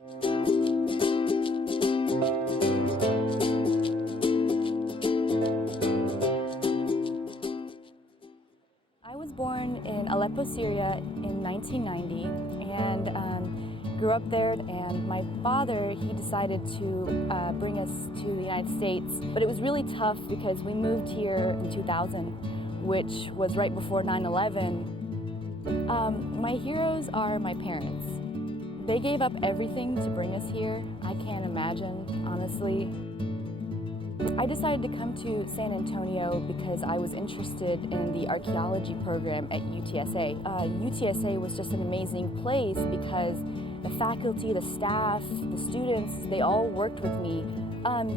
I was born in Aleppo, Syria in 1990 and grew up there, and my father, he decided to bring us to the United States. But it was really tough because we moved here in 2000, which was right before 9/11. My heroes are my parents. They gave up everything to bring us here. I can't imagine, honestly. I decided to come to San Antonio because I was interested in the archaeology program at UTSA. UTSA was just an amazing place because the faculty, the staff, the students, they all worked with me.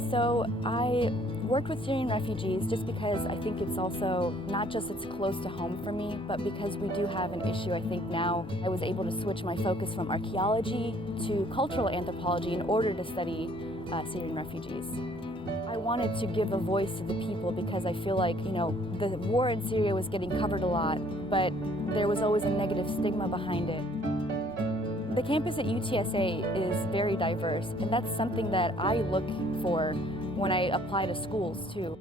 So I worked with Syrian refugees just because I think it's also not just it's close to home for me, but because we do have an issue. I think now I was able to switch my focus from archaeology to cultural anthropology in order to study Syrian refugees. I wanted to give a voice to the people because I feel like, the war in Syria was getting covered a lot, but there was always a negative stigma behind it. The campus at UTSA is very diverse, and that's something that I look for when I apply to schools too.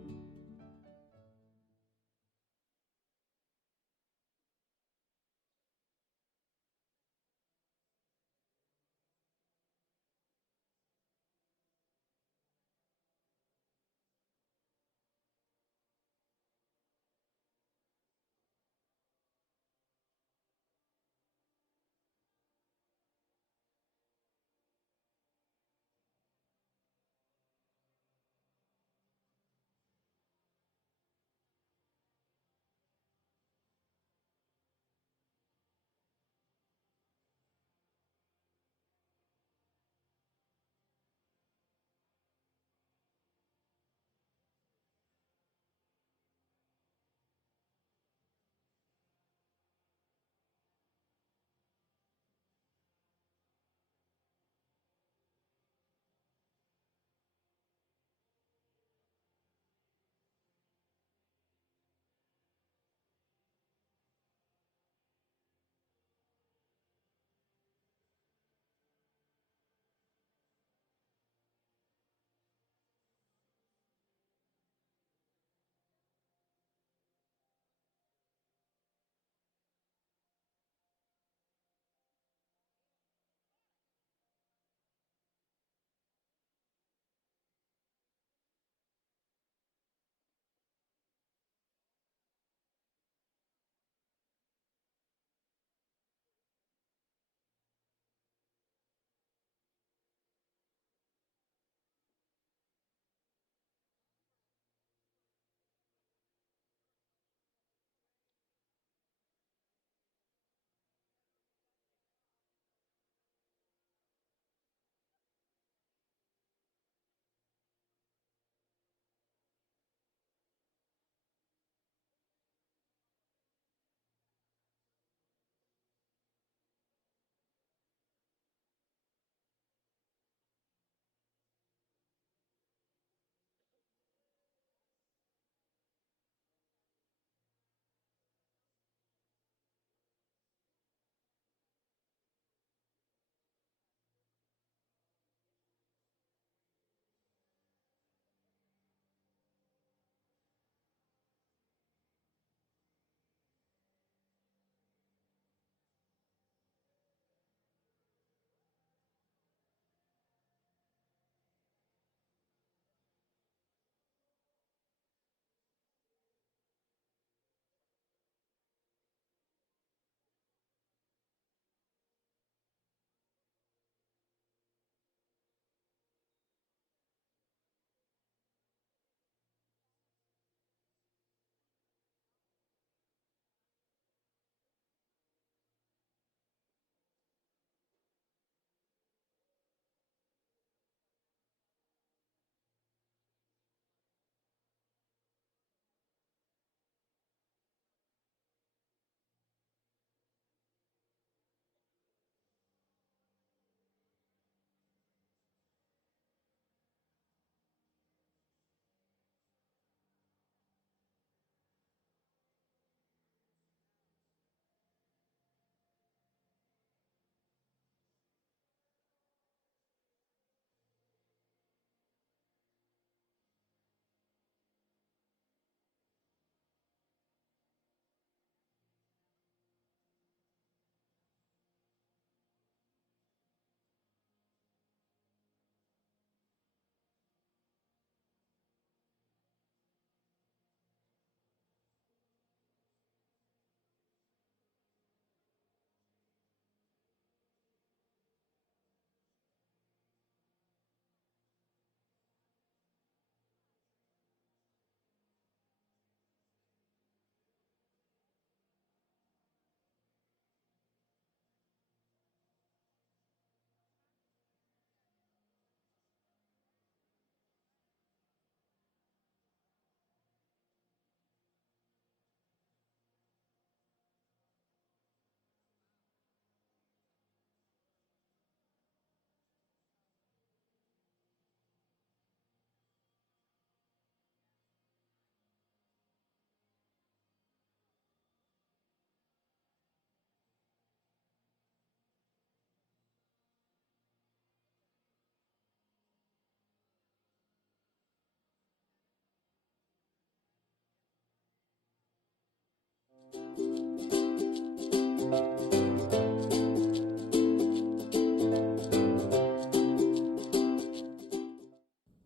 My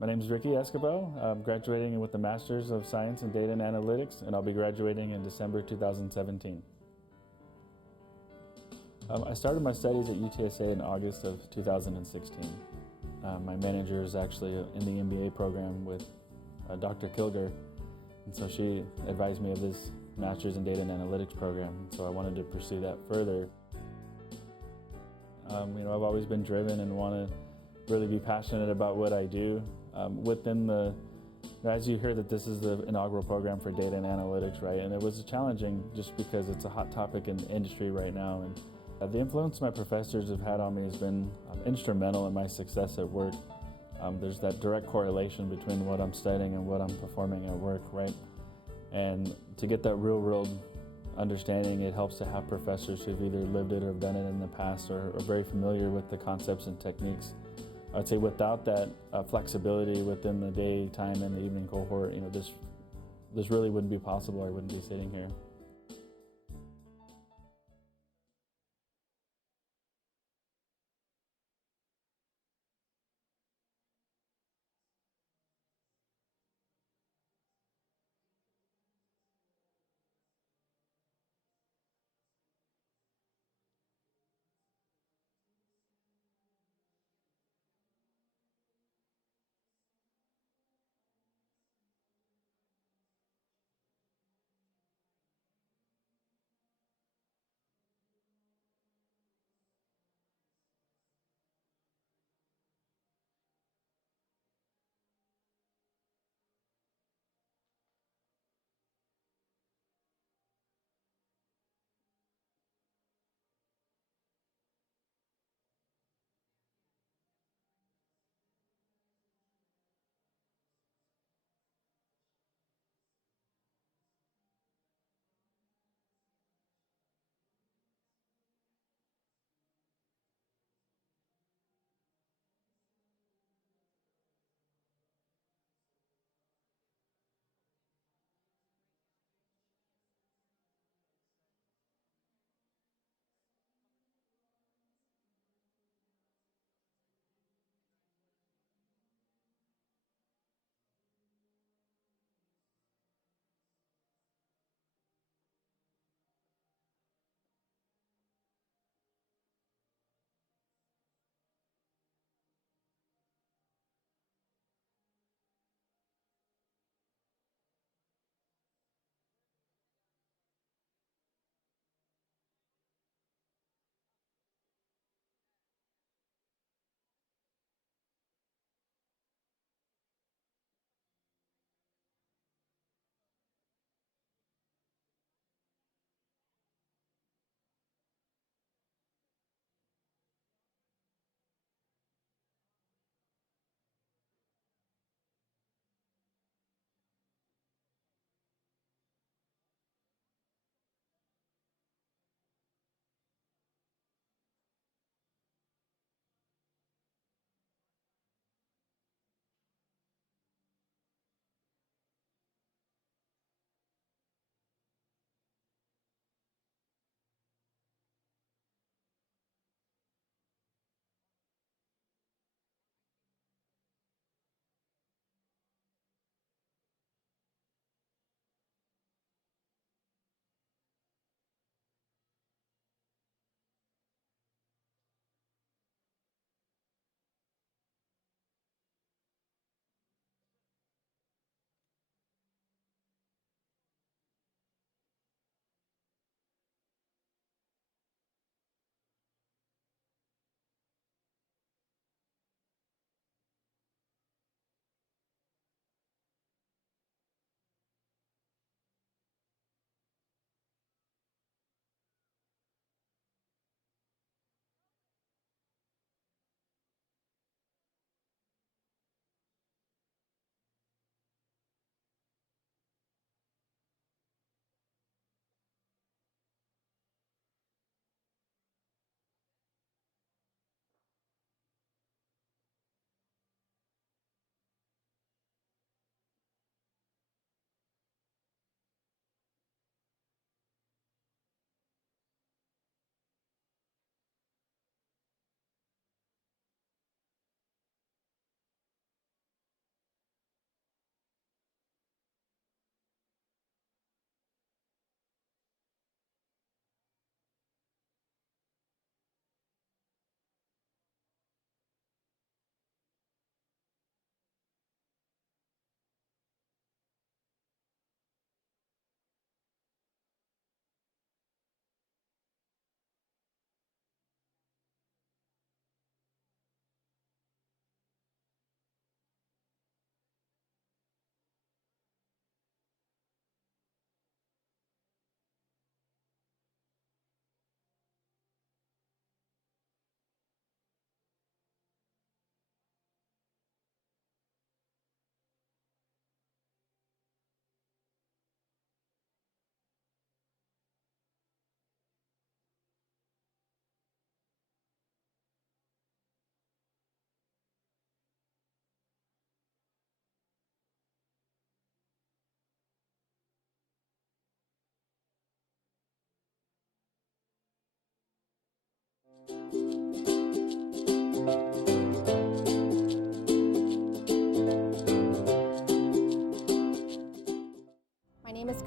name is Ricky Escobar. I'm graduating with the Master's of Science in Data and Analytics, and I'll be graduating in December 2017. I started my studies at UTSA in August of 2016. My manager is actually in the MBA program with Dr. Kilger, and so she advised me of this Master's in Data and Analytics program, so I wanted to pursue that further. I've always been driven and want to really be passionate about what I do. As you hear that this is the inaugural program for data and analytics, right? And it was challenging just because it's a hot topic in the industry right now. And the influence my professors have had on me has been instrumental in my success at work. There's that direct correlation between what I'm studying and what I'm performing at work, right? And to get that real world understanding, it helps to have professors who've either lived it or have done it in the past or are very familiar with the concepts and techniques. I'd say without that flexibility within the daytime and the evening cohort, this really wouldn't be possible. I wouldn't be sitting here.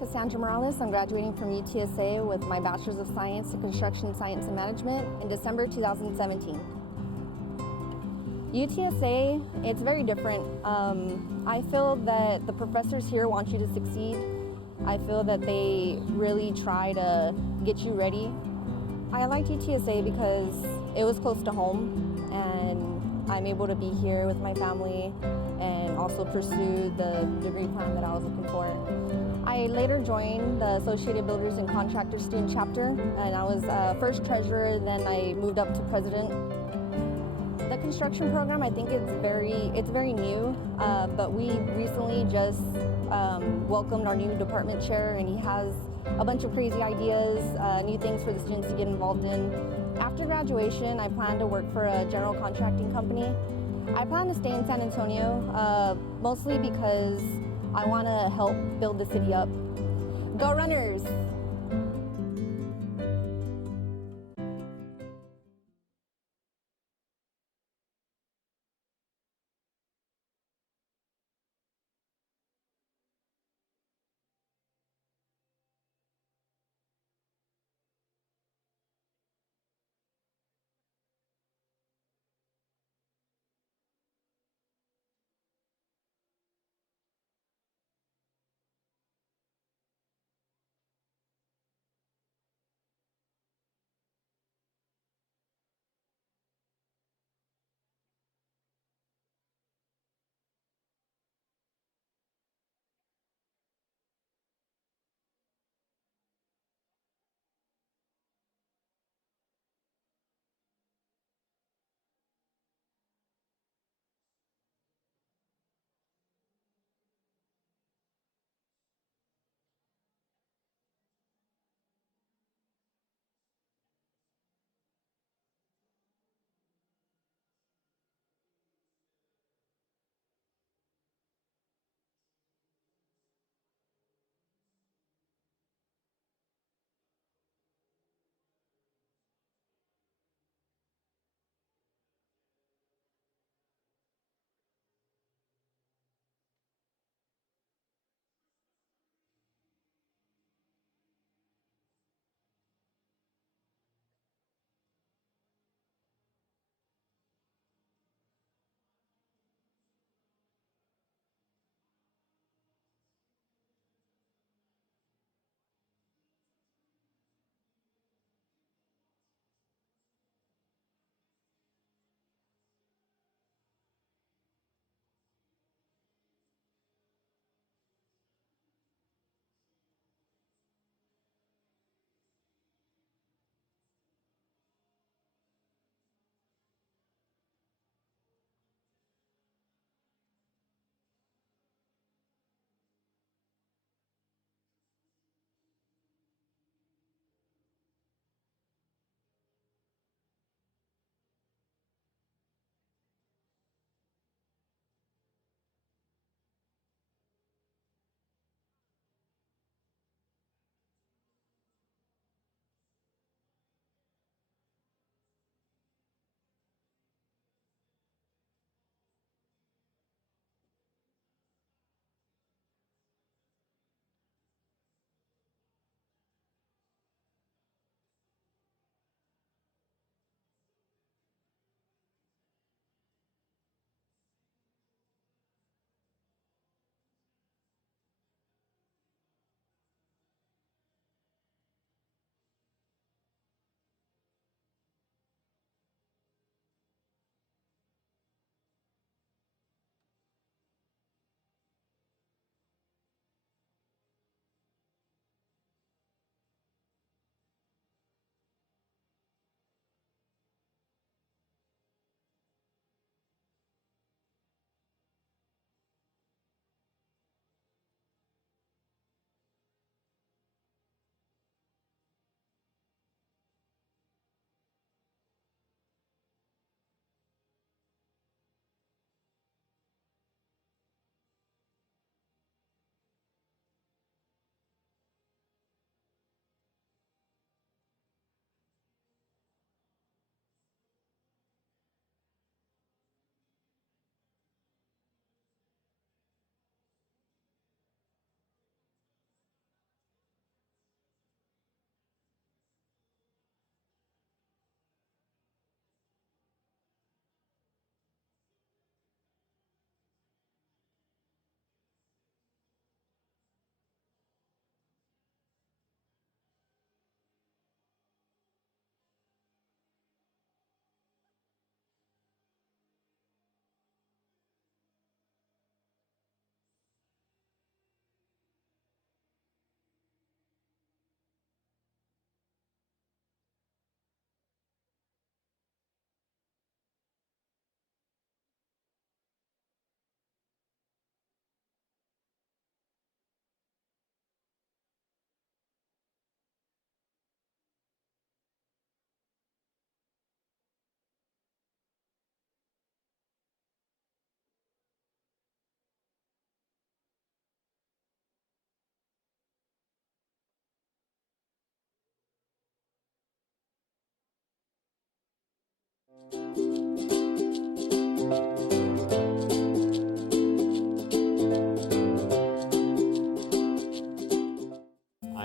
is Sandra Morales. I'm graduating from UTSA with my Bachelor's of Science in Construction Science and Management in December 2017. UTSA, it's very different. I feel that the professors here want you to succeed. I feel that they really try to get you ready. I liked UTSA because it was close to home, and I'm able to be here with my family and also pursue the degree plan that I was looking for. I later joined the Associated Builders and Contractors Student Chapter, and I was first treasurer, then I moved up to president. The construction program, I think it's very new, but we recently just welcomed our new department chair, and he has a bunch of crazy ideas, new things for the students to get involved in. After graduation, I plan to work for a general contracting company. I plan to stay in San Antonio, mostly because I want to help build the city up. Go Runners! I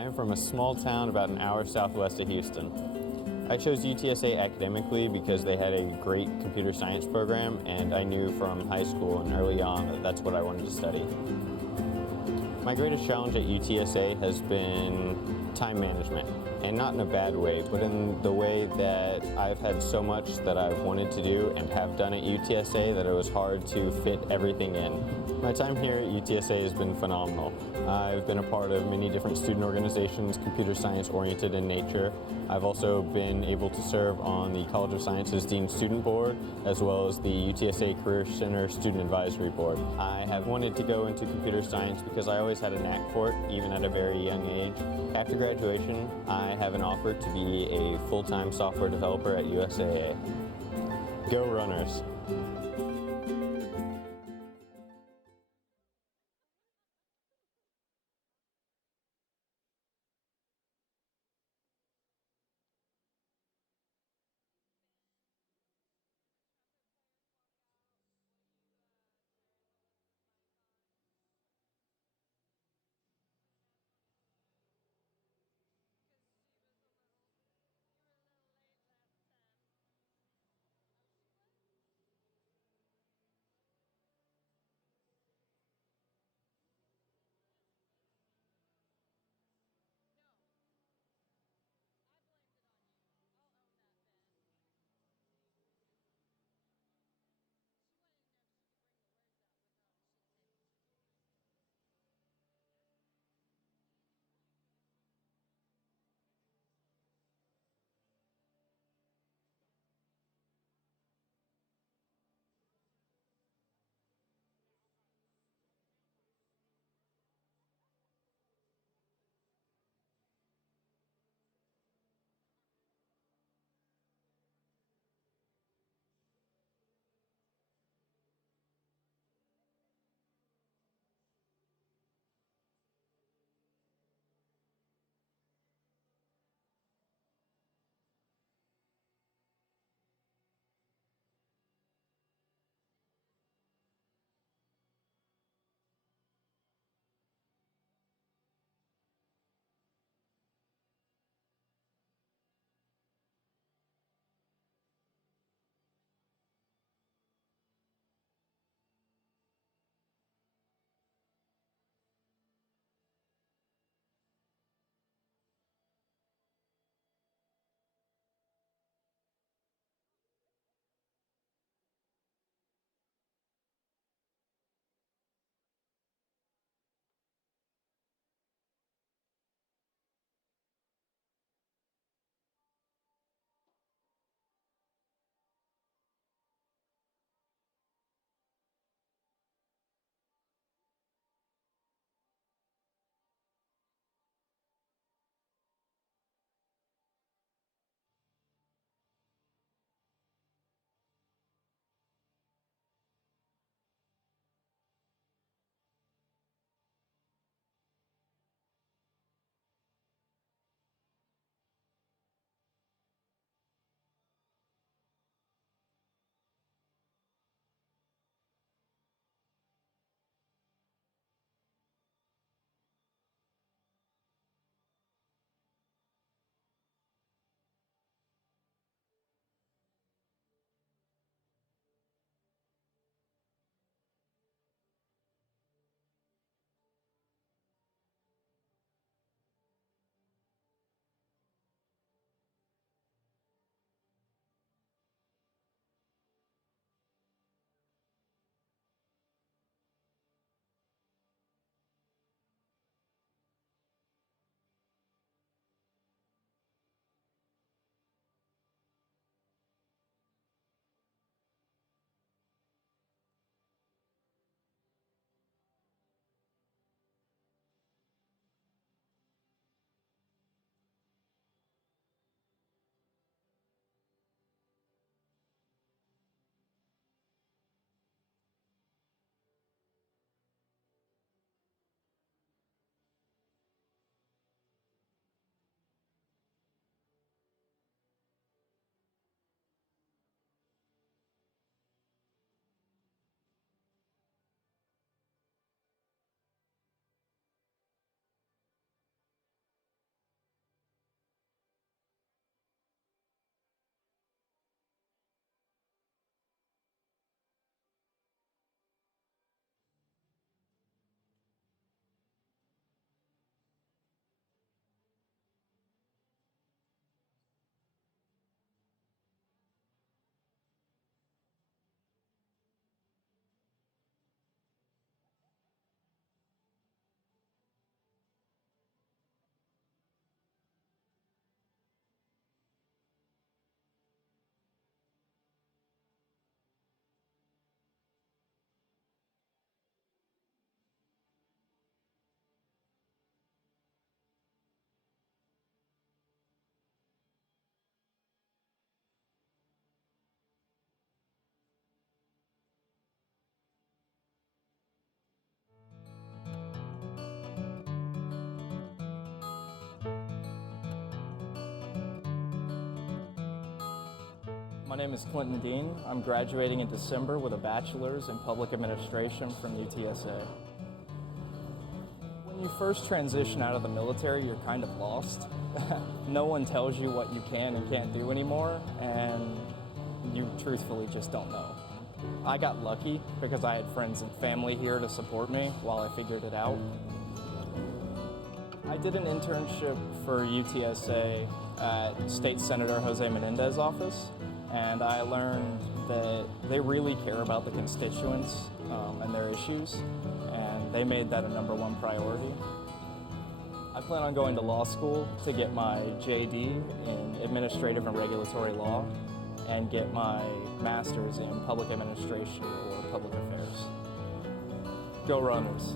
am from a small town about an hour southwest of Houston. I chose UTSA academically because they had a great computer science program, and I knew from high school and early on that that's what I wanted to study. My greatest challenge at UTSA has been time management, and not in a bad way, but in the way that I've had so much that I've wanted to do and have done at UTSA that it was hard to fit everything in. My time here at UTSA has been phenomenal. I've been a part of many different student organizations, computer science oriented in nature. I've also been able to serve on the College of Sciences Dean Student Board, as well as the UTSA Career Center Student Advisory Board. I have wanted to go into computer science because I always had a knack for it, even at a very young age. After graduation, I have an offer to be a full-time software developer at USAA. Go Runners! My name is Clinton Dean. I'm graduating in December with a bachelor's in public administration from UTSA. When you first transition out of the military, you're kind of lost. No one tells you what you can and can't do anymore, and you truthfully just don't know. I got lucky because I had friends and family here to support me while I figured it out. I did an internship for UTSA at State Senator Jose Menendez's office, and I learned that they really care about the constituents and their issues, and they made that a #1 priority. I plan on going to law school to get my JD in administrative and regulatory law and get my master's in public administration or public affairs. Go Runners!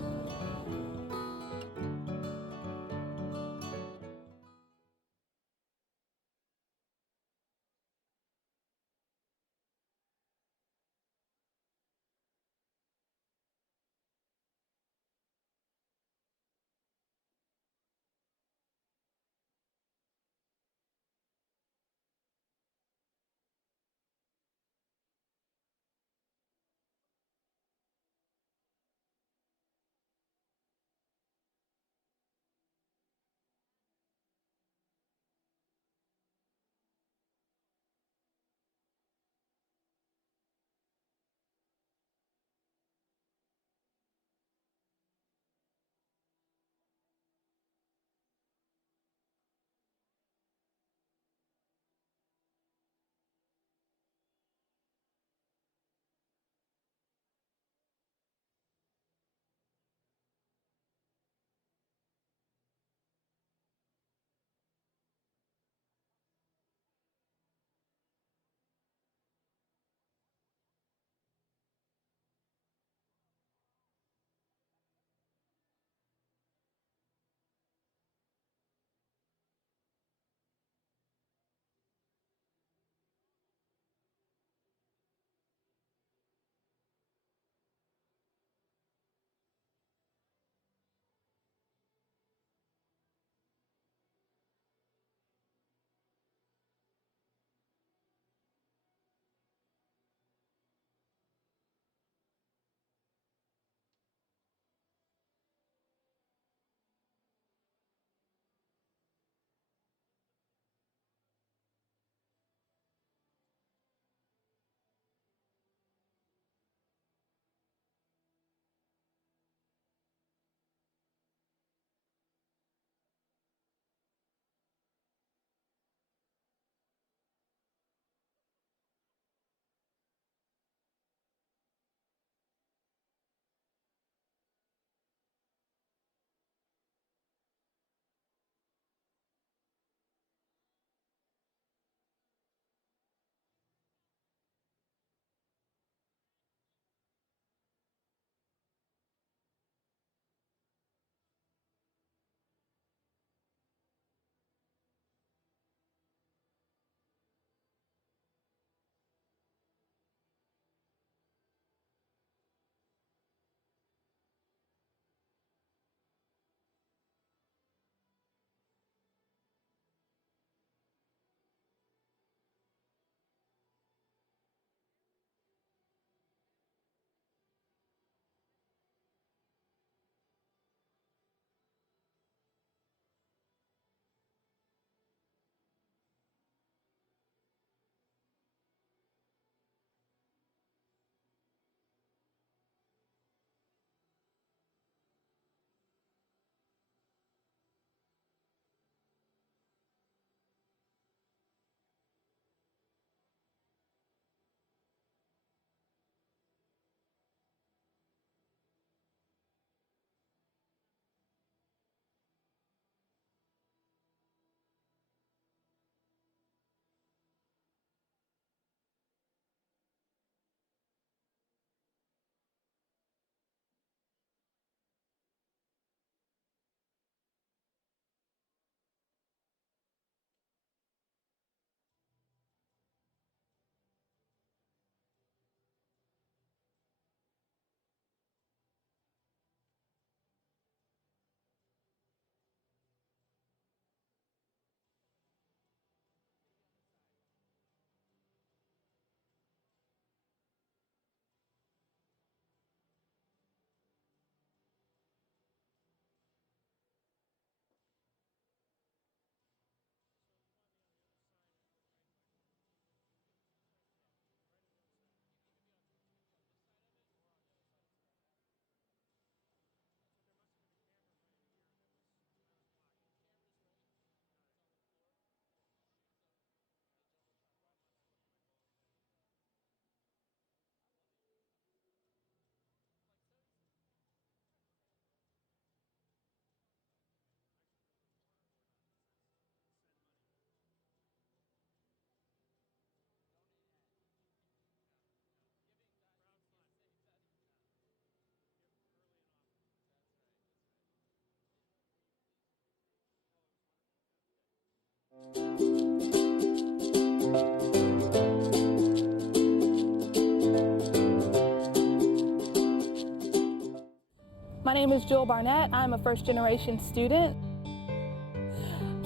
My name is Jewel Barnett. I'm a first-generation student.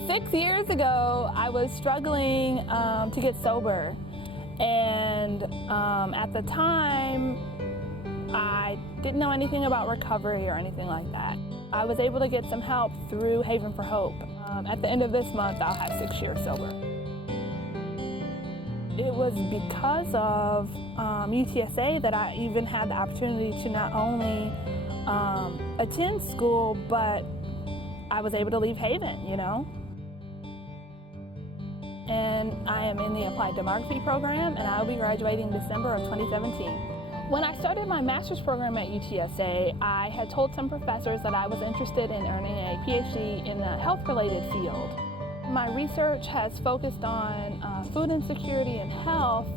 6 years ago, I was struggling to get sober, and at the time, I didn't know anything about recovery or anything like that. I was able to get some help through Haven for Hope. At the end of this month, I'll have 6 years sober. It was because of UTSA that I even had the opportunity to not only attend school, but I was able to leave Haven, you know. And I am in the Applied Demography program, and I'll be graduating December of 2017. When I started my master's program at UTSA, I had told some professors that I was interested in earning a PhD in a health-related field. My research has focused on food insecurity and health,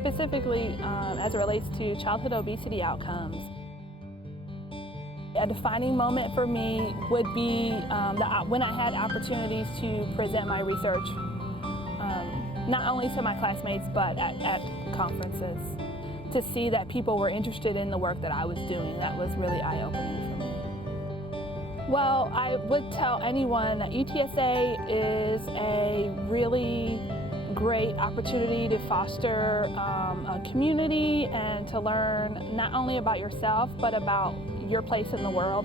specifically as it relates to childhood obesity outcomes. A defining moment for me would be when I had opportunities to present my research, not only to my classmates, but at conferences, to see that people were interested in the work that I was doing. That was really eye-opening for me. Well, I would tell anyone that UTSA is a really great opportunity to foster a community and to learn not only about yourself, but about your place in the world.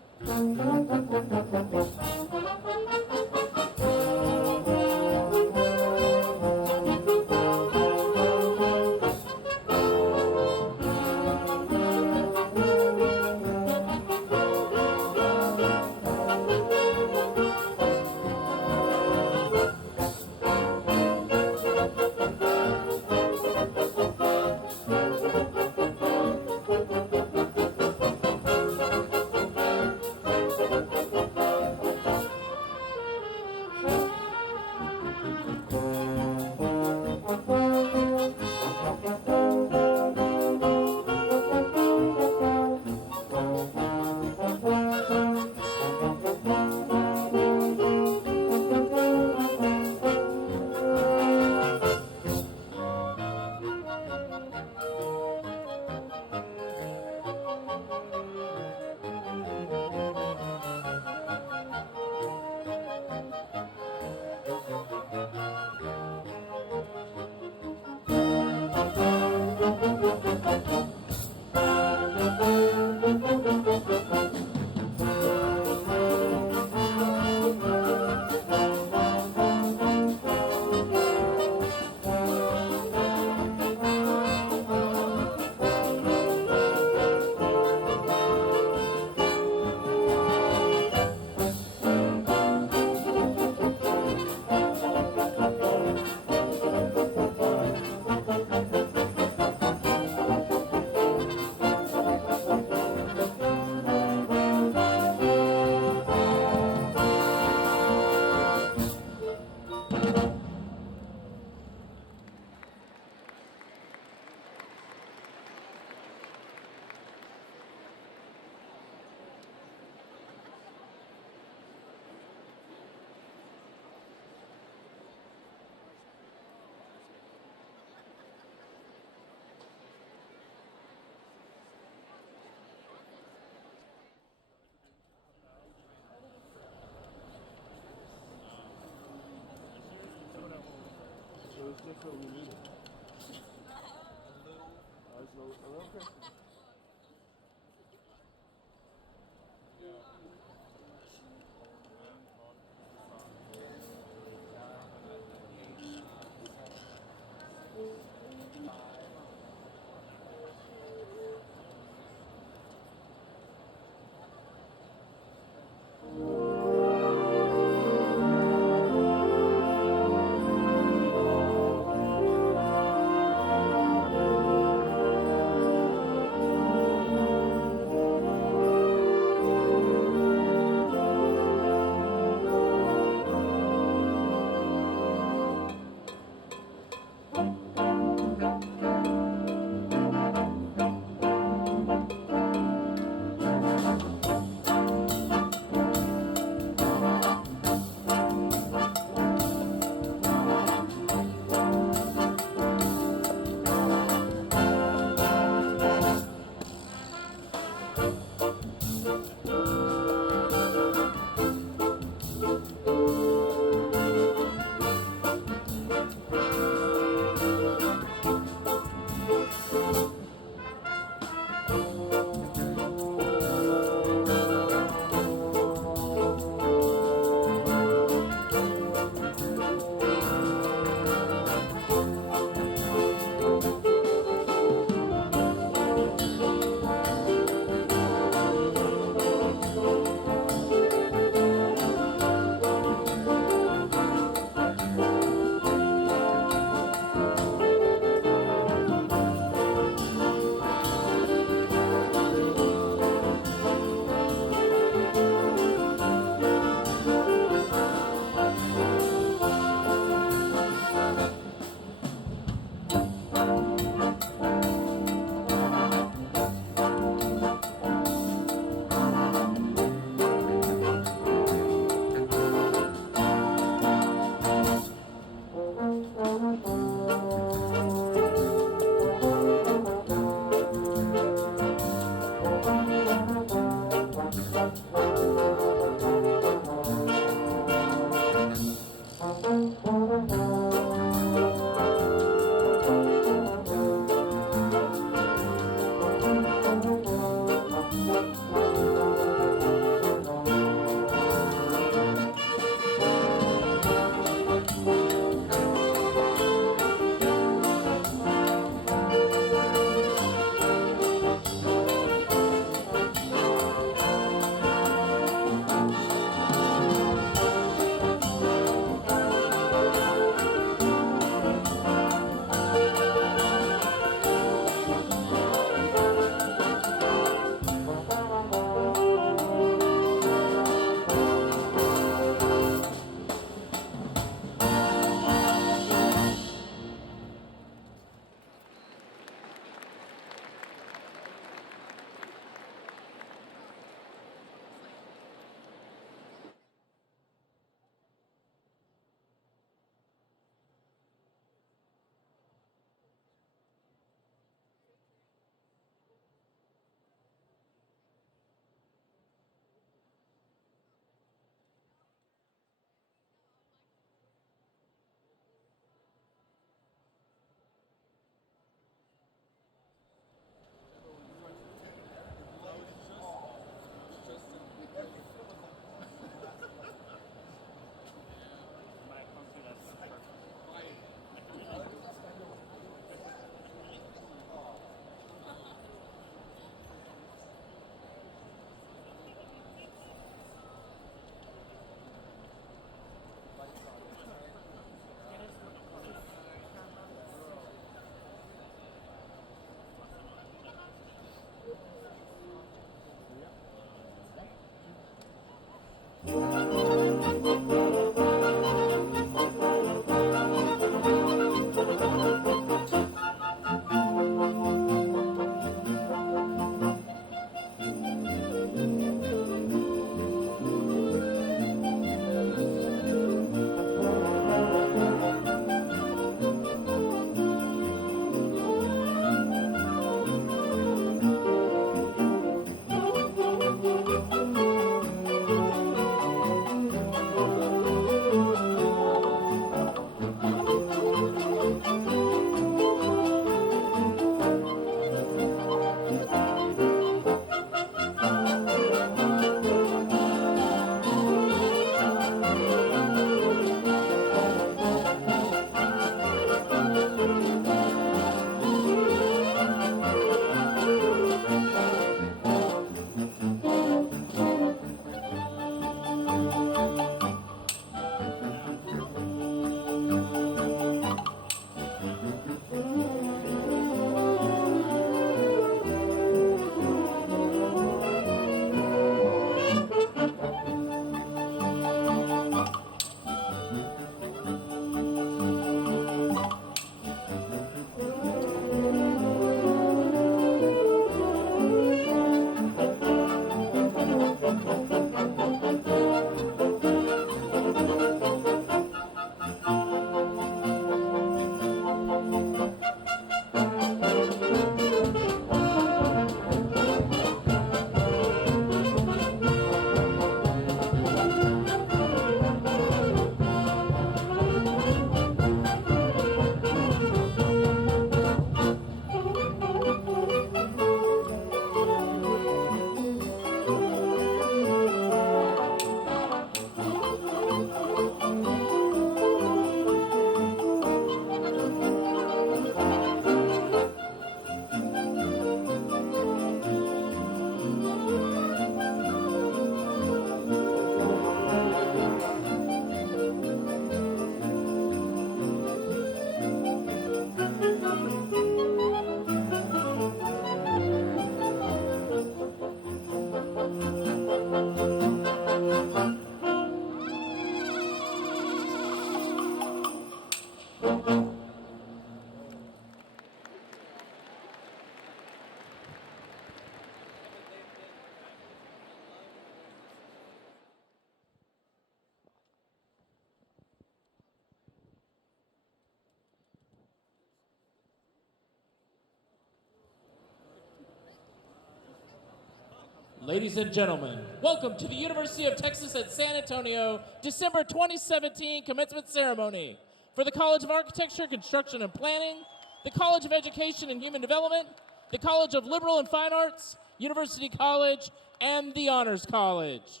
Ladies and gentlemen, welcome to the University of Texas at San Antonio, December 2017 commencement ceremony for the College of Architecture, Construction and Planning, the College of Education and Human Development, the College of Liberal and Fine Arts, University College, and the Honors College.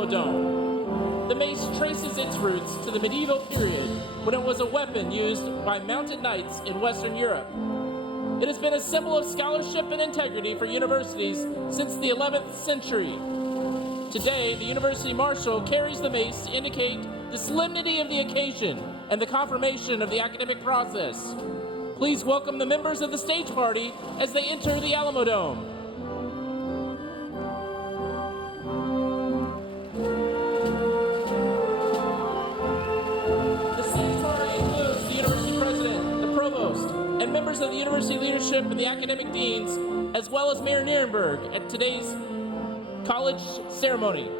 Alamo Dome. The mace traces its roots to the medieval period when it was a weapon used by mounted knights in Western Europe. It has been a symbol of scholarship and integrity for universities since the 11th century. Today, the University Marshal carries the mace to indicate the solemnity of the occasion and the confirmation of the academic process. Please welcome the members of the stage party as they enter the Alamo Dome. The stage party includes the university president, the provost, and members of the university leadership and the academic deans, as well as Mayor Nierenberg at today's college ceremony.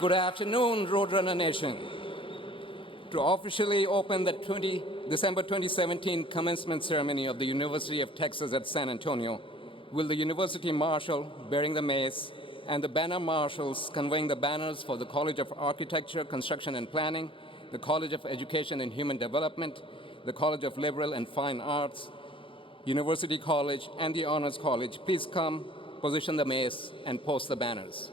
Good afternoon, Roadrunner Nation. To officially open the December 2017 commencement ceremony of the University of Texas at San Antonio, will the University Marshal bearing the mace and the banner marshals conveying the banners for the College of Architecture, Construction and Planning, the College of Education and Human Development, the College of Liberal and Fine Arts, University College, and the Honors College, please come, position the mace, and post the banners.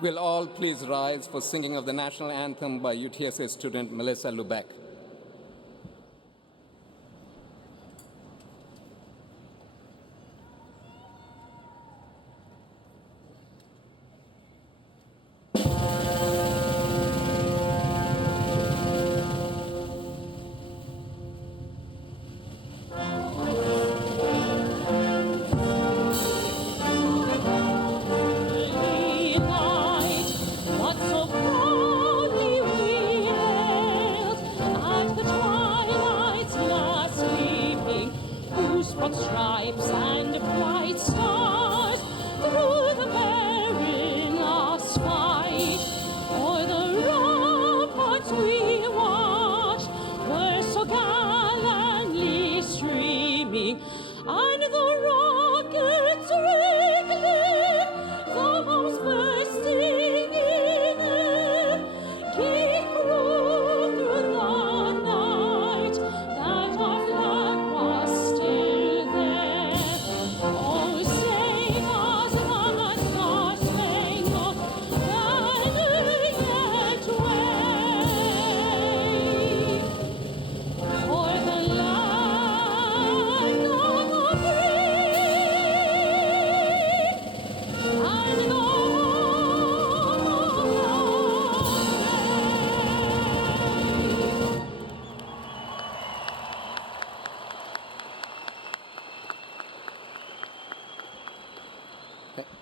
Will all please rise for singing of the national anthem by UTSA student Melissa Lubeck. What so proudly we hailed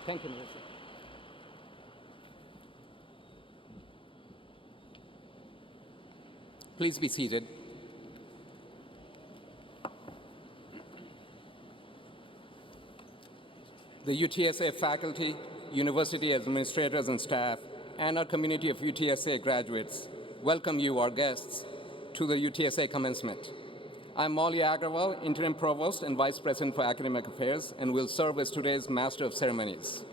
Thank you, Melissa. Please be seated. The UTSA faculty, university administrators and staff, and our community of UTSA graduates welcome you, our guests, to the UTSA Commencement. I'm Molly Agrawal, Interim Provost and Vice President for Academic Affairs, and will serve as today's Master of Ceremonies.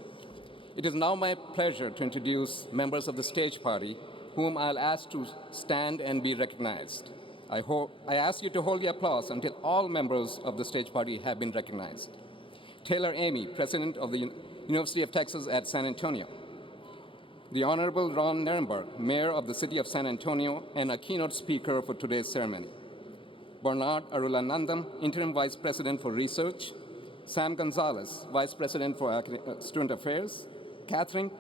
It is now my pleasure to introduce members of the stage party, whom I'll ask to stand and be recognized. I ask you to hold the applause until all members of the stage party have been recognized. Taylor Amy, President of the University of Texas at San Antonio. The Honorable Ron Nirenberg, Mayor of the City of San Antonio and a keynote speaker for today's ceremony. Bernard Arulanandam, Interim Vice President for Research. Sam Gonzalez, Vice President for Student Affairs. Catherine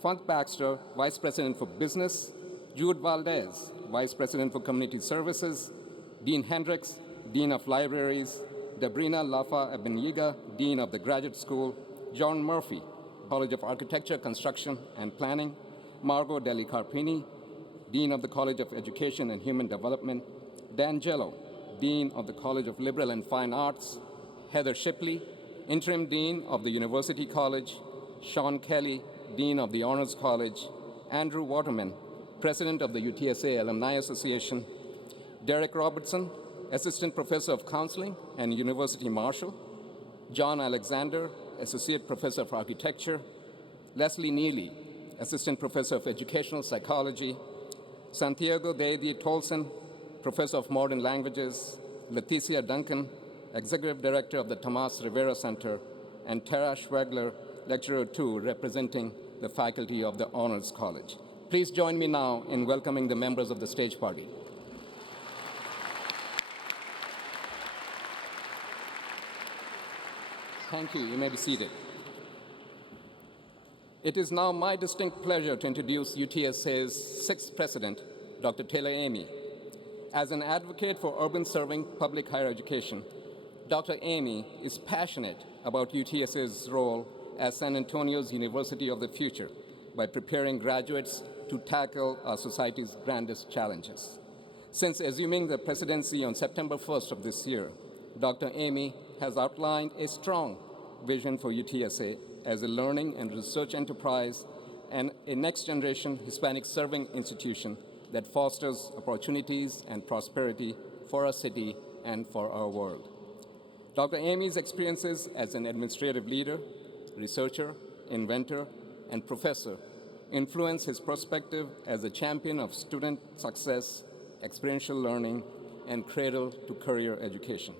Funk Baxter, Vice President for Business. Jude Valdez, Vice President for Community Services. Dean Hendricks, Dean of Libraries. Debrina Lafa Abeniga, Dean of the Graduate School. John Murphy, College of Architecture, Construction, and Planning. Margot Deli Carpini, Dean of the College of Education and Human Development. Dan Jello, Dean of the College of Liberal and Fine Arts. Heather Shipley, Interim Dean of the University College. Sean Kelly, Dean of the Honors College. Andrew Waterman, President of the UTSA Alumni Association. Derek Robertson, Assistant Professor of Counseling and University Marshal. John Alexander, Associate Professor of Architecture. Leslie Neely, Assistant Professor of Educational Psychology. Santiago de Tolson, Professor of Modern Languages. Leticia Duncan, Executive Director of the Tomas Rivera Center. And Tara Schwegler, Lecturer 2, representing the faculty of the Honors College. Please join me now in welcoming the members of the stage party. Thank you. You may be seated. It is now my distinct pleasure to introduce UTSA's sixth president, Dr. Taylor Amy. As an advocate for urban serving public higher education, Dr. Amy is passionate about UTSA's role as San Antonio's University of the Future by preparing graduates to tackle our society's grandest challenges. Since assuming the presidency on September 1st of this year, Dr. Amy has outlined a strong vision for UTSA as a learning and research enterprise and a next-generation Hispanic serving institution that fosters opportunities and prosperity for our city and for our world. Dr. Amy's experiences as an administrative leader, researcher, inventor, and professor influence his perspective as a champion of student success, experiential learning, and cradle-to-career education.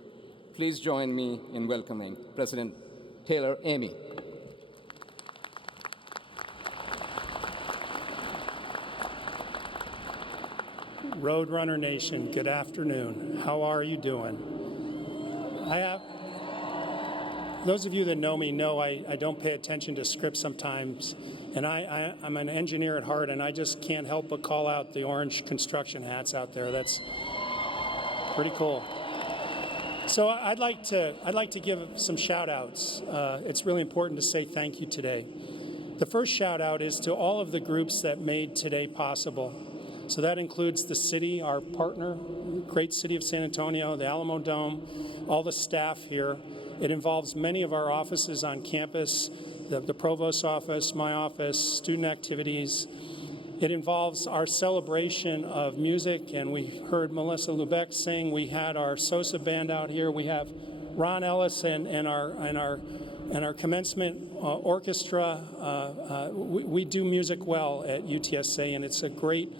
Please join me in welcoming President Taylor Amy. Roadrunner Nation, good afternoon. How are you doing? Those of you that know me know I don't pay attention to scripts sometimes, and I'm an engineer at heart, and I just can't help but call out the orange construction hats out there. That's pretty cool. So I'd like to give some shout outs. It's really important to say thank you today. The first shout out is to all of the groups that made today possible. So that includes the city, our partner, great city of San Antonio, the Alamo Dome, all the staff here. It involves many of our offices on campus, the provost's office, my office, student activities. It involves our celebration of music, and we heard Melissa Lubeck sing. We had our Sosa band out here. We have Ron Ellis and our commencement orchestra. We do music well at UTSA, and it's a great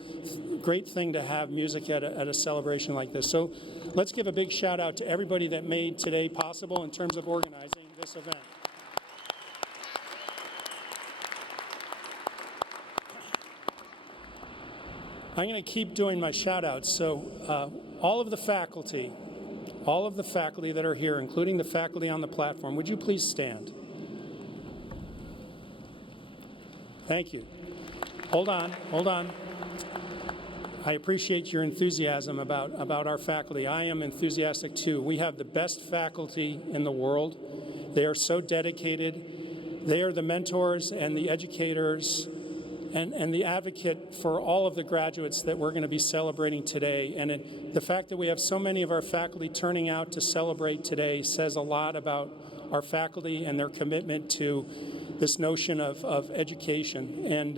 thing to have music at a celebration like this. So let's give a big shout out to everybody that made today possible in terms of organizing this event. I'm going to keep doing my shout outs. So all of the faculty that are here, including the faculty on the platform, would you please stand? Thank you. Hold on. I appreciate your enthusiasm about our faculty. I am enthusiastic too. We have the best faculty in the world. They are so dedicated. They are the mentors and the educators and the advocate for all of the graduates that we're going to be celebrating today. And the fact that we have so many of our faculty turning out to celebrate today says a lot about our faculty and their commitment to this notion of education. And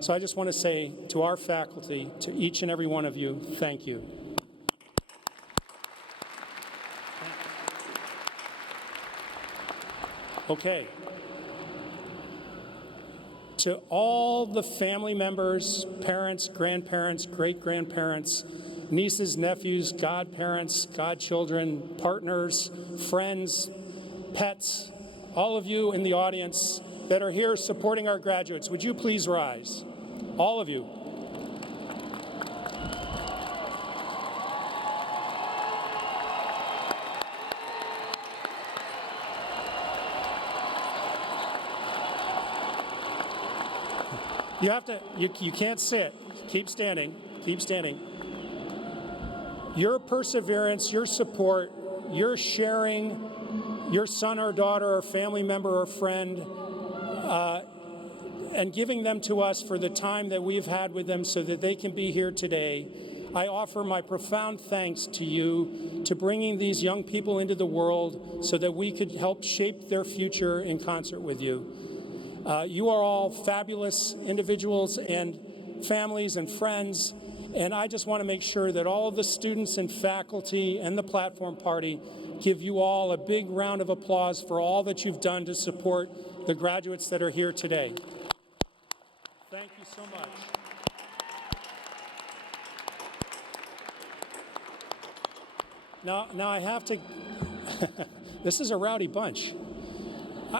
so I just want to say to our faculty, to each and every one of you, thank you. Okay. To all the family members, parents, grandparents, great-grandparents, nieces, nephews, godparents, godchildren, partners, friends, pets, all of you in the audience that are here supporting our graduates, would you please rise? All of you. You have to, you can't sit. Keep standing. Keep standing. Your perseverance, your support, your sharing, your son or daughter or family member or friend, and giving them to us for the time that we've had with them so that they can be here today. I offer my profound thanks to you to bringing these young people into the world so that we could help shape their future in concert with you. You are all fabulous individuals and families and friends, and I just want to make sure that all of the students and faculty and the platform party give you all a big round of applause for all that you've done to support the graduates that are here today. Thank you so much. Now I have to, this is a rowdy bunch.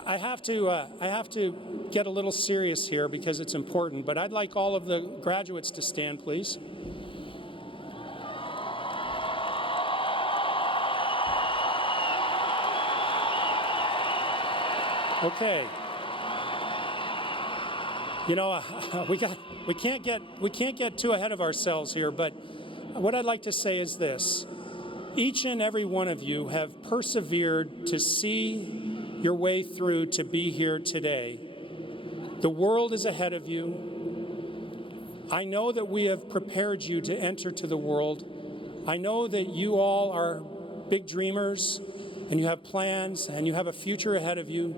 I have to get a little serious here because it's important, but I'd like all of the graduates to stand, please. Okay. You know, we can't get too ahead of ourselves here, but what I'd like to say is this. Each and every one of you have persevered to see your way through to be here today. The world is ahead of you. I know that we have prepared you to enter to the world. I know that you all are big dreamers and you have plans and you have a future ahead of you.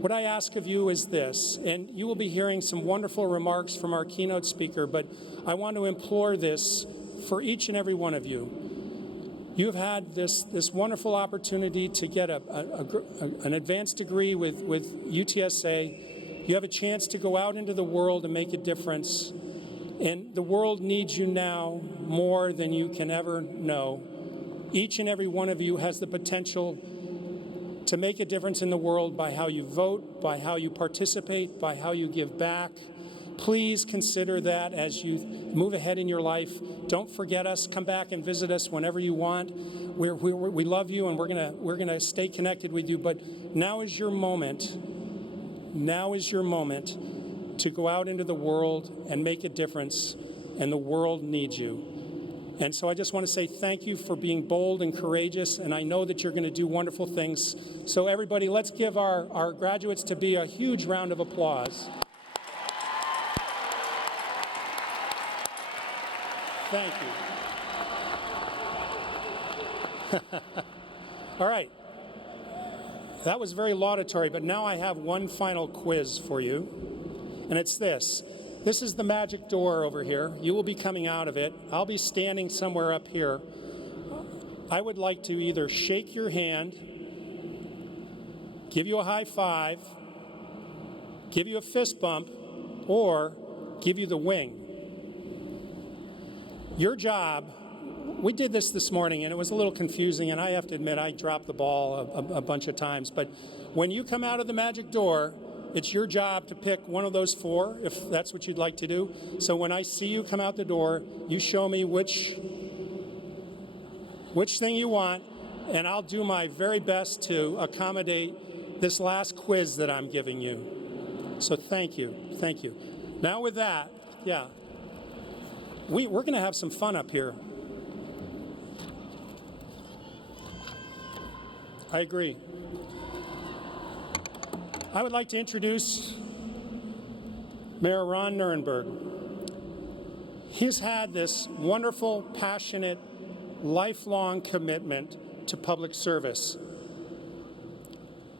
What I ask of you is this, and you will be hearing some wonderful remarks from our keynote speaker, but I want to implore this for each and every one of you. You've had this wonderful opportunity to get an advanced degree with UTSA. You have a chance to go out into the world and make a difference. And the world needs you now more than you can ever know. Each and every one of you has the potential to make a difference in the world by how you vote, by how you participate, by how you give back. Please consider that as you move ahead in your life. Don't forget us. Come back and visit us whenever you want. We love you, and we're gonna stay connected with you. But now is your moment. Now is your moment to go out into the world and make a difference, and the world needs you. And so I just want to say thank you for being bold and courageous, and I know that you're going to do wonderful things. So everybody, let's give our graduates to be a huge round of applause. Thank you. All right. That was very laudatory, but now I have one final quiz for you, and it's this. This is the magic door over here. You will be coming out of it. I'll be standing somewhere up here. I would like to either shake your hand, give you a high five, give you a fist bump, or give you the wing. Your job, we did this morning, and it was a little confusing, and I have to admit I dropped the ball a bunch of times, but when you come out of the magic door, it's your job to pick one of those four, if that's what you'd like to do. So when I see you come out the door, you show me which thing you want, and I'll do my very best to accommodate this last quiz that I'm giving you. So thank you. Thank you. Now with that, yeah, we're going to have some fun up here. I agree. I would like to introduce Mayor Ron Nirenberg. He's had this wonderful, passionate, lifelong commitment to public service.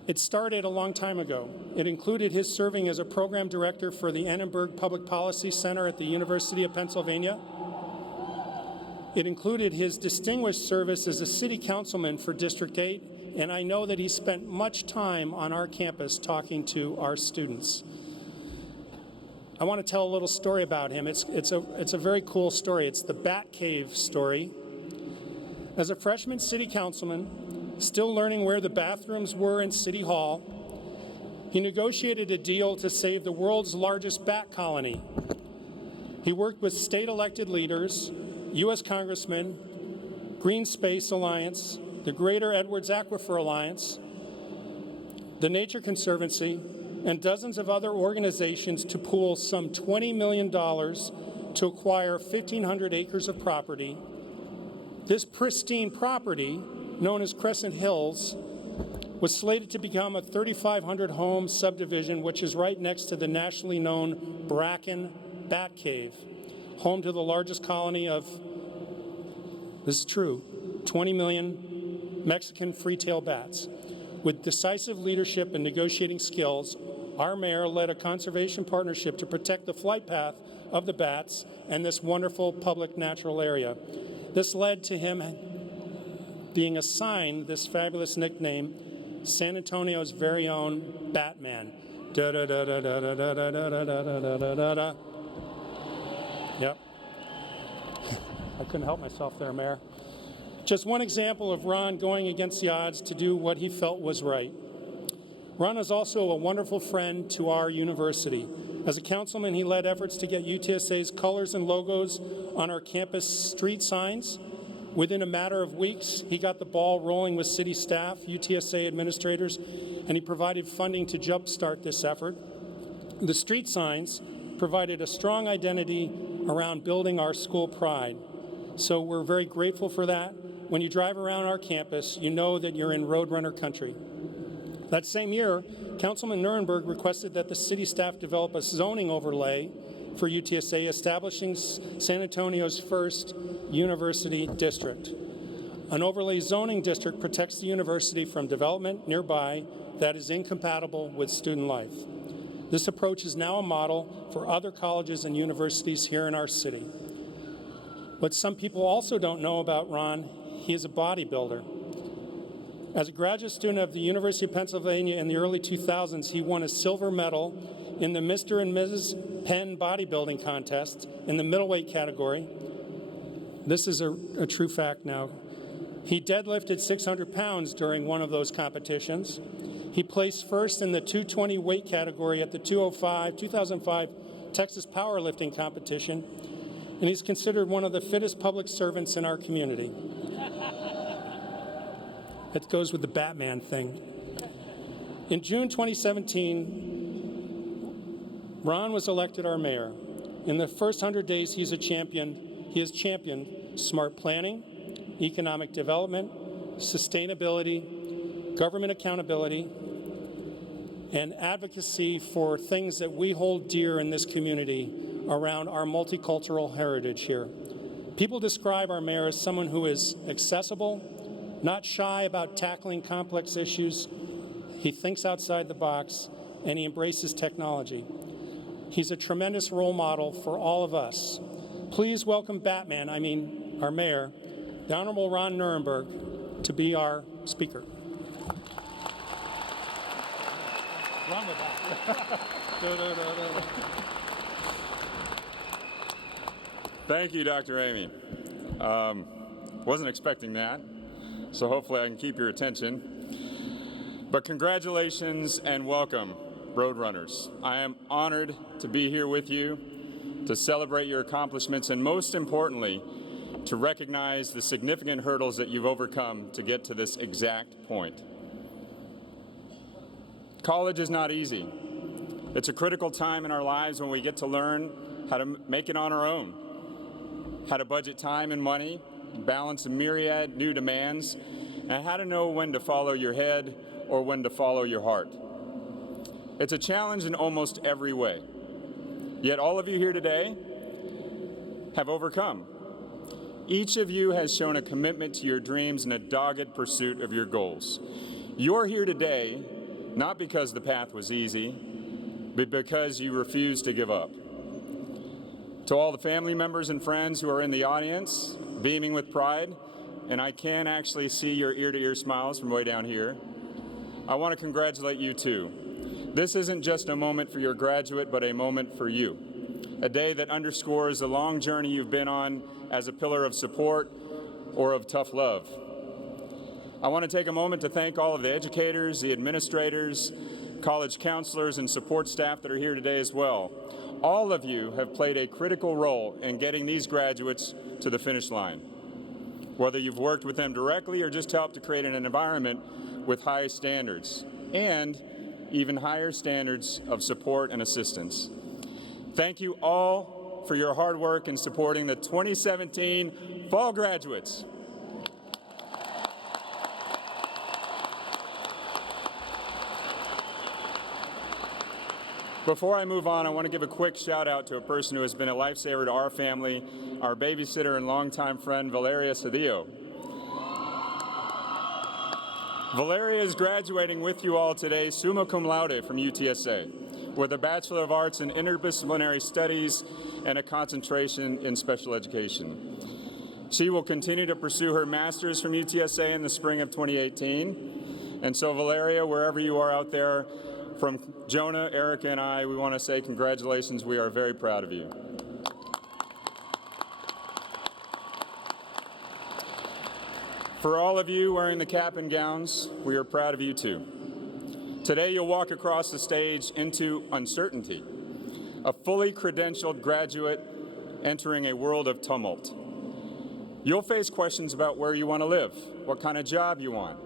It started a long time ago. It included his serving as a program director for the Annenberg Public Policy Center at the University of Pennsylvania. It included his distinguished service as a city councilman for District 8, and I know that he spent much time on our campus talking to our students. I want to tell a little story about him. It's a very cool story. It's the Bat Cave story. As a freshman city councilman, still learning where the bathrooms were in City Hall, he negotiated a deal to save the world's largest bat colony. He worked with state elected leaders, U.S. congressmen, Green Space Alliance, the Greater Edwards Aquifer Alliance, the Nature Conservancy, and dozens of other organizations to pool some $20 million to acquire 1,500 acres of property. This pristine property, known as Crescent Hills, was slated to become a 3,500 home subdivision, which is right next to the nationally known Bracken Bat Cave, home to the largest colony of, this is true, 20 million Mexican free-tailed bats. With decisive leadership and negotiating skills, our mayor led a conservation partnership to protect the flight path of the bats and this wonderful public natural area. This led to him being assigned this fabulous nickname, San Antonio's very own Batman. Da-da-da-da-da-da-da-da-da-da-da-da-da. Yep. I couldn't help myself there, Mayor. Just one example of Ron going against the odds to do what he felt was right. Ron is also a wonderful friend to our university. As a councilman, he led efforts to get UTSA's colors and logos on our campus street signs. Within a matter of weeks, he got the ball rolling with city staff, UTSA administrators, and he provided funding to jumpstart this effort. The street signs provided a strong identity around building our school pride. So we're very grateful for that. When you drive around our campus, you know that you're in Roadrunner country. That same year, Councilman Nirenberg requested that the city staff develop a zoning overlay for UTSA, establishing San Antonio's first university district. An overlay zoning district protects the university from development nearby that is incompatible with student life. This approach is now a model for other colleges and universities here in our city. What some people also don't know about Ron, he is a bodybuilder. As a graduate student of the University of Pennsylvania in the early 2000s, he won a silver medal in the Mr. and Mrs. Penn bodybuilding contest in the middleweight category. This is a true fact now. He deadlifted 600 pounds during one of those competitions. He placed first in the 220 weight category at the 2005 Texas powerlifting competition, and he's considered one of the fittest public servants in our community. It goes with the Batman thing. In June 2017, Ron was elected our mayor. In the first 100 days, he has championed smart planning, economic development, sustainability, government accountability, and advocacy for things that we hold dear in this community around our multicultural heritage here. People describe our mayor as someone who is accessible, not shy about tackling complex issues. He thinks outside the box, and he embraces technology. He's a tremendous role model for all of us. Please welcome our mayor, the Honorable Ron Nirenberg, to be our speaker. Run with that. Thank you, Dr. Amy. Wasn't expecting that. So hopefully I can keep your attention. But congratulations and welcome, Roadrunners. I am honored to be here with you, to celebrate your accomplishments, and most importantly, to recognize the significant hurdles that you've overcome to get to this exact point. College is not easy. It's a critical time in our lives when we get to learn how to make it on our own, how to budget time and money, balance a myriad new demands, and how to know when to follow your head or when to follow your heart. It's a challenge in almost every way. Yet all of you here today have overcome. Each of you has shown a commitment to your dreams and a dogged pursuit of your goals. You're here today not because the path was easy, but because you refused to give up. To all the family members and friends who are in the audience, beaming with pride, and I can actually see your ear-to-ear smiles from way down here, I want to congratulate you too. This isn't just a moment for your graduate, but a moment for you. A day that underscores the long journey you've been on as a pillar of support or of tough love. I want to take a moment to thank all of the educators, the administrators, college counselors, and support staff that are here today as well. All of you have played a critical role in getting these graduates to the finish line. Whether you've worked with them directly or just helped to create an environment with high standards and even higher standards of support and assistance. Thank you all for your hard work in supporting the 2017 fall graduates. Before I move on, I want to give a quick shout out to a person who has been a lifesaver to our family, our babysitter and longtime friend, Valeria Cedillo. Valeria is graduating with you all today, summa cum laude from UTSA, with a Bachelor of Arts in Interdisciplinary Studies and a concentration in special education. She will continue to pursue her master's from UTSA in the spring of 2018. And so, Valeria, wherever you are out there, from Jonah, Erica, and I, we want to say congratulations. We are very proud of you. For all of you wearing the cap and gowns, we are proud of you too. Today you'll walk across the stage into uncertainty, a fully credentialed graduate entering a world of tumult. You'll face questions about where you want to live, what kind of job you want,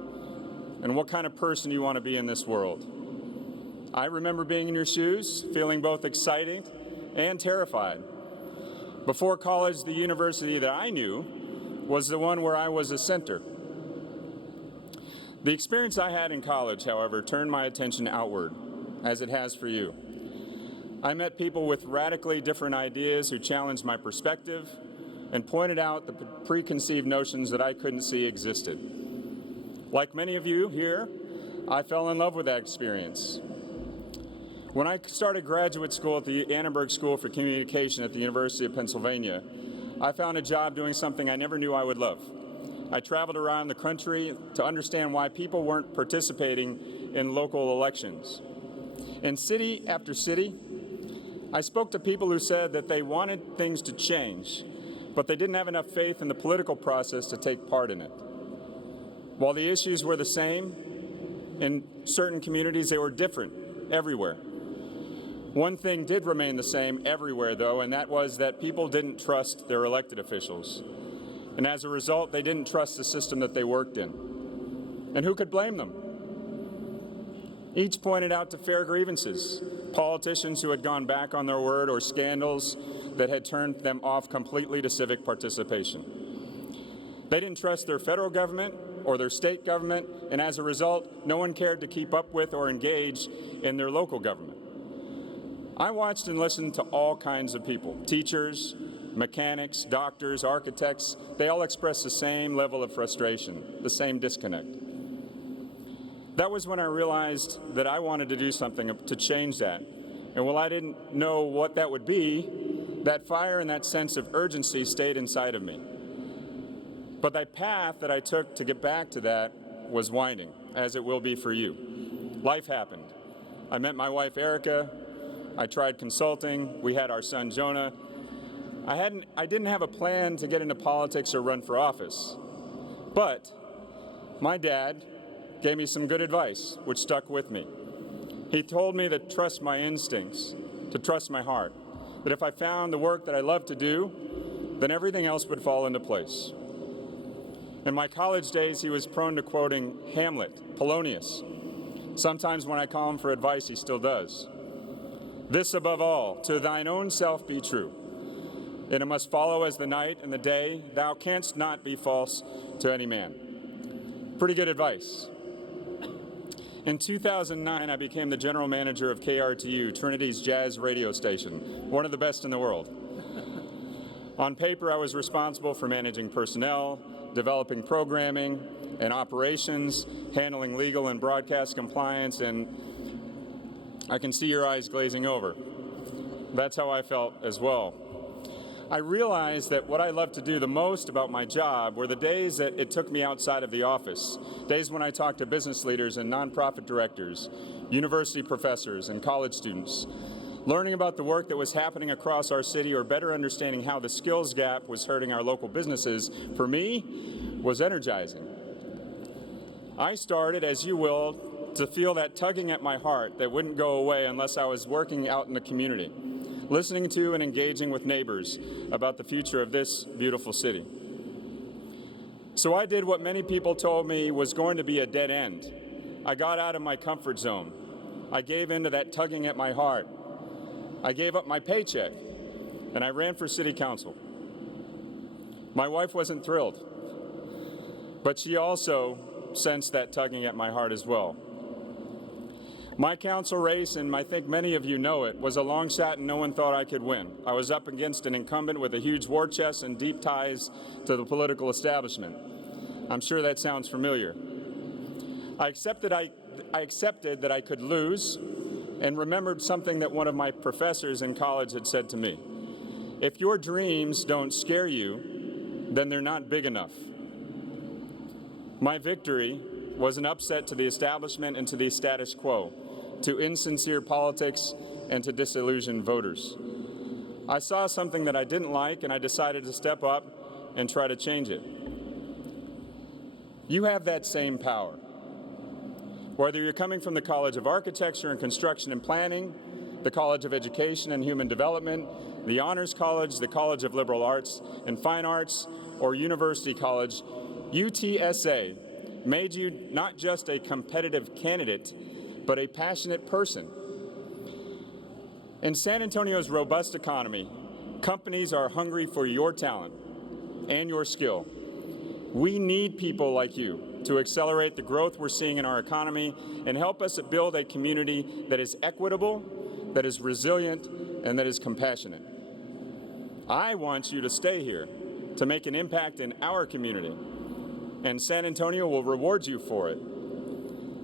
and what kind of person you want to be in this world. I remember being in your shoes, feeling both excited and terrified. Before college, the university that I knew was the one where I was a center. The experience I had in college, however, turned my attention outward, as it has for you. I met people with radically different ideas who challenged my perspective and pointed out the preconceived notions that I couldn't see existed. Like many of you here, I fell in love with that experience. When I started graduate school at the Annenberg School for Communication at the University of Pennsylvania, I found a job doing something I never knew I would love. I traveled around the country to understand why people weren't participating in local elections. In city after city, I spoke to people who said that they wanted things to change, but they didn't have enough faith in the political process to take part in it. While the issues were the same, in certain communities they were different everywhere. One thing did remain the same everywhere, though, and that was that people didn't trust their elected officials. And as a result, they didn't trust the system that they worked in. And who could blame them? Each pointed out to fair grievances, politicians who had gone back on their word or scandals that had turned them off completely to civic participation. They didn't trust their federal government or their state government, and as a result, no one cared to keep up with or engage in their local government. I watched and listened to all kinds of people, teachers, mechanics, doctors, architects. They all expressed the same level of frustration, the same disconnect. That was when I realized that I wanted to do something to change that. And while I didn't know what that would be, that fire and that sense of urgency stayed inside of me. But that path that I took to get back to that was winding, as it will be for you. Life happened. I met my wife, Erica. I tried consulting. We had our son, Jonah. I didn't have a plan to get into politics or run for office. But my dad gave me some good advice, which stuck with me. He told me to trust my instincts, to trust my heart, that if I found the work that I love to do, then everything else would fall into place. In my college days, he was prone to quoting Hamlet, Polonius. Sometimes when I call him for advice, he still does. This above all, to thine own self be true. And it must follow as the night and the day, thou canst not be false to any man. Pretty good advice. In 2009, I became the general manager of KRTU, Trinity's jazz radio station, one of the best in the world. On paper, I was responsible for managing personnel, developing programming and operations, handling legal and broadcast compliance, and I can see your eyes glazing over. That's how I felt as well. I realized that what I loved to do the most about my job were the days that it took me outside of the office, days when I talked to business leaders and nonprofit directors, university professors and college students, learning about the work that was happening across our city or better understanding how the skills gap was hurting our local businesses, for me, was energizing. I started, as you will, to feel that tugging at my heart that wouldn't go away unless I was working out in the community, listening to and engaging with neighbors about the future of this beautiful city. So I did what many people told me was going to be a dead end. I got out of my comfort zone. I gave in to that tugging at my heart. I gave up my paycheck, and I ran for city council. My wife wasn't thrilled, but she also sensed that tugging at my heart as well. My council race, and I think many of you know it, was a long shot and no one thought I could win. I was up against an incumbent with a huge war chest and deep ties to the political establishment. I'm sure that sounds familiar. I accepted that I could lose and remembered something that one of my professors in college had said to me. If your dreams don't scare you, then they're not big enough. My victory was an upset to the establishment and to the status quo, to insincere politics and to disillusioned voters. I saw something that I didn't like and I decided to step up and try to change it. You have that same power. Whether you're coming from the College of Architecture and Construction and Planning, the College of Education and Human Development, the Honors College, the College of Liberal Arts and Fine Arts, or University College, UTSA made you not just a competitive candidate, but a passionate person. In San Antonio's robust economy, companies are hungry for your talent and your skill. We need people like you to accelerate the growth we're seeing in our economy and help us build a community that is equitable, that is resilient, and that is compassionate. I want you to stay here to make an impact in our community, and San Antonio will reward you for it.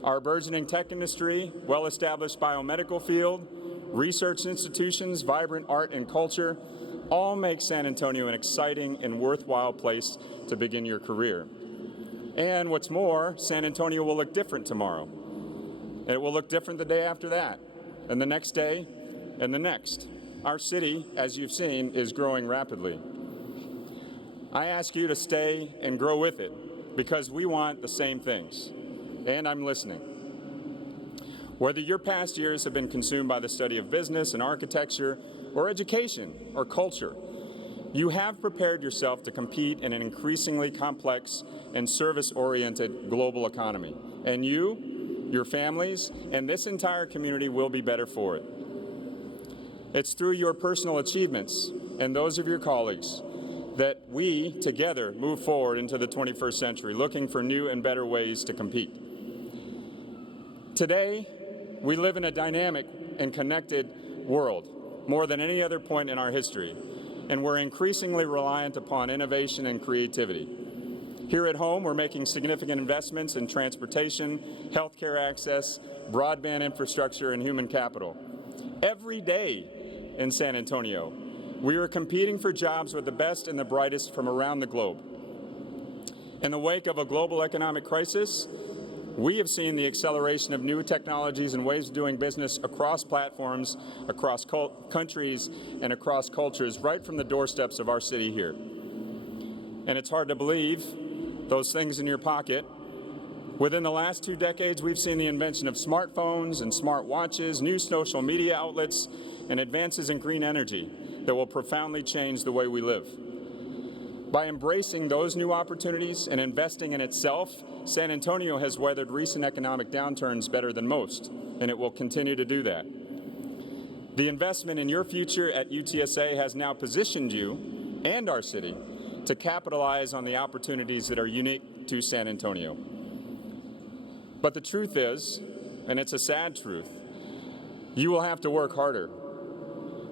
Our burgeoning tech industry, well-established biomedical field, research institutions, vibrant art and culture, all make San Antonio an exciting and worthwhile place to begin your career. And what's more, San Antonio will look different tomorrow. It will look different the day after that, and the next day, and the next. Our city, as you've seen, is growing rapidly. I ask you to stay and grow with it, because we want the same things, and I'm listening. Whether your past years have been consumed by the study of business and architecture, or education, or culture, you have prepared yourself to compete in an increasingly complex and service-oriented global economy. And you, your families, and this entire community will be better for it. It's through your personal achievements and those of your colleagues that we, together, move forward into the 21st century, looking for new and better ways to compete. Today, we live in a dynamic and connected world, more than any other point in our history, and we're increasingly reliant upon innovation and creativity. Here at home, we're making significant investments in transportation, healthcare access, broadband infrastructure, and human capital. Every day in San Antonio, we are competing for jobs with the best and the brightest from around the globe. In the wake of a global economic crisis, we have seen the acceleration of new technologies and ways of doing business across platforms, across countries, and across cultures right from the doorsteps of our city here. And it's hard to believe those things in your pocket. Within the last 2 decades, we've seen the invention of smartphones and smartwatches, new social media outlets, and advances in green energy that will profoundly change the way we live. By embracing those new opportunities and investing in itself, San Antonio has weathered recent economic downturns better than most, and it will continue to do that. The investment in your future at UTSA has now positioned you and our city to capitalize on the opportunities that are unique to San Antonio. But the truth is, and it's a sad truth. You will have to work harder.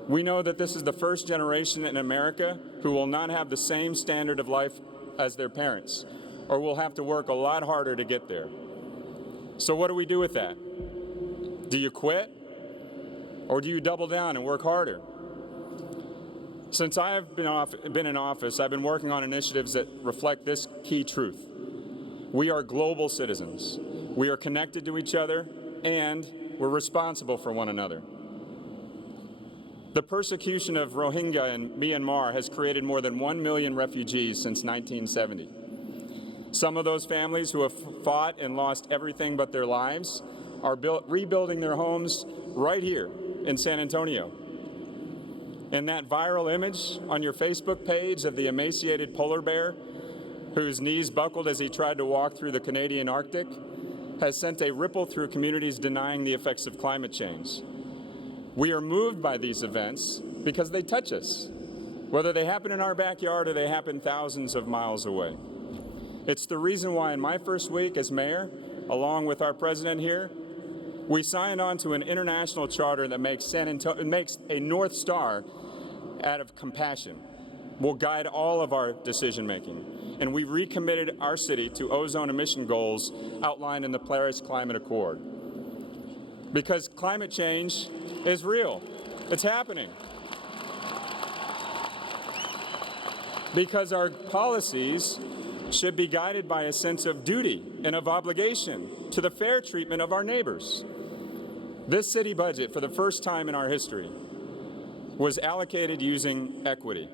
We know that this is the first generation in America who will not have the same standard of life as their parents, or will have to work a lot harder to get there. So what do we do with that? Do you quit? Or do you double down and work harder? Since I have been in office, I've been working on initiatives that reflect this key truth. We are global citizens. We are connected to each other, and we're responsible for one another. The persecution of Rohingya in Myanmar has created more than 1 million refugees since 1970. Some of those families who have fought and lost everything but their lives are rebuilding their homes right here in San Antonio. And that viral image on your Facebook page of the emaciated polar bear whose knees buckled as he tried to walk through the Canadian Arctic has sent a ripple through communities denying the effects of climate change. We are moved by these events because they touch us, whether they happen in our backyard or they happen thousands of miles away. It's the reason why in my first week as mayor, along with our president here, we signed on to an international charter that makes a North Star out of compassion. Will guide all of our decision making. And we recommitted our city to ozone emission goals outlined in the Paris Climate Accord. Because climate change is real. It's happening. Because our policies should be guided by a sense of duty and of obligation to the fair treatment of our neighbors. This city budget, for the first time in our history, was allocated using equity.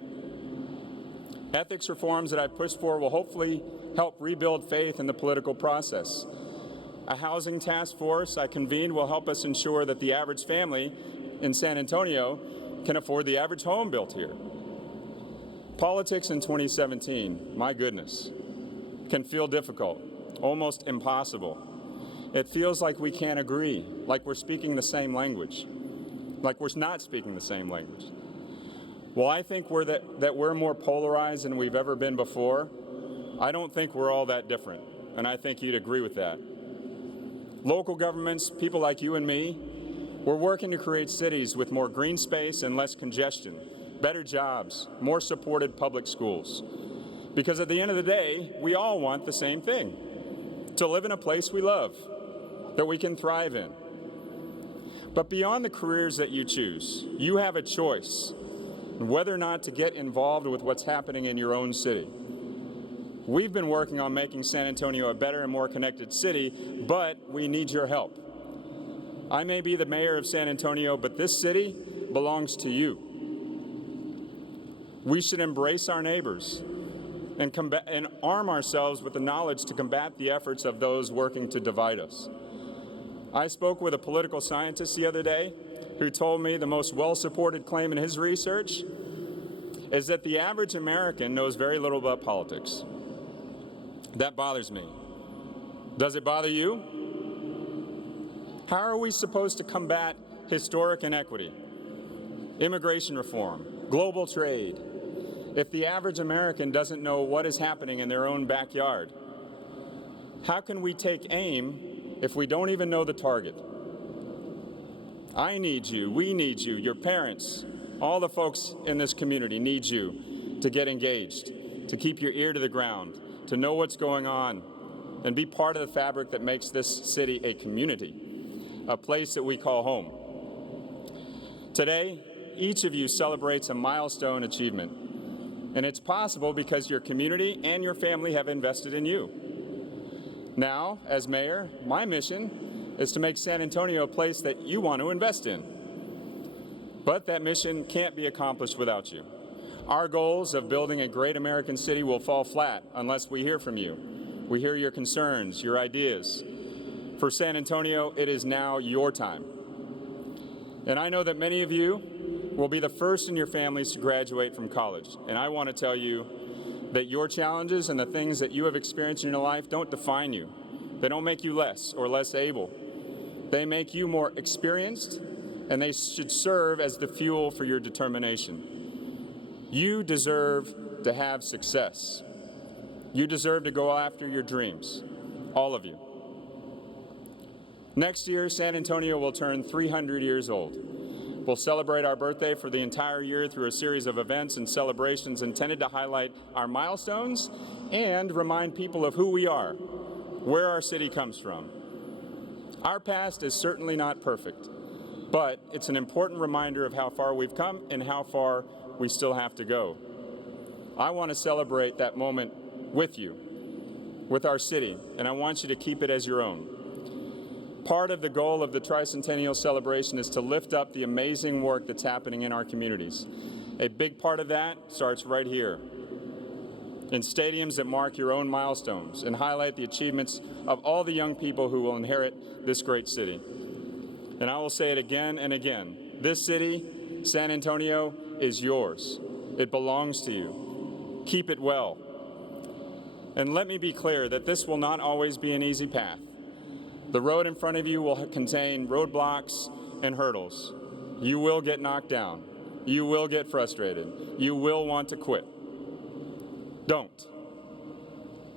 Ethics reforms that I've pushed for will hopefully help rebuild faith in the political process. A housing task force I convened will help us ensure that the average family in San Antonio can afford the average home built here. Politics in 2017, my goodness, can feel difficult, almost impossible. It feels like we can't agree, like we're speaking the same language, like we're not speaking the same language. Well, I think that we're more polarized than we've ever been before. I don't think we're all that different, and I think you'd agree with that. Local governments, people like you and me, we're working to create cities with more green space and less congestion, better jobs, more supported public schools. Because at the end of the day, we all want the same thing, to live in a place we love, that we can thrive in. But beyond the careers that you choose, you have a choice whether or not to get involved with what's happening in your own city. We've been working on making San Antonio a better and more connected city, but we need your help. I may be the mayor of San Antonio, but this city belongs to you. We should embrace our neighbors and arm ourselves with the knowledge to combat the efforts of those working to divide us. I spoke with a political scientist the other day who told me the most well-supported claim in his research is that the average American knows very little about politics. That bothers me. Does it bother you? How are we supposed to combat historic inequity, immigration reform, global trade, if the average American doesn't know what is happening in their own backyard? How can we take aim if we don't even know the target? I need you, we need you, your parents, all the folks in this community need you to get engaged, to keep your ear to the ground, to know what's going on, and be part of the fabric that makes this city a community, a place that we call home. Today, each of you celebrates a milestone achievement, and it's possible because your community and your family have invested in you. Now, as mayor, my mission is to make San Antonio a place that you want to invest in. But that mission can't be accomplished without you. Our goals of building a great American city will fall flat unless we hear from you. We hear your concerns, your ideas. For San Antonio, it is now your time. And I know that many of you will be the first in your families to graduate from college. And I want to tell you that your challenges and the things that you have experienced in your life don't define you. They don't make you less or less able. They make you more experienced, and they should serve as the fuel for your determination. You deserve to have success. You deserve to go after your dreams, all of you. Next year, San Antonio will turn 300 years old. We'll celebrate our birthday for the entire year through a series of events and celebrations intended to highlight our milestones and remind people of who we are, where our city comes from. Our past is certainly not perfect, but it's an important reminder of how far we've come and how far we still have to go. I want to celebrate that moment with you, with our city, and I want you to keep it as your own. Part of the goal of the Tricentennial celebration is to lift up the amazing work that's happening in our communities. A big part of that starts right here, in stadiums that mark your own milestones and highlight the achievements of all the young people who will inherit this great city. And I will say it again and again, this city, San Antonio, is yours. It belongs to you. Keep it well. And let me be clear that this will not always be an easy path. The road in front of you will contain roadblocks and hurdles. You will get knocked down. You will get frustrated. You will want to quit. Don't.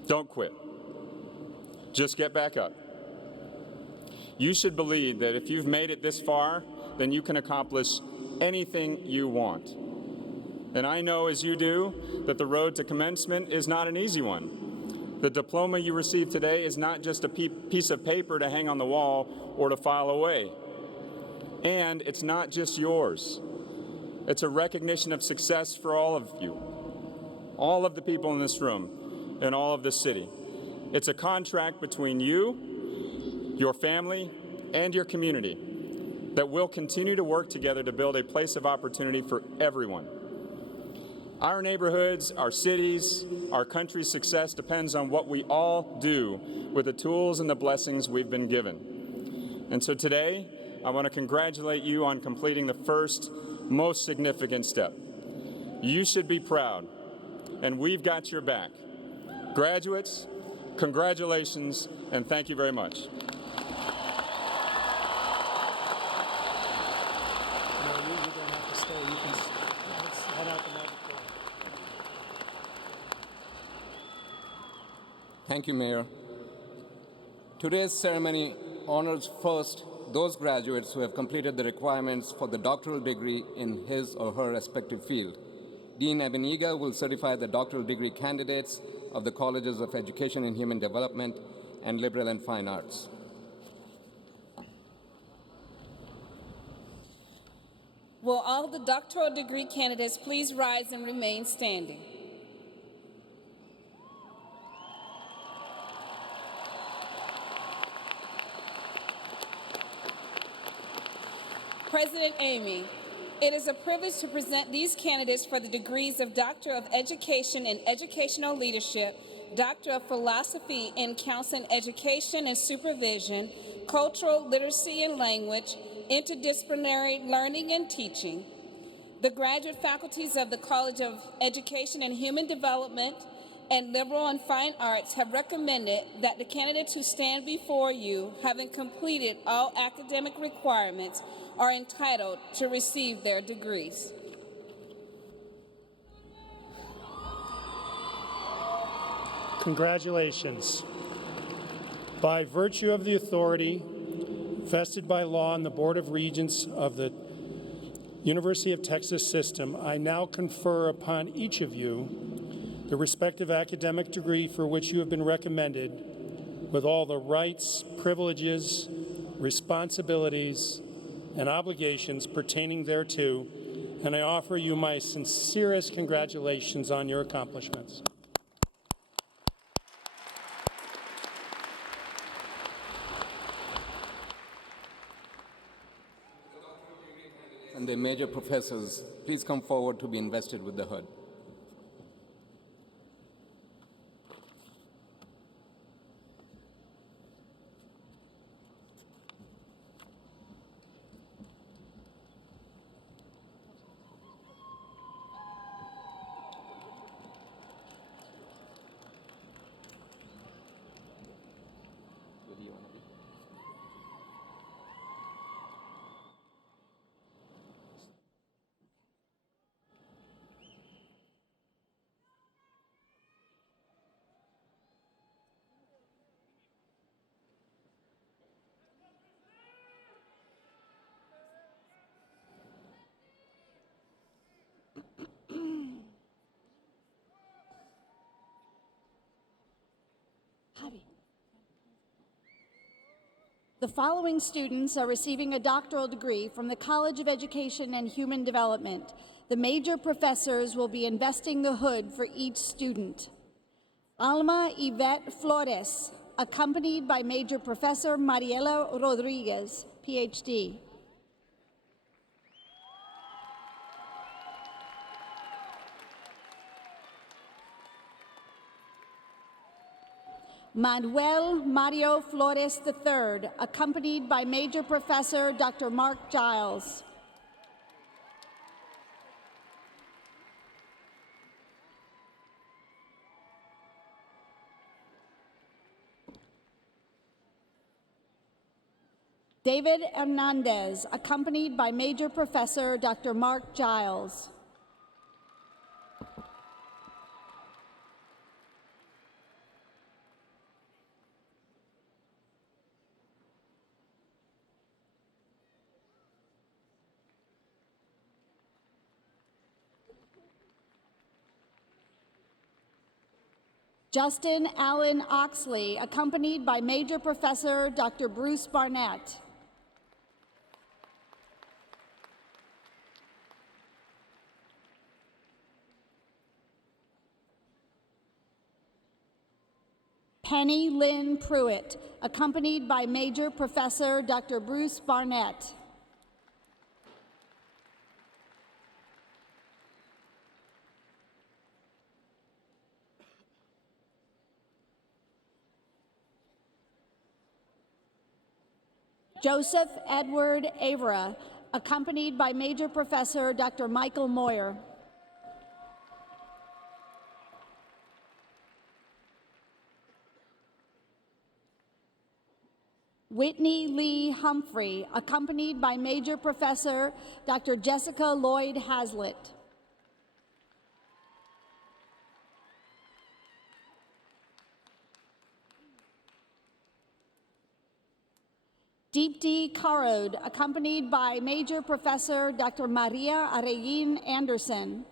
Don't quit. Just get back up. You should believe that if you've made it this far, then you can accomplish anything you want. And I know, as you do, that the road to commencement is not an easy one. The diploma you receive today is not just a piece of paper to hang on the wall or to file away. And it's not just yours. It's a recognition of success for all of you, all of the people in this room, and all of this city. It's a contract between you, your family, and your community that will continue to work together to build a place of opportunity for everyone. Our neighborhoods, our cities, our country's success depends on what we all do with the tools and the blessings we've been given. And so today, I want to congratulate you on completing the first, most significant step. You should be proud, and we've got your back. Graduates, congratulations, and thank you very much. Thank you, Mayor. Today's ceremony honors first those graduates who have completed the requirements for the doctoral degree in his or her respective field. Dean Abeniga will certify the doctoral degree candidates of the Colleges of Education and Human Development and Liberal and Fine Arts. Will all the doctoral degree candidates please rise and remain standing? President Amy, it is a privilege to present these candidates for the degrees of Doctor of Education in Educational Leadership, Doctor of Philosophy in Counseling, Education and Supervision, Cultural Literacy and Language, Interdisciplinary Learning and Teaching. The graduate faculties of the College of Education and Human Development and Liberal and Fine Arts have recommended that the candidates who stand before you, having completed all academic requirements, are entitled to receive their degrees. Congratulations. By virtue of the authority vested by law in the Board of Regents of the University of Texas System, I now confer upon each of you the respective academic degree for which you have been recommended, with all the rights, privileges, responsibilities, and obligations pertaining thereto, and I offer you my sincerest congratulations on your accomplishments. And the major professors, please come forward to be invested with the hood. The following students are receiving a doctoral degree from the College of Education and Human Development. The major professors will be investing the hood for each student. Alma Yvette Flores, accompanied by Major Professor Mariela Rodriguez, PhD. Manuel Mario Flores III, accompanied by Major Professor Dr. Mark Giles. David Hernandez, accompanied by Major Professor Dr. Mark Giles. Justin Allen Oxley, accompanied by Major Professor Dr. Bruce Barnett. Penny Lynn Pruitt, accompanied by Major Professor Dr. Bruce Barnett. Joseph Edward Avera, accompanied by Major Professor Dr. Michael Moyer. Whitney Lee Humphrey, accompanied by Major Professor Dr. Jessica Lloyd Hazlitt. Deepti Karod, accompanied by Major Professor Dr. Maria Aregin Anderson.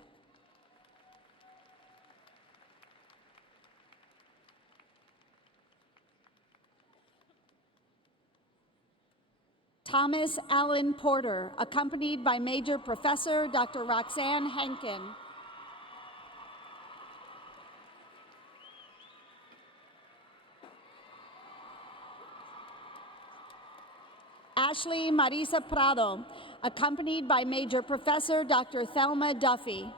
Thomas Allen Porter, accompanied by Major Professor Dr. Roxanne Henkin. Ashley Marisa Prado, accompanied by Major Professor Dr. Thelma Duffy.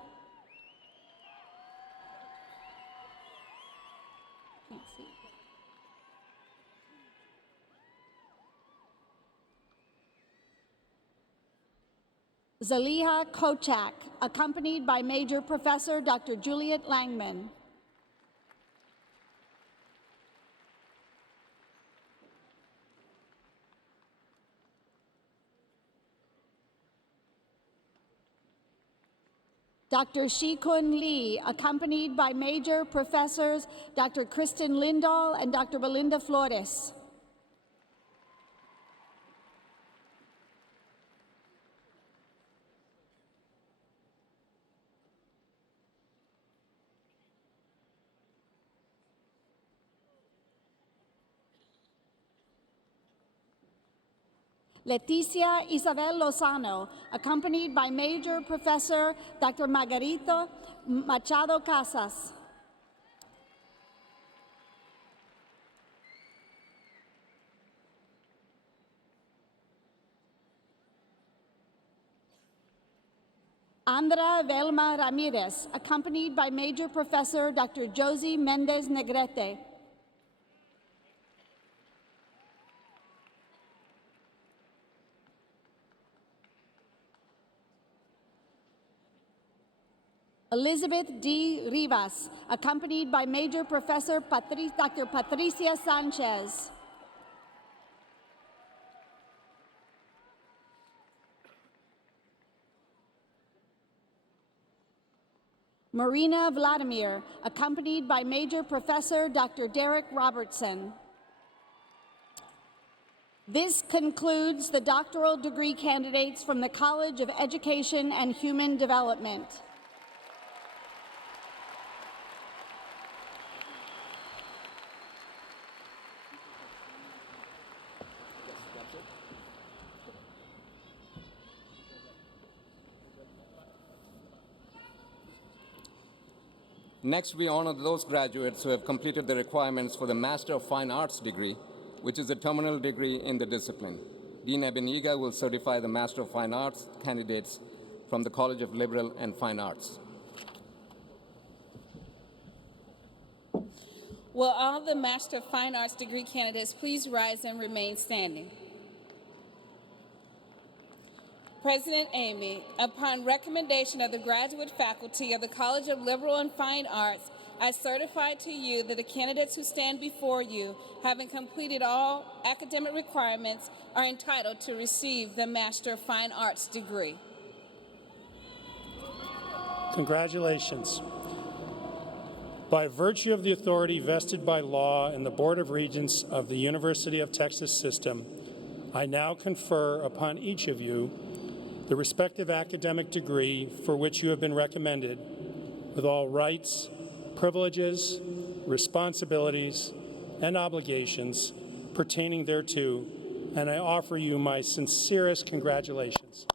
Zaliha Kochak, accompanied by Major Professor Dr. Juliet Langman. Dr. Shikun Lee, accompanied by Major Professors Dr. Kristen Lindahl and Dr. Belinda Flores. Leticia Isabel Lozano, accompanied by Major Professor Dr. Margarito Machado Casas. Andra Velma Ramirez, accompanied by Major Professor Dr. Josie Mendez Negrete. Elizabeth D. Rivas, accompanied by Major Professor Dr. Patricia Sanchez. Marina Vladimir, accompanied by Major Professor Dr. Derek Robertson. This concludes the doctoral degree candidates from the College of Education and Human Development. Next, we honor those graduates who have completed the requirements for the Master of Fine Arts degree, which is a terminal degree in the discipline. Dean Abeniga will certify the Master of Fine Arts candidates from the College of Liberal and Fine Arts. Will all the Master of Fine Arts degree candidates please rise and remain standing? President Amy, upon recommendation of the graduate faculty of the College of Liberal and Fine Arts, I certify to you that the candidates who stand before you, having completed all academic requirements, are entitled to receive the Master of Fine Arts degree. Congratulations. By virtue of the authority vested by law in the Board of Regents of the University of Texas System, I now confer upon each of you the respective academic degree for which you have been recommended, with all rights, privileges, responsibilities, and obligations pertaining thereto, and I offer you my sincerest congratulations.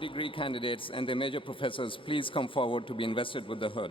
Degree candidates and their major professors, please come forward to be invested with the hood.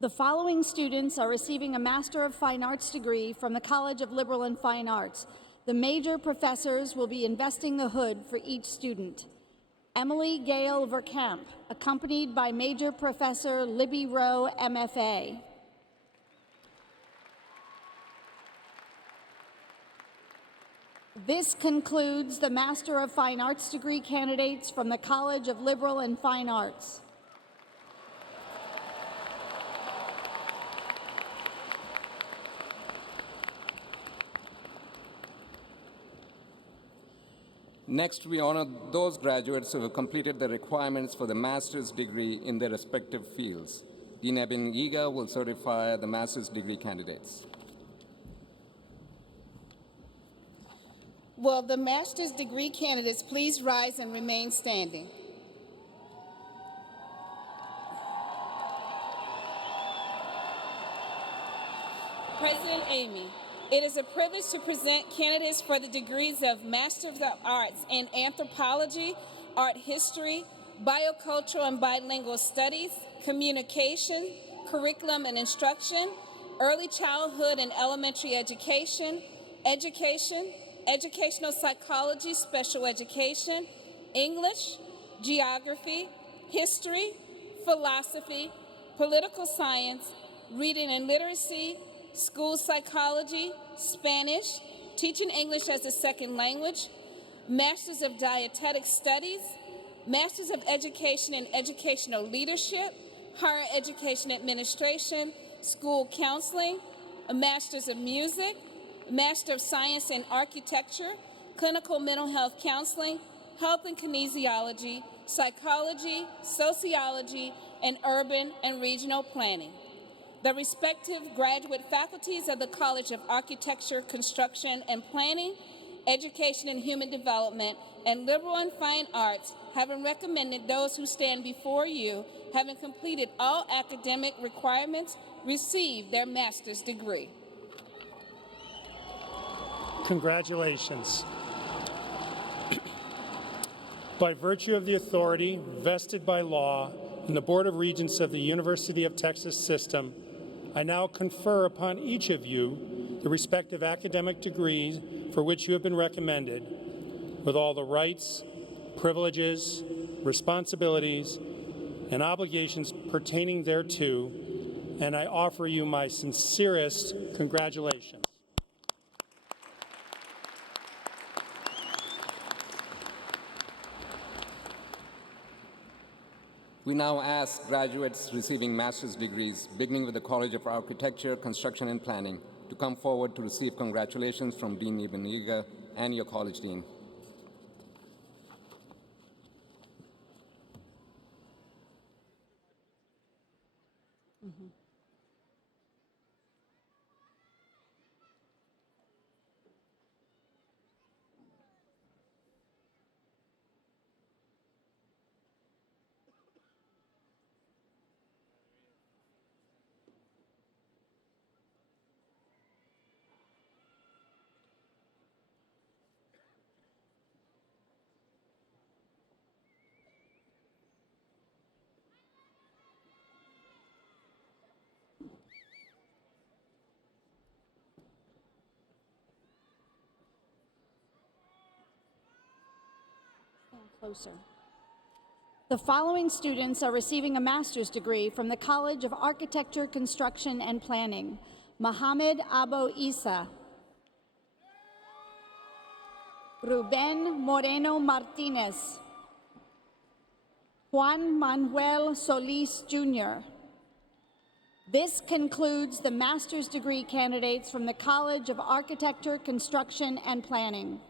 The following students are receiving a Master of Fine Arts degree from the College of Liberal and Fine Arts. The major professors will be investing the hood for each student. Emily Gale Verkamp, accompanied by Major Professor Libby Rowe, MFA. This concludes the Master of Fine Arts degree candidates from the College of Liberal and Fine Arts. Next, we honor those graduates who have completed the requirements for the master's degree in their respective fields. Dean Abeniga will certify the master's degree candidates. Will the master's degree candidates please rise and remain standing? President Amy, it is a privilege to present candidates for the degrees of Master of Arts in Anthropology, Art History, Biocultural and Bilingual Studies, Communication, Curriculum and Instruction, Early Childhood and Elementary Education, Educational Psychology, Special Education, English, Geography, History, Philosophy, Political Science, Reading and Literacy, School Psychology, Spanish, Teaching English as a Second Language, Masters of Dietetic Studies, Masters of Education and Educational Leadership, Higher Education Administration, School Counseling, a Masters of Music, Master of Science in Architecture, Clinical Mental Health Counseling, Health and Kinesiology, Psychology, Sociology, and Urban and Regional Planning. The respective graduate faculties of the College of Architecture, Construction and Planning, Education and Human Development, and Liberal and Fine Arts, having recommended those who stand before you, having completed all academic requirements, receive their master's degree. Congratulations. By virtue of the authority vested by law in the Board of Regents of the University of Texas System, I now confer upon each of you the respective academic degrees for which you have been recommended, with all the rights, privileges, responsibilities, and obligations pertaining thereto, and I offer you my sincerest congratulations. We now ask graduates receiving master's degrees, beginning with the College of Architecture, Construction, and Planning, to come forward to receive congratulations from Dean Ibaniga and your college dean. Closer. The following students are receiving a master's degree from the College of Architecture, Construction, and Planning. Mohamed Abo Isa, Ruben Moreno Martinez, Juan Manuel Solis Jr. This concludes the master's degree candidates from the College of Architecture, Construction, and Planning.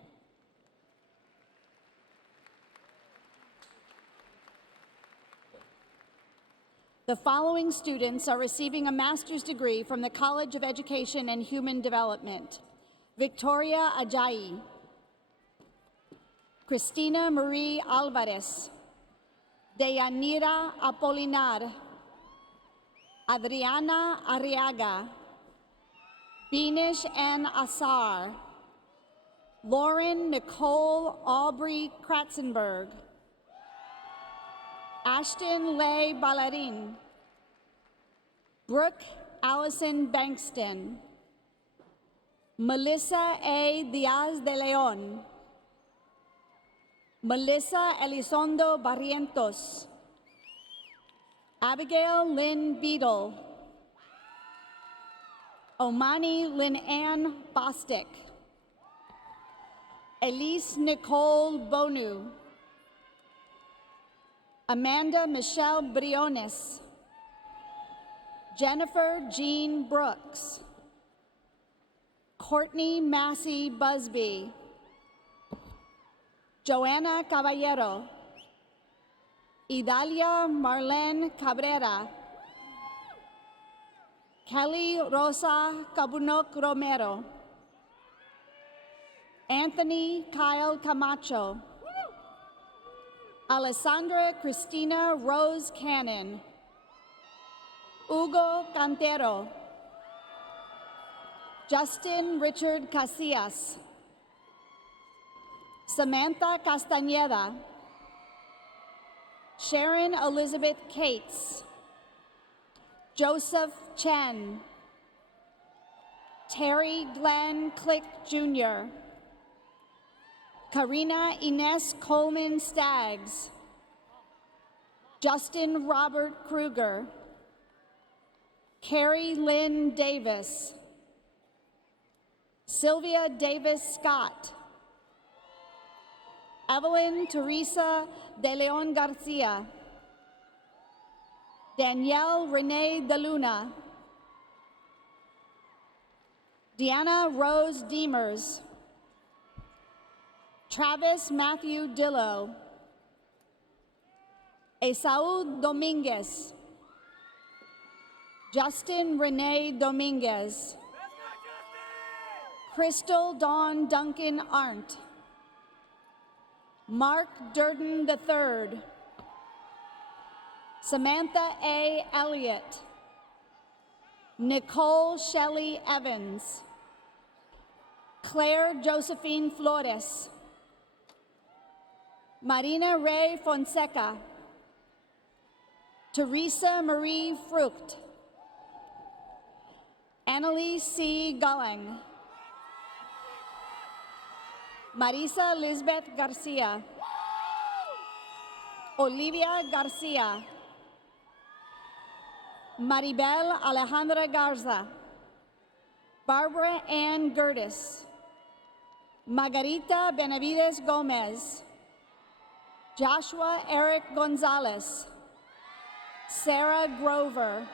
The following students are receiving a master's degree from the College of Education and Human Development. Victoria Ajayi, Cristina Marie Alvarez, Deyanira Apolinar, Adriana Arriaga, Beanish N. Assar, Lauren Nicole Aubrey Kratzenberg, Ashton Leigh Ballarin, Brooke Allison Bankston, Melissa A. Diaz de Leon, Melissa Elizondo Barrientos, Abigail Lynn Beadle, Omani Lynn Ann Bostick, Elise Nicole Bonu, Amanda Michelle Briones, Jennifer Jean Brooks, Courtney Massey Busby, Joanna Caballero, Idalia Marlene Cabrera, Kelly Rosa Cabunok Romero, Anthony Kyle Camacho, Alessandra Cristina Rose Cannon, Hugo Cantero, Justin Richard Casillas, Samantha Castañeda, Sharon Elizabeth Cates, Joseph Chen, Terry Glenn Click Jr., Karina Ines Coleman Staggs, Justin Robert Kruger, Carrie Lynn Davis, Sylvia Davis Scott, Evelyn Teresa de Leon Garcia, Danielle Renee De Luna, Deanna Rose Demers, Travis Matthew Dillo, Esau Dominguez, Justin Renee Dominguez, Crystal Dawn Duncan Arndt, Mark Durden III, Samantha A. Elliott, Nicole Shelley Evans, Claire Josephine Flores, Marina Ray Fonseca, Teresa Marie Frucht, Annalise C. Gulling, Marisa Lisbeth Garcia, Olivia Garcia, Maribel Alejandra Garza, Barbara Ann Gertis, Margarita Benavides Gomez, Joshua Eric Gonzalez, Sarah Grover,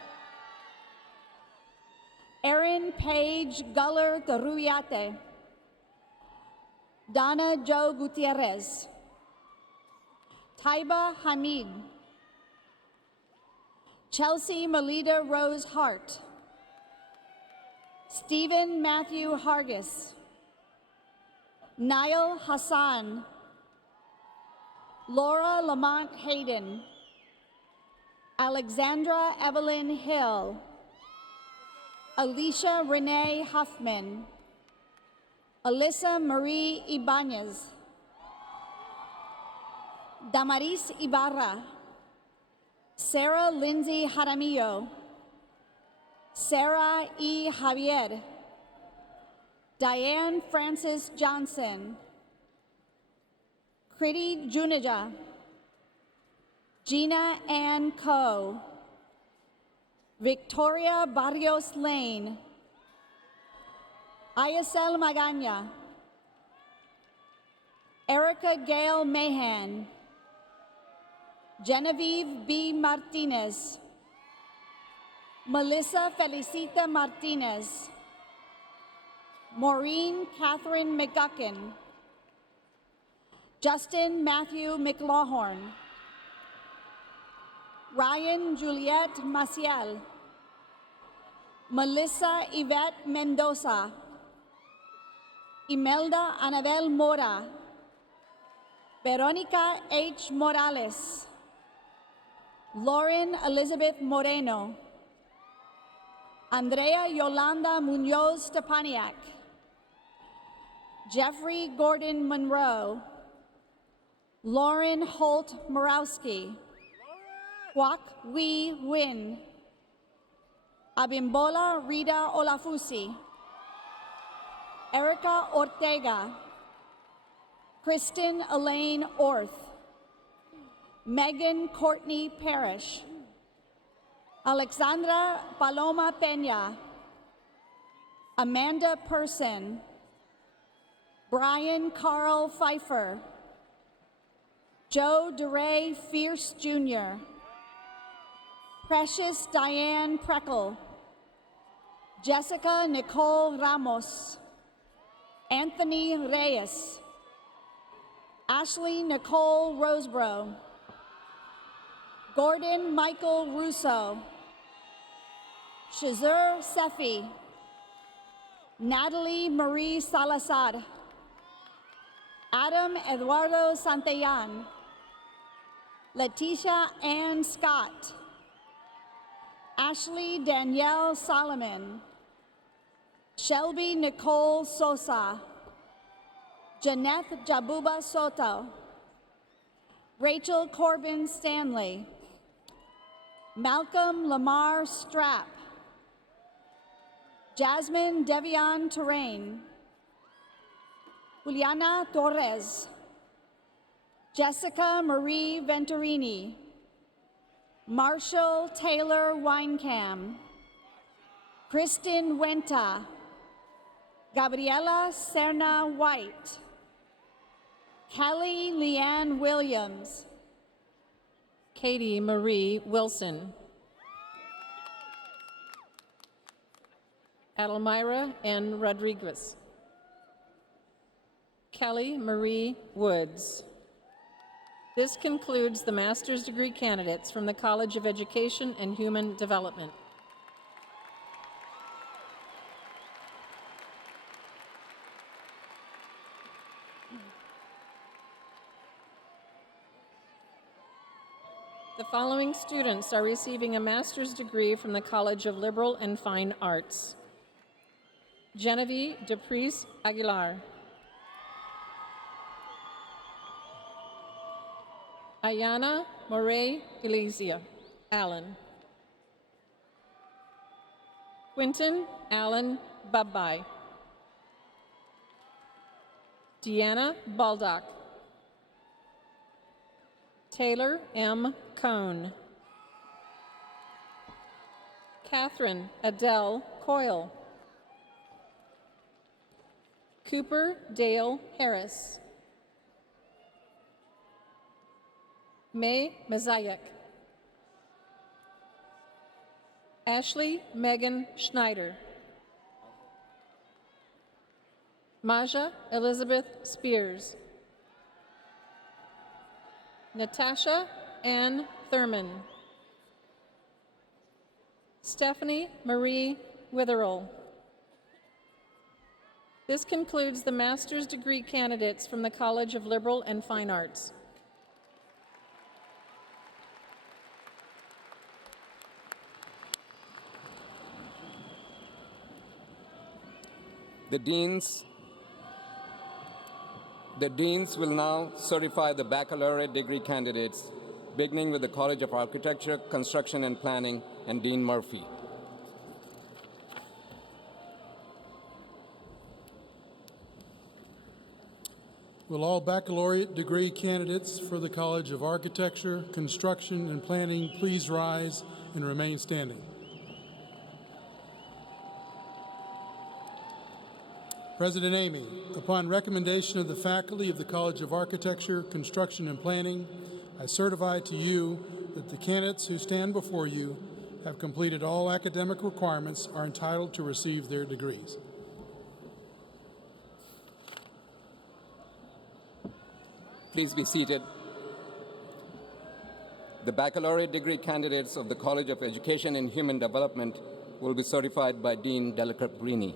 Erin Paige Guller Teruyate, Donna Jo Gutierrez, Taiba Hamid, Chelsea Melita Rose Hart, Stephen Matthew Hargis, Niall Hassan, Laura Lamont Hayden, Alexandra Evelyn Hill, Alicia Renee Huffman, Alyssa Marie Ibanez, Damaris Ibarra, Sarah Lindsay Jaramillo, Sarah E. Javier, Diane Francis Johnson, Kriti Juneja, Gina Ann Coe, Victoria Barrios Lane, Ayesel Magana, Erica Gale Mahan, Genevieve B. Martinez, Melissa Felicita Martinez, Maureen Catherine McGuckin, Justin Matthew McLawhorn, Ryan Juliette Maciel, Melissa Yvette Mendoza, Imelda Anabel Mora, Veronica H. Morales, Lauren Elizabeth Moreno, Andrea Yolanda Munoz Stepaniak, Jeffrey Gordon Monroe, Lauren Holt Morawski, Kwak Wee Win, Abimbola Rita Olafusi, Erica Ortega, Kristen Elaine Orth, Megan Courtney Parrish, Alexandra Paloma Peña, Amanda Person, Brian Carl Pfeiffer, Joe DeRay Fierce Jr., Precious Diane Preckle, Jessica Nicole Ramos, Anthony Reyes, Ashley Nicole Roseborough, Gordon Michael Russo, Shazur Sefi, Natalie Marie Salazar, Adam Eduardo Santillan, Leticia Ann Scott, Ashley Danielle Solomon, Shelby Nicole Sosa, Janeth Jabuba Soto, Rachel Corbin Stanley, Malcolm Lamar Strapp, Jasmine Devion Terrain, Juliana Torres, Jessica Marie Venturini, Marshall Taylor Winecam, Kristen Wenta, Gabriela Serna White, Kelly Leanne Williams, Katie Marie Wilson, Adelmira N. Rodriguez, Kelly Marie Woods. This concludes the master's degree candidates from the College of Education and Human Development. The following students are receiving a master's degree from the College of Liberal and Fine Arts. Genevieve Deprise Aguilar, Ayana Moray Galizia Allen, Quinton Allen Babbai, Deanna Baldock, Taylor M. Cohn, Catherine Adele Coyle, Cooper Dale Harris, May Mazayak, Ashley Megan Schneider. Maja Elizabeth Spears. Natasha Ann Thurman. Stephanie Marie Witherell. This concludes the master's degree candidates from the College of Liberal and Fine Arts. The deans will now certify the baccalaureate degree candidates, beginning with the College of Architecture, Construction and Planning, and Dean Murphy. Will all baccalaureate degree candidates for the College of Architecture, Construction and Planning please rise and remain standing? President Amy, upon recommendation of the faculty of the College of Architecture, Construction and Planning, I certify to you that the candidates who stand before you have completed all academic requirements are entitled to receive their degrees. Please be seated. The baccalaureate degree candidates of the College of Education and Human Development will be certified by Dean Delacaprini.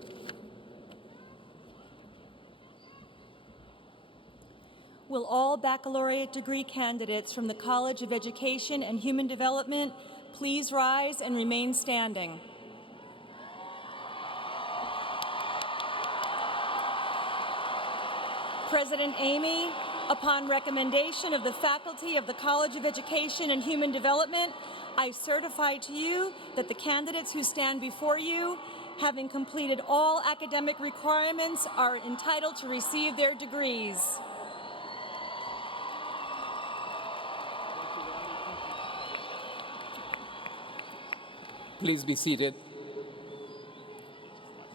Will all baccalaureate degree candidates from the College of Education and Human Development please rise and remain standing? President Amy, upon recommendation of the faculty of the College of Education and Human Development, I certify to you that the candidates who stand before you, having completed all academic requirements, are entitled to receive their degrees. Please be seated.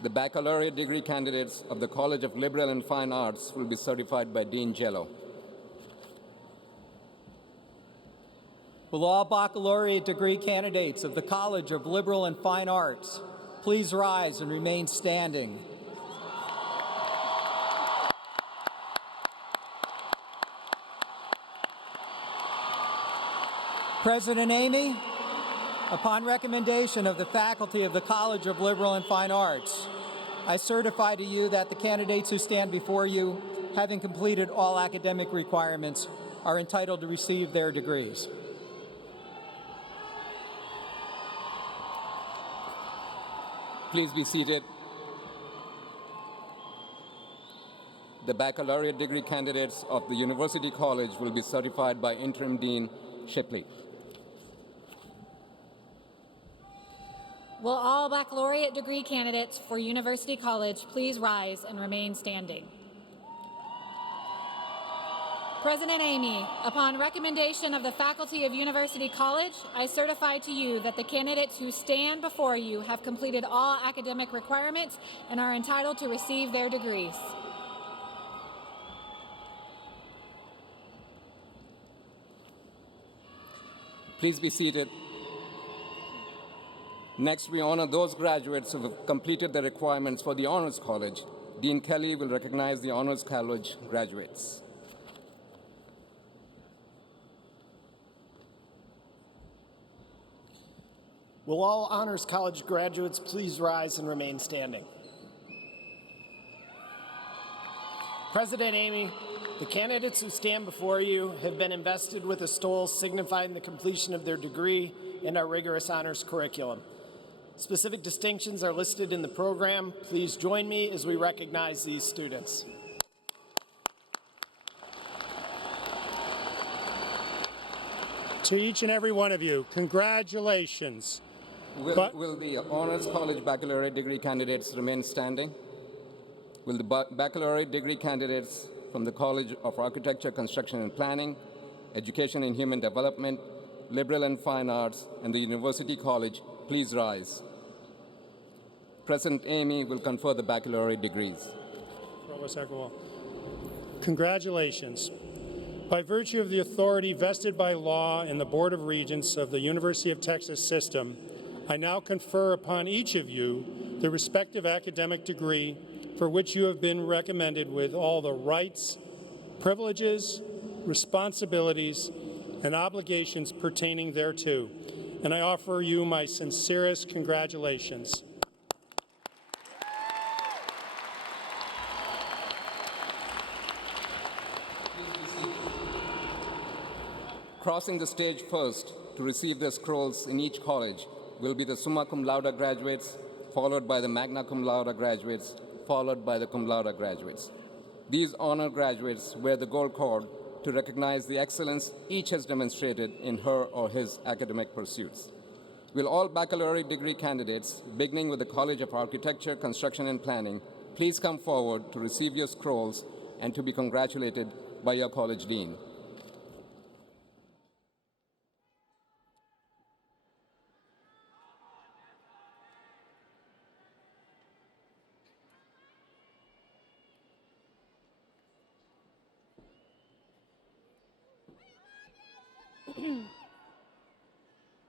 The baccalaureate degree candidates of the College of Liberal and Fine Arts will be certified by Dean Jello. Will all baccalaureate degree candidates of the College of Liberal and Fine Arts please rise and remain standing? President Amy, upon recommendation of the faculty of the College of Liberal and Fine Arts, I certify to you that the candidates who stand before you, having completed all academic requirements, are entitled to receive their degrees. Please be seated. The baccalaureate degree candidates of the University College will be certified by Interim Dean Shipley. Will all baccalaureate degree candidates for University College please rise and remain standing? President Amy, upon recommendation of the faculty of University College, I certify to you that the candidates who stand before you have completed all academic requirements and are entitled to receive their degrees. Please be seated. Next, we honor those graduates who have completed the requirements for the Honors College. Dean Kelly will recognize the Honors College graduates. Will all Honors College graduates please rise and remain standing? President Amy, the candidates who stand before you have been invested with a stole signifying the completion of their degree in our rigorous honors curriculum. Specific distinctions are listed in the program. Please join me as we recognize these students. To each and every one of you, congratulations. Will the Honors College baccalaureate degree candidates remain standing? Will the baccalaureate degree candidates from the College of Architecture, Construction and Planning, Education and Human Development, Liberal and Fine Arts, and the University College please rise? President Amy will confer the baccalaureate degrees. Provost Eckerwall. Congratulations. By virtue of the authority vested by law in the Board of Regents of the University of Texas System, I now confer upon each of you the respective academic degree for which you have been recommended with all the rights, privileges, responsibilities, and obligations pertaining thereto. And I offer you my sincerest congratulations. Crossing the stage first to receive their scrolls in each college will be the summa cum laude graduates, followed by the magna cum laude graduates, followed by the cum laude graduates. These honor graduates wear the gold cord to recognize the excellence each has demonstrated in her or his academic pursuits. Will all baccalaureate degree candidates, beginning with the College of Architecture, Construction, and Planning, please come forward to receive your scrolls and to be congratulated by your college dean.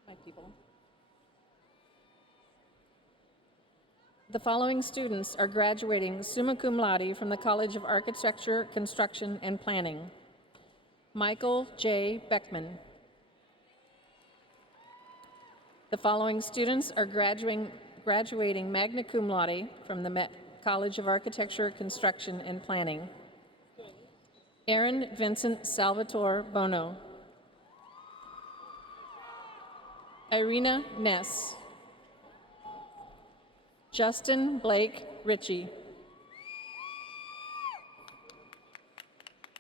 My people. The following students are graduating summa cum laude from the College of Architecture, Construction, and Planning. Michael J. Beckman. The following students are graduating magna cum laude from the College of Architecture, Construction, and Planning. Aaron Vincent Salvatore Bono. Irina Ness. Justin Blake Ritchie.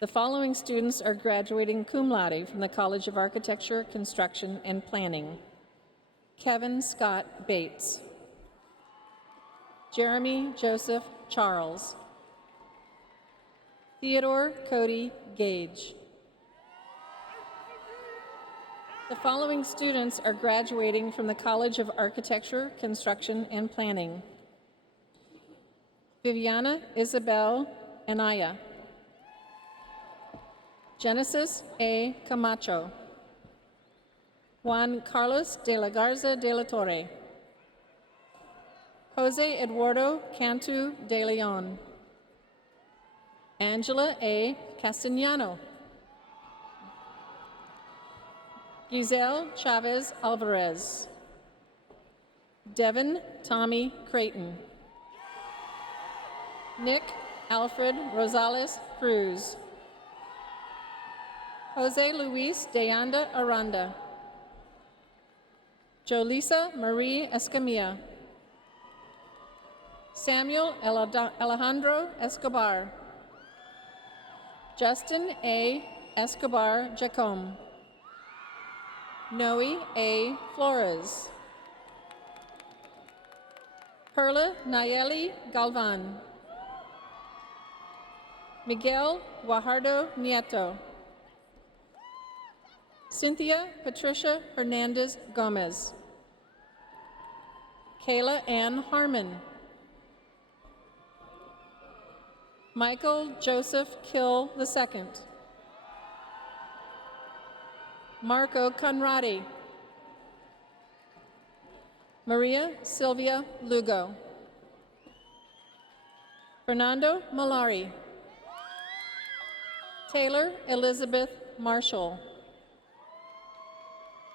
The following students are graduating cum laude from the College of Architecture, Construction, and Planning. Kevin Scott Bates. Jeremy Joseph Charles. Theodore Cody Gage. The following students are graduating from the College of Architecture, Construction, and Planning. Viviana Isabel Anaya. Genesis A. Camacho. Juan Carlos de la Garza de la Torre. Jose Eduardo Cantu de Leon. Angela A. Castellano. Giselle Chavez Alvarez. Devin Tommy Creighton. Nick Alfred Rosales Cruz. Jose Luis de Anda Aranda. Jolisa Marie Escamilla. Samuel Alejandro Escobar. Justin A. Escobar Jacome. Noe A. Flores. Perla Nayeli Galvan. Miguel Guajardo Nieto. Cynthia Patricia Hernandez Gomez. Kayla Ann Harmon. Michael Joseph Kill II. Marco Conradi. Maria Silvia Lugo. Fernando Malari. Taylor Elizabeth Marshall.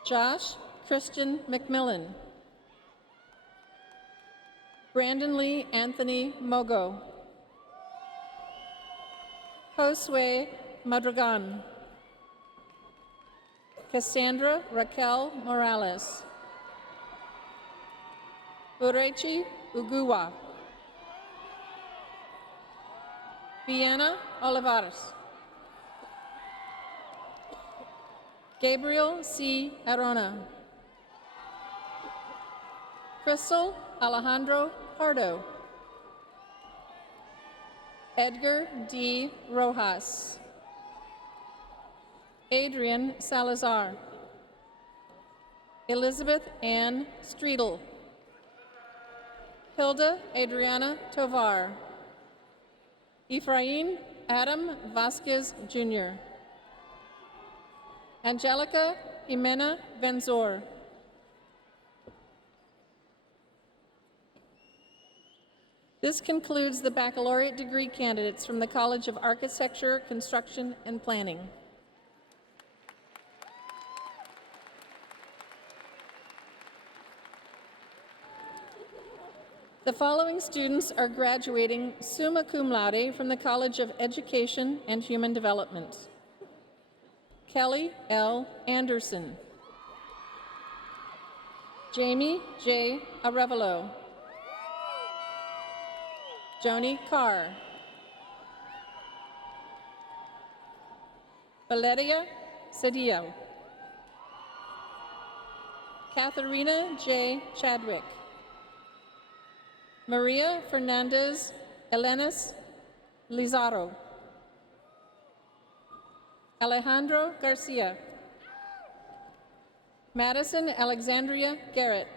Josh Christian McMillan. Brandon Lee Anthony Mogo. Josue Madrigan. Cassandra Raquel Morales. Urechi Uguwa. Vienna Olivares. Gabriel C. Arona. Crystal Alejandro Pardo. Edgar D. Rojas. Adrian Salazar. Elizabeth Ann Streetle. Hilda Adriana Tovar. Efrain Adam Vasquez Jr. Angelica Jimena Benzor. This concludes the baccalaureate degree candidates from the College of Architecture, Construction, and Planning. The following students are graduating summa cum laude from the College of Education and Human Development. Kelly L. Anderson. Jamie J. Arevalo. Joni Carr. Valeria Cedillo. Katharina J. Chadwick. Maria Fernandez Elenis Lizarro. Alejandro Garcia. Madison Alexandria Garrett.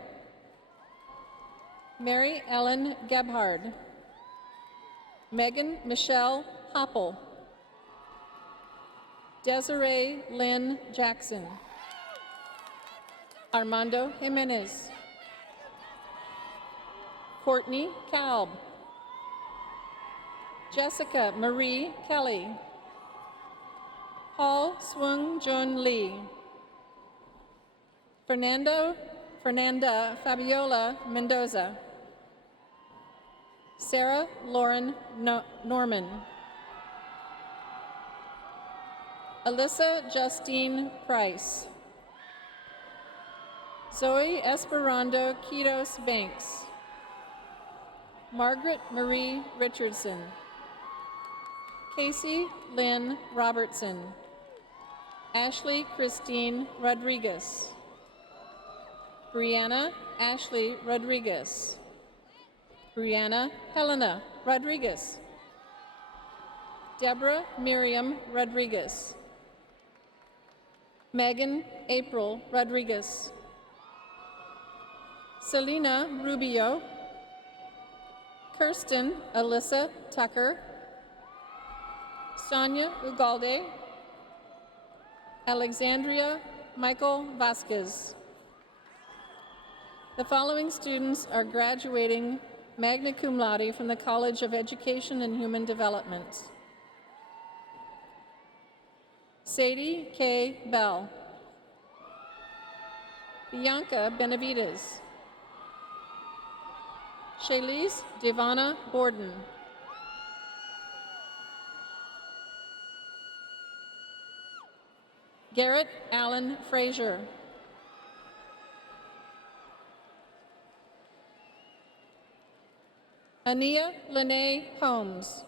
Mary Ellen Gebhard. Megan Michelle Hoppel. Desiree Lynn Jackson. Armando Jimenez. Courtney Kalb. Jessica Marie Kelly. Paul Swung Jun Lee. Fernanda Fabiola Mendoza. Sarah Lauren Norman. Alyssa Justine Price. Zoe Esperando Quitos Banks. Margaret Marie Richardson. Casey Lynn Robertson. Ashley Christine Rodriguez. Brianna Ashley Rodriguez. Brianna Helena Rodriguez. Deborah Miriam Rodriguez. Megan April Rodriguez. Selena Rubio. Kirsten Alyssa Tucker. Sonia Ugalde. Alexandria Michael Vasquez. The following students are graduating magna cum laude from the College of Education and Human Development. Sadie K. Bell. Bianca Benavides. Shaylise Devana Borden. Garrett Allen Frazier. Ania Lene Holmes.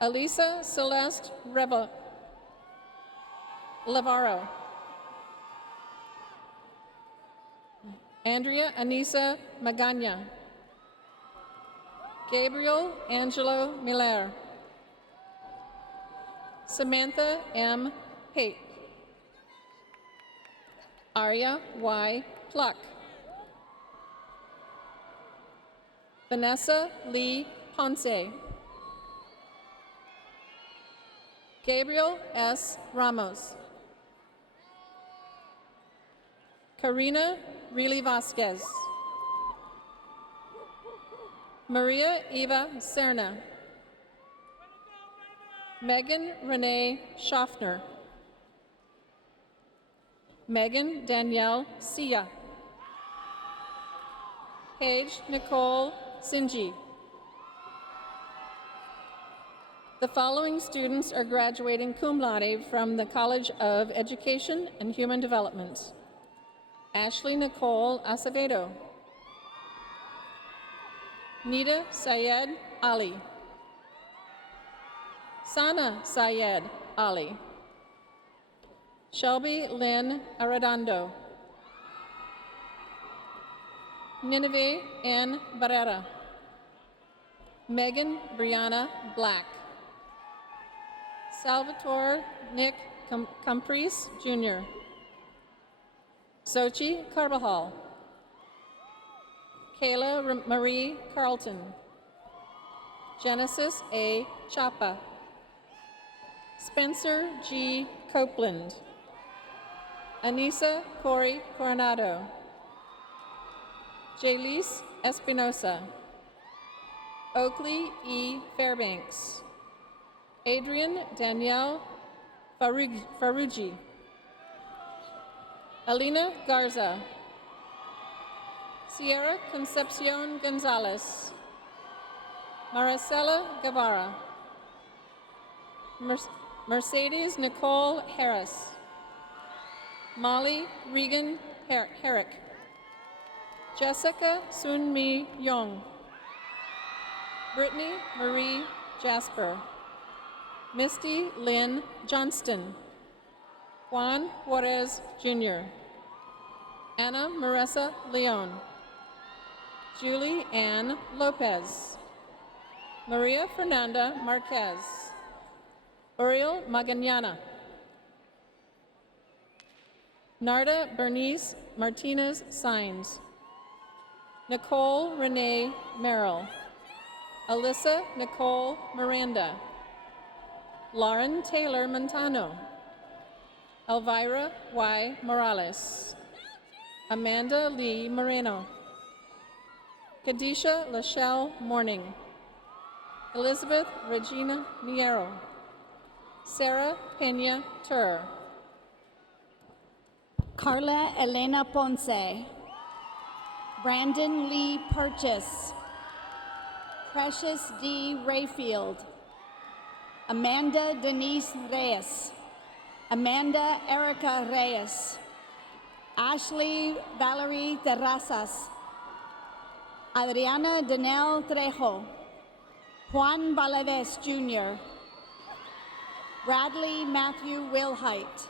Elisa Celeste Lavaro. Andrea Anissa Magana. Gabriel Angelo Miller. Samantha M. Pate. Aria Y. Pluck. Vanessa Lee Ponce. Gabriel S. Ramos. Karina Reilly Vasquez. Maria Eva Serna. Megan Renee Schaffner. Megan Danielle Sia. Paige Nicole Sinji. The following students are graduating cum laude from the College of Education and Human Development. Ashley Nicole Acevedo. Nida Syed Ali. Sana Syed Ali. Shelby Lynn Arredondo. Nineveh N. Barrera. Megan Brianna Black. Salvatore Nick Camprise Jr. Sochi Carbajal. Kayla Marie Carlton. Genesis A. Chapa. Spencer G. Copeland. Anissa Corey Coronado. Jaylise Espinosa, Oakley E. Fairbanks, Adrian Danielle Farugi, Alina Garza, Sierra Concepcion Gonzalez, Maricela Guevara, Mercedes Nicole Harris, Molly Regan Herrick, Jessica Sunmi Young, Brittany Marie Jasper, Misty Lynn Johnston, Juan Juarez Jr., Anna Marissa Leon, Julie Ann Lopez, Maria Fernanda Marquez, Uriel Magañana, Narda Bernice Martinez Sines, Nicole Renee Merrill, Alyssa Nicole Miranda, Lauren Taylor Montano, Elvira Y. Morales, Amanda Lee Moreno, Kadisha Lachelle Morning, Elizabeth Regina Niero, Sarah Pena Tur, Carla Elena Ponce, Brandon Lee Purchase, Precious D. Rayfield, Amanda Denise Reyes, Amanda Erica Reyes, Ashley Valerie Terrazas, Adriana Danelle Trejo, Juan Valadez Jr., Bradley Matthew Wilhite.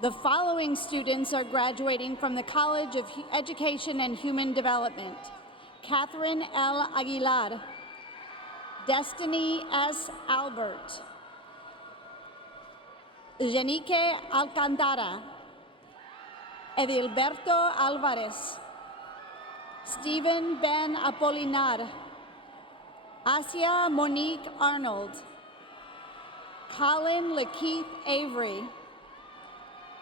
The following students are graduating from the College of Education and Human Development: Catherine L. Aguilar, Destiny S. Albert, Janique Alcantara, Edilberto Alvarez, Stephen Ben Apolinar, Asia Monique Arnold, Colin Lakeith Avery,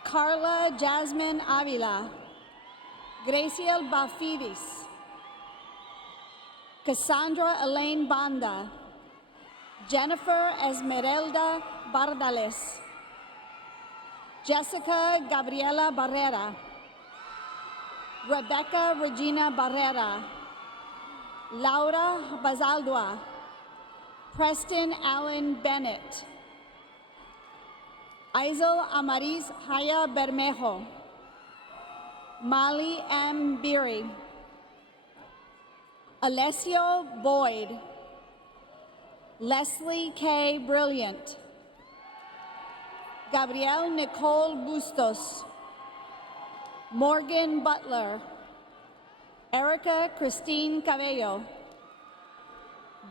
Carla Jasmine Avila, Graciel Bafidis, Cassandra Elaine Banda, Jennifer Esmeralda Bardales, Jessica Gabriela Barrera, Rebecca Regina Barrera, Laura Bazaldua, Preston Allen Bennett, Aisel Amaris Haya Bermejo, Mali M. Beery, Alessio Boyd, Leslie K. Brilliant, Gabrielle Nicole Bustos, Morgan Butler, Erica Christine Cabello,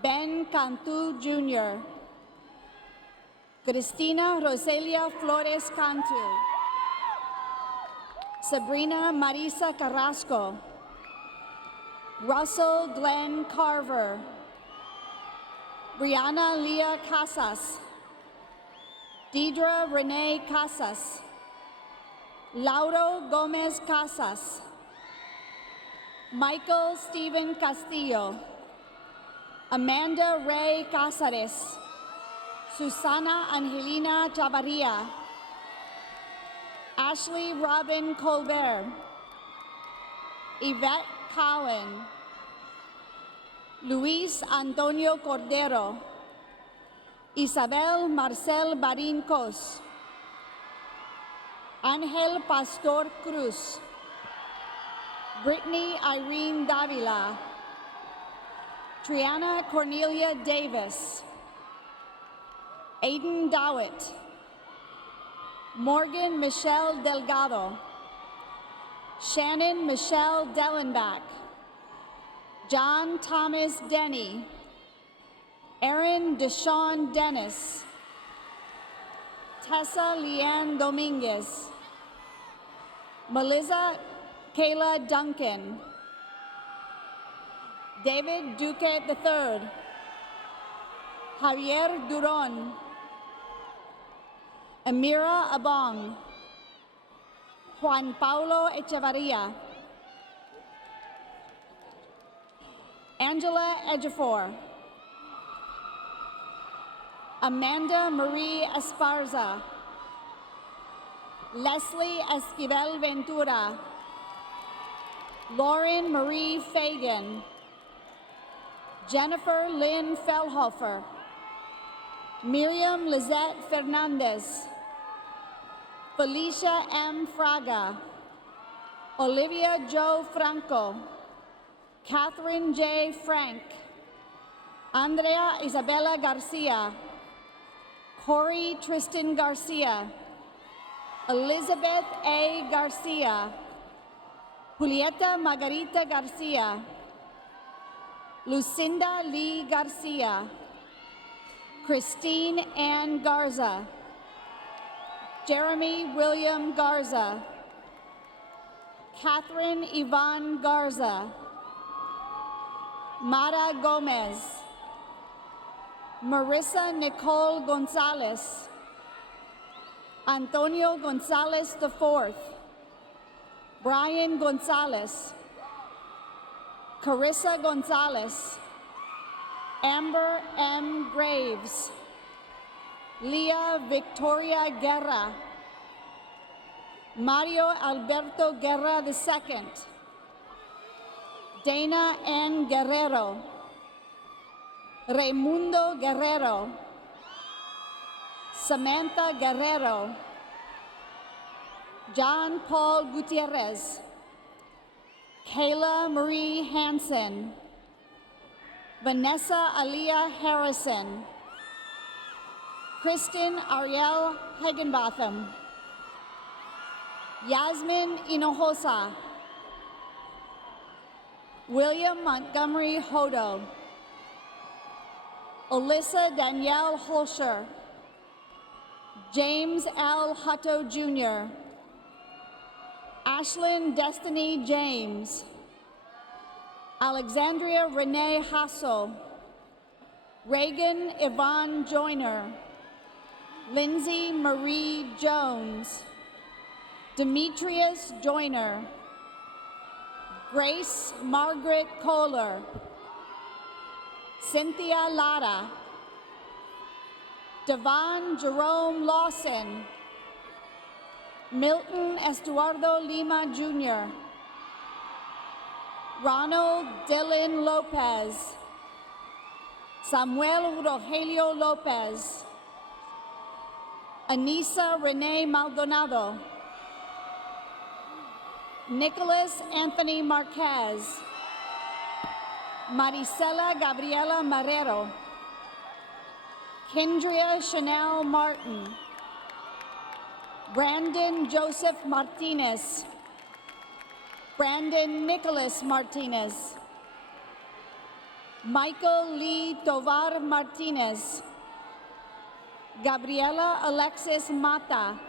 Ben Cantu Jr., Cristina Roselia Flores Cantu, Sabrina Marisa Carrasco, Russell Glenn Carver, Brianna Leah Casas, Deidre Renee Casas, Lauro Gomez Casas, Michael Stephen Castillo, Amanda Ray Casares, Susana Angelina Chavarria, Ashley Robin Colbert, Yvette Cowan, Luis Antonio Cordero, Isabel Marcel Barincos, Angel Pastor Cruz, Brittany Irene Davila, Triana Cornelia Davis, Aiden Dowett, Morgan Michelle Delgado, Shannon Michelle Dellenbach, John Thomas Denny, Aaron Deshawn Dennis, Tessa Leanne Dominguez, Melissa Kayla Duncan, David Duquette III, Javier Duron, Amira Abong, Juan Paulo Echevarria, Angela Ejiofor, Amanda Marie Esparza, Leslie Esquivel Ventura, Lauren Marie Fagan, Jennifer Lynn Fellhofer, Miriam Lizette Fernandez, Felicia M. Fraga, Olivia Jo Franco, Catherine J. Frank, Andrea Isabella Garcia, Corey Tristan Garcia, Elizabeth A. Garcia, Julieta Margarita Garcia, Lucinda Lee Garcia, Christine Ann Garza, Jeremy William Garza, Catherine Yvonne Garza, Mara Gomez, Marissa Nicole Gonzalez, Antonio Gonzalez IV, Brian Gonzalez, Carissa Gonzalez, Amber M. Graves, Leah Victoria Guerra, Mario Alberto Guerra II, Dana N. Guerrero, Raimundo Guerrero, Samantha Guerrero, John Paul Gutierrez, Kayla Marie Hansen, Vanessa Aliyah Harrison, Kristen Ariel Higginbotham, Yasmin Hinojosa, William Montgomery Hodo, Alyssa Danielle Holscher, James L. Hutto Jr., Ashlyn Destiny James, Alexandria Renee Hassel, Reagan Yvonne Joyner, Lindsay Marie Jones, Demetrius Joyner, Grace Margaret Kohler, Cynthia Lara, Devon Jerome Lawson, Milton Estuardo Lima Jr., Ronald Dylan Lopez, Samuel Rogelio Lopez, Anissa Renee Maldonado, Nicholas Anthony Marquez, Maricela Gabriela Marrero, Kendria Chanel Martin, Brandon Joseph Martinez, Brandon Nicholas Martinez, Michael Lee Tovar Martinez, Gabriela Alexis Mata,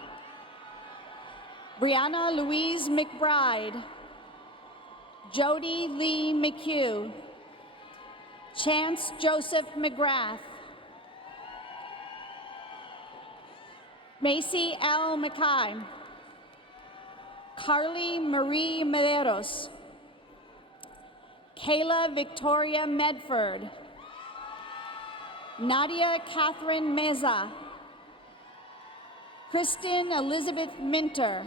Brianna Louise McBride, Jody Lee McHugh, Chance Joseph McGrath, Macy L. Mackay, Carly Marie Mederos, Kayla Victoria Medford, Nadia Catherine Meza, Kristen Elizabeth Minter,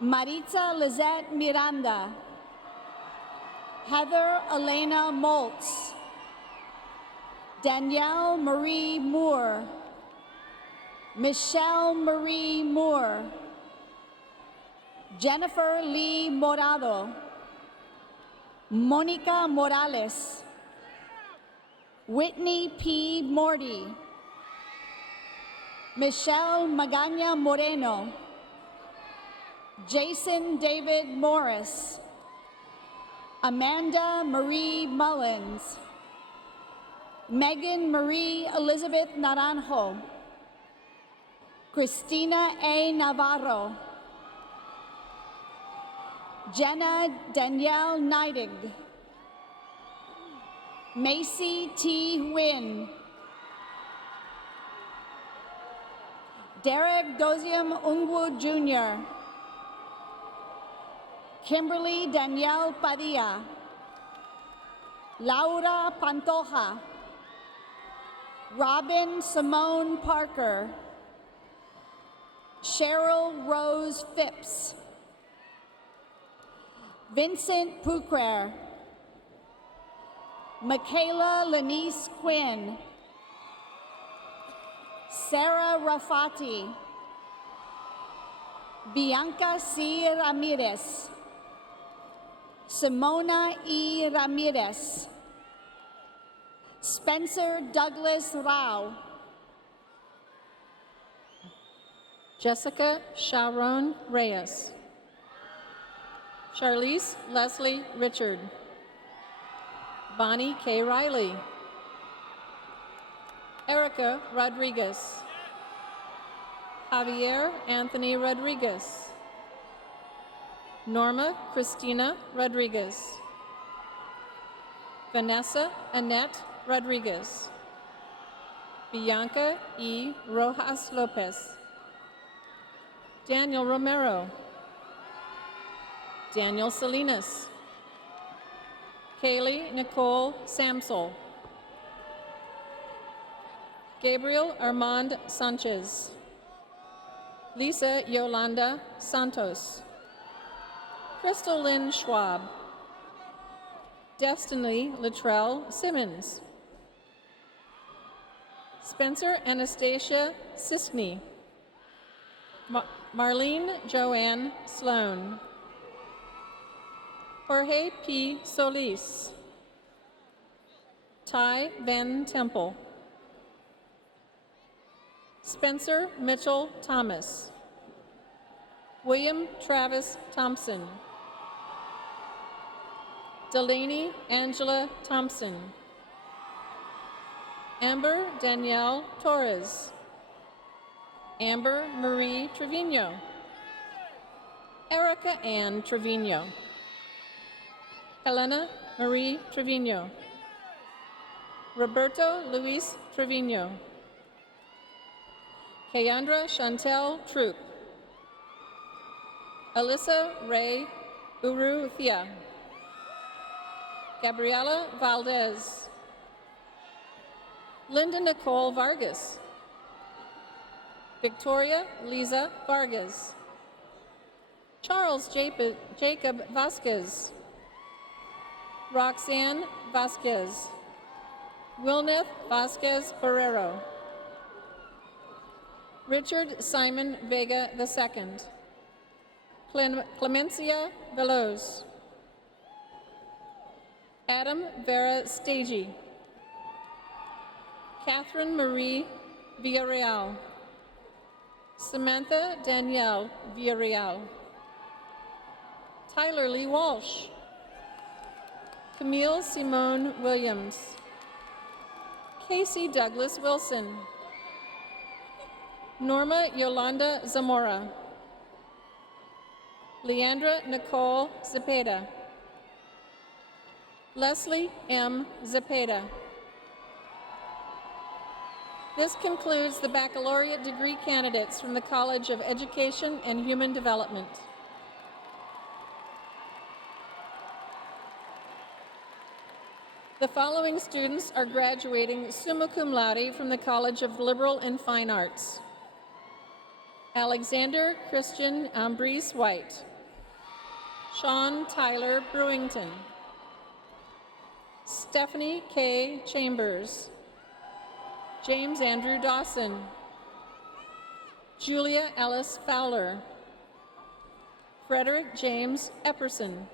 Maritza Lizette Miranda, Heather Elena Moltz, Danielle Marie Moore, Michelle Marie Moore, Jennifer Lee Morado, Monica Morales, Whitney P. Morty, Michelle Magana Moreno, Jason David Morris, Amanda Marie Mullins, Megan Marie Elizabeth Naranjo, Christina A. Navarro, Jenna Danielle Neidig, Macy T. Wynn, Derek Dozium Ungwu Jr., Kimberly Danielle Padilla, Laura Pantoja, Robin Simone Parker, Cheryl Rose Phipps, Vincent Pucrer, Michaela Lanice Quinn, Sarah Rafati, Bianca C. Ramirez, Simona E. Ramirez, Spencer Douglas Rao, Jessica Sharon Reyes, Charlize Leslie Richard, Bonnie K. Riley, Erica Rodriguez, Javier Anthony Rodriguez, Norma Christina Rodriguez, Vanessa Annette Rodriguez, Bianca E. Rojas Lopez, Daniel Romero, Daniel Salinas, Kaylee Nicole Samsel, Gabriel Armand Sanchez, Lisa Yolanda Santos, Crystal Lynn Schwab, Destiny Latrell Simmons, Spencer Anastasia Siskney, Marlene Joanne Sloan, Jorge P. Solis, Ty Van Temple, Spencer Mitchell Thomas, William Travis Thompson, Delaney Angela Thompson, Amber Danielle Torres, Amber Marie Trevino, Erica Ann Trevino, Helena Marie Trevino, Roberto Luis Trevino, Kayandra Chantel Troop, Alyssa Ray Urrutia, Gabriela Valdez, Linda Nicole Vargas, Victoria Liza Vargas, Charles Jacob Vasquez, Roxanne Vasquez, Wilneth Vasquez Barrero, Richard Simon Vega II, Clemencia Veloz, Adam Vera Stagey, Catherine Marie Villarreal, Samantha Danielle Villarreal, Tyler Lee Walsh, Camille Simone Williams, Casey Douglas Wilson, Norma Yolanda Zamora, Leandra Nicole Zepeda, Leslie M. Zepeda. This concludes the baccalaureate degree candidates from the College of Education and Human Development. The following students are graduating summa cum laude from the College of Liberal and Fine Arts. Alexander Christian Ambrose White, Sean Tyler Brewington, Stephanie K. Chambers, James Andrew Dawson, Julia Ellis Fowler, Frederick James Epperson,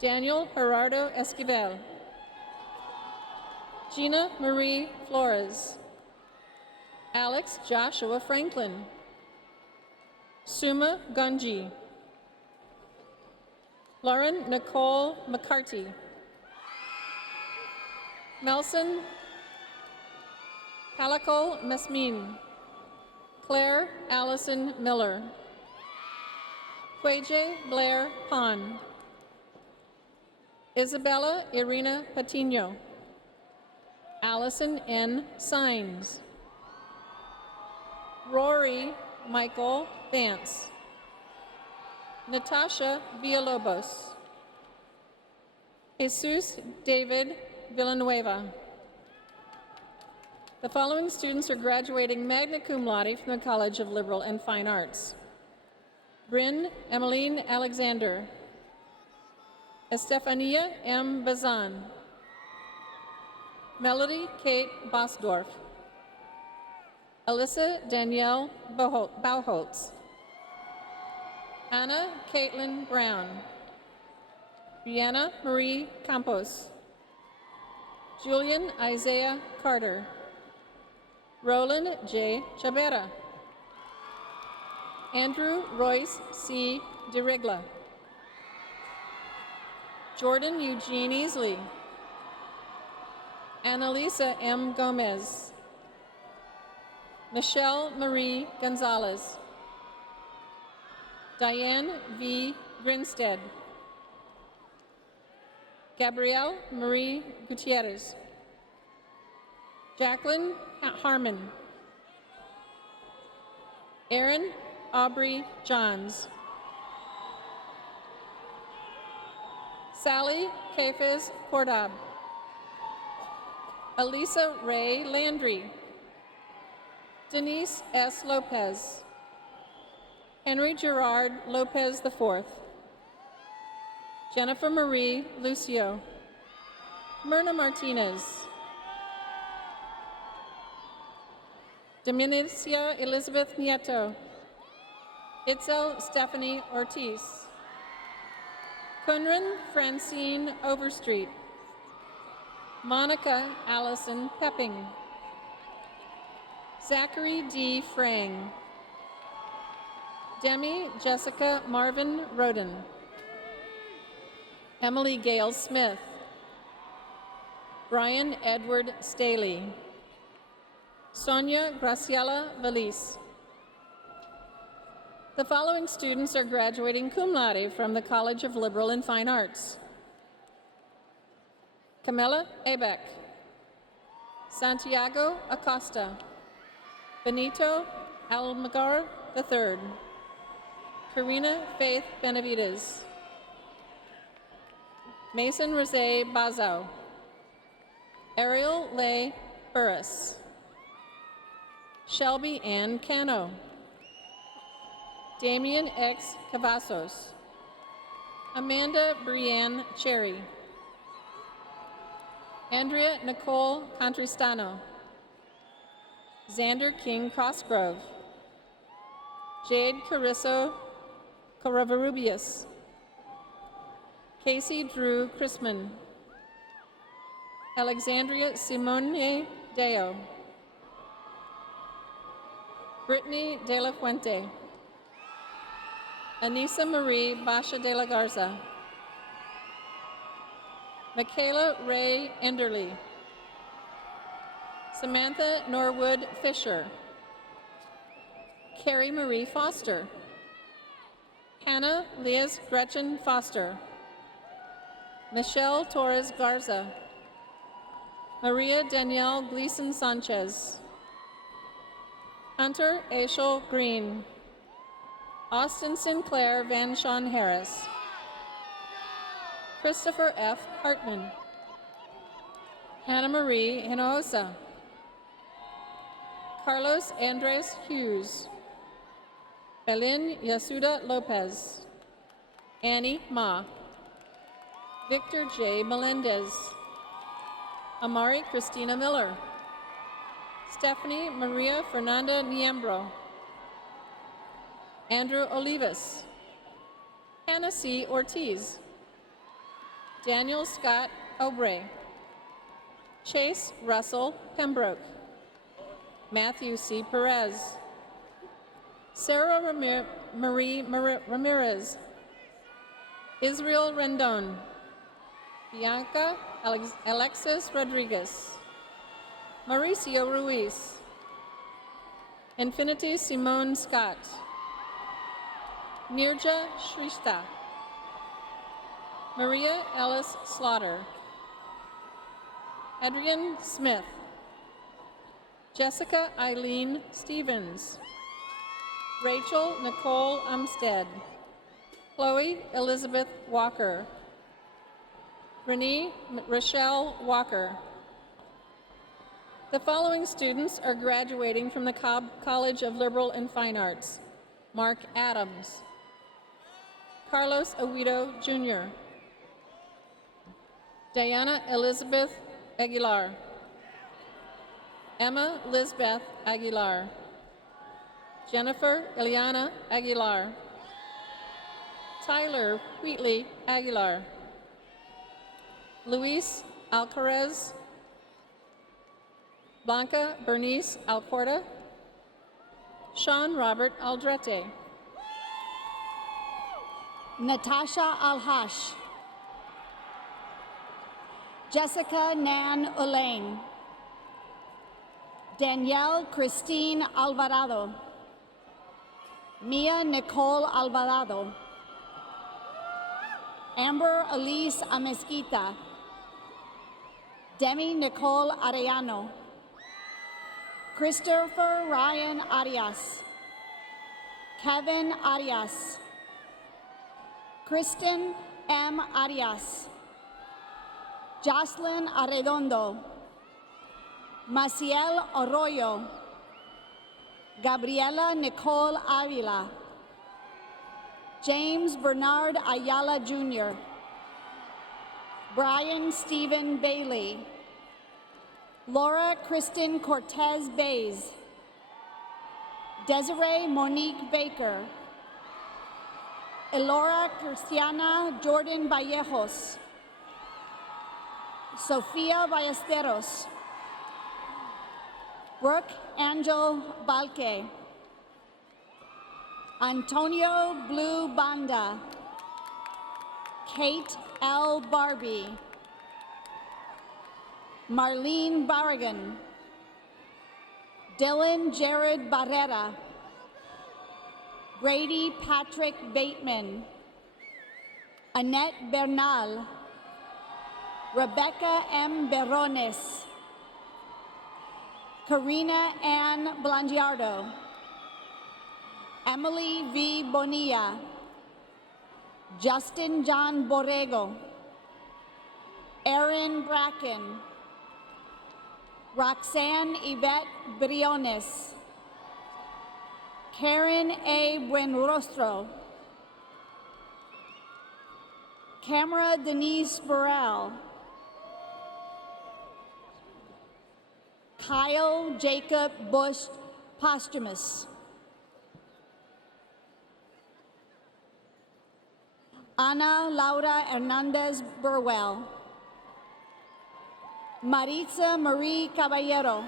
Daniel Gerardo Esquivel, Gina Marie Flores, Alex Joshua Franklin, Suma Gunji, Lauren Nicole McCarty, Melson Palakol Mesmin, Claire Allison Miller, Quaje Blair Pond, Isabella Irina Patino, Allison N. Sines, Rory Michael Vance, Natasha Villalobos, Jesus David Villanueva. The following students are graduating magna cum laude from the College of Liberal and Fine Arts. Bryn Emmeline Alexander. Estefania M. Bazan. Melody Kate Bosdorf. Alyssa Danielle Bauholtz. Anna Caitlin Brown. Brianna Marie Campos. Julian Isaiah Carter. Roland J. Chabera. Andrew Royce C. DeRigla. Jordan Eugene Easley. Annalisa M. Gomez. Michelle Marie Gonzalez. Diane V. Grinstead. Gabrielle Marie Gutierrez. Jacqueline Harmon. Erin Aubrey Johns. Sally Kefes Cordab. Elisa Ray Landry. Denise S. Lopez. Henry Gerard Lopez IV. Jennifer Marie Lucio. Myrna Martinez. Dominicia Elizabeth Nieto. Itzel Stephanie Ortiz. Kunran Francine Overstreet. Monica Allison Pepping. Zachary D. Frang. Demi Jessica Marvin Roden. Emily Gail Smith. Brian Edward Staley. Sonia Graciela Valise. The following students are graduating cum laude from the College of Liberal and Fine Arts. Camila Abeck. Santiago Acosta. Benito Almagar III. Karina Faith Benavides. Mason Rosé Bazau. Ariel Leigh Burris. Shelby Ann Cano. Damian X. Cavazos. Amanda Brianne Cherry. Andrea Nicole Contristano. Xander King Crossgrove. Jade Carisso Coravarubius. Casey Drew Chrisman. Alexandria Simone Deo. Brittany De La Fuente. Anissa Marie Basha de la Garza. Michaela Ray Enderly. Samantha Norwood Fisher. Carrie Marie Foster. Hannah Liz Gretchen Foster. Michelle Torres Garza. Maria Danielle Gleason Sanchez. Hunter Ashel Green. Austin Sinclair Van Shawn Harris. Christopher F. Hartman. Hannah Marie Hinojosa. Carlos Andres Hughes. Belin Yasuda Lopez. Annie Ma. Victor J. Melendez. Amari Christina Miller. Stephanie Maria Fernanda Niembro. Andrew Olivas. Hannah C. Ortiz. Daniel Scott Obrey. Chase Russell Pembroke. Matthew C. Perez. Sarah Marie Ramirez. Israel Rendon. Bianca Alexis Rodriguez. Mauricio Ruiz. Infinity Simone Scott. Nirja Shrishta. Maria Ellis Slaughter. Adrian Smith. Jessica Eileen Stevens. Rachel Nicole Umstead. Chloe Elizabeth Walker. Renee Rochelle Walker. The following students are graduating from the Cobb College of Liberal and Fine Arts. Mark Adams, Carlos Aguido Jr., Diana Elizabeth Aguilar, Emma Lisbeth Aguilar, Jennifer Ileana Aguilar, Tyler Wheatley Aguilar, Luis Alcaraz, Blanca Bernice Alcorta, Sean Robert Aldrete, Natasha Alhash, Jessica Nan Ulaine, Danielle Christine Alvarado, Mia Nicole Alvarado, Amber Elise Amezquita, Demi Nicole Arellano, Christopher Ryan Arias, Kevin Arias, Kristen M. Arias, Jocelyn Arredondo, Maciel Arroyo, Gabriela Nicole Avila, James Bernard Ayala Jr., Brian Stephen Bailey, Laura Kristen Cortez Bays, Desiree Monique Baker, Elora Cristiana Jordan Vallejos, Sofia Ballesteros, Brooke Angel Balke, Antonio Blue Banda, Kate L. Barbie, Marlene Barragan, Dylan Jared Barrera, Brady Patrick Bateman, Annette Bernal, Rebecca M. Berones, Karina Ann Blangiardo, Emily V. Bonilla, Justin John Borrego, Aaron Bracken, Roxanne Yvette Briones, Karen A. Buenrostro, Camera Denise Burrell, Kyle Jacob Bush Posthumous, Ana Laura Hernandez Burwell, Maritza Marie Caballero,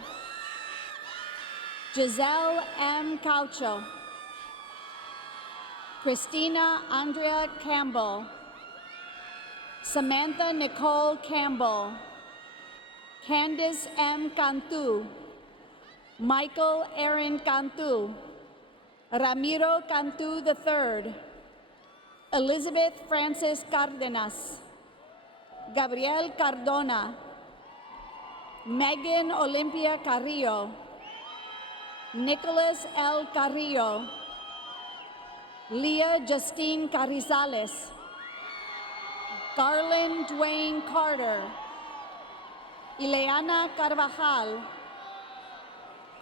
Giselle M. Caucho, Christina Andrea Campbell, Samantha Nicole Campbell, Candice M. Cantu, Michael Aaron Cantu, Ramiro Cantu III, Elizabeth Francis Cardenas, Gabriel Cardona, Megan Olympia Carrillo, Nicholas L. Carrillo, Leah Justine Carrizales, Garland Dwayne Carter, Ileana Carvajal,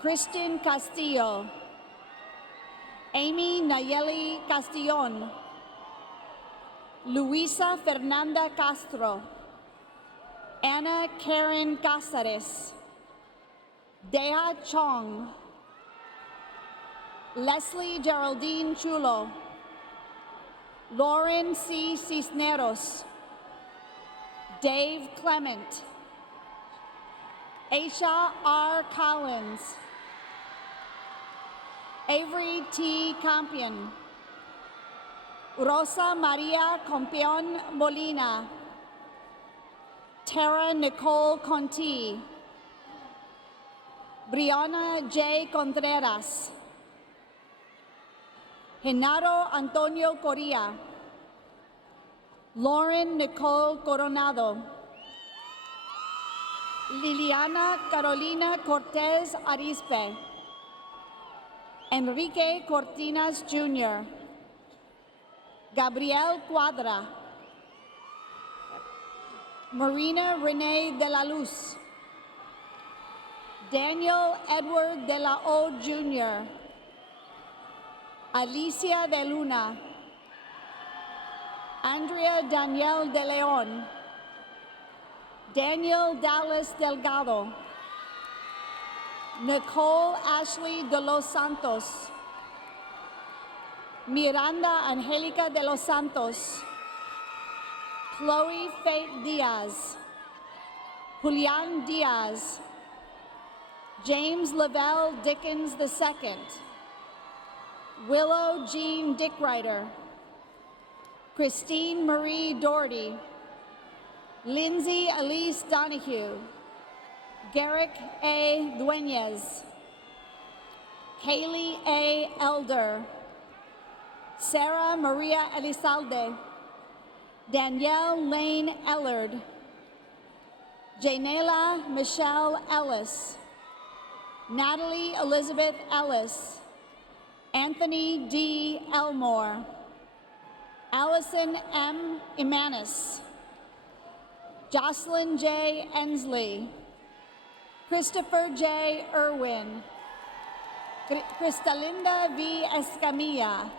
Christian Castillo, Amy Nayeli Castillon, Luisa Fernanda Castro, Anna Karen Cáceres, Dea Chong, Leslie Geraldine Chulo, Lauren C. Cisneros, Dave Clement, Aisha R. Collins, Avery T. Campion, Rosa Maria Compion Molina, Tara Nicole Conti, Brianna J. Contreras, Genaro Antonio Correa, Lauren Nicole Coronado, Liliana Carolina Cortez Arispe, Enrique Cortinas Jr., Gabriel Cuadra, Marina Renee de la Luz, Daniel Edward de la O Jr., Alicia de Luna, Andrea Danielle de Leon, Daniel Dallas Delgado, Nicole Ashley de los Santos, Miranda Angelica de los Santos, Chloe Faith Diaz, Julian Diaz, James Lavelle Dickens II, Willow Jean Dickreiter, Christine Marie Doherty, Lindsay Elise Donahue, Garrick A. Dueñez, Kaylee A. Elder, Sarah Maria Elizalde, Danielle Lane Ellard, Janela Michelle Ellis, Natalie Elizabeth Ellis, Anthony D. Elmore, Allison M. Imanis, Jocelyn J. Ensley, Christopher J. Irwin, Cristalinda V. Escamilla,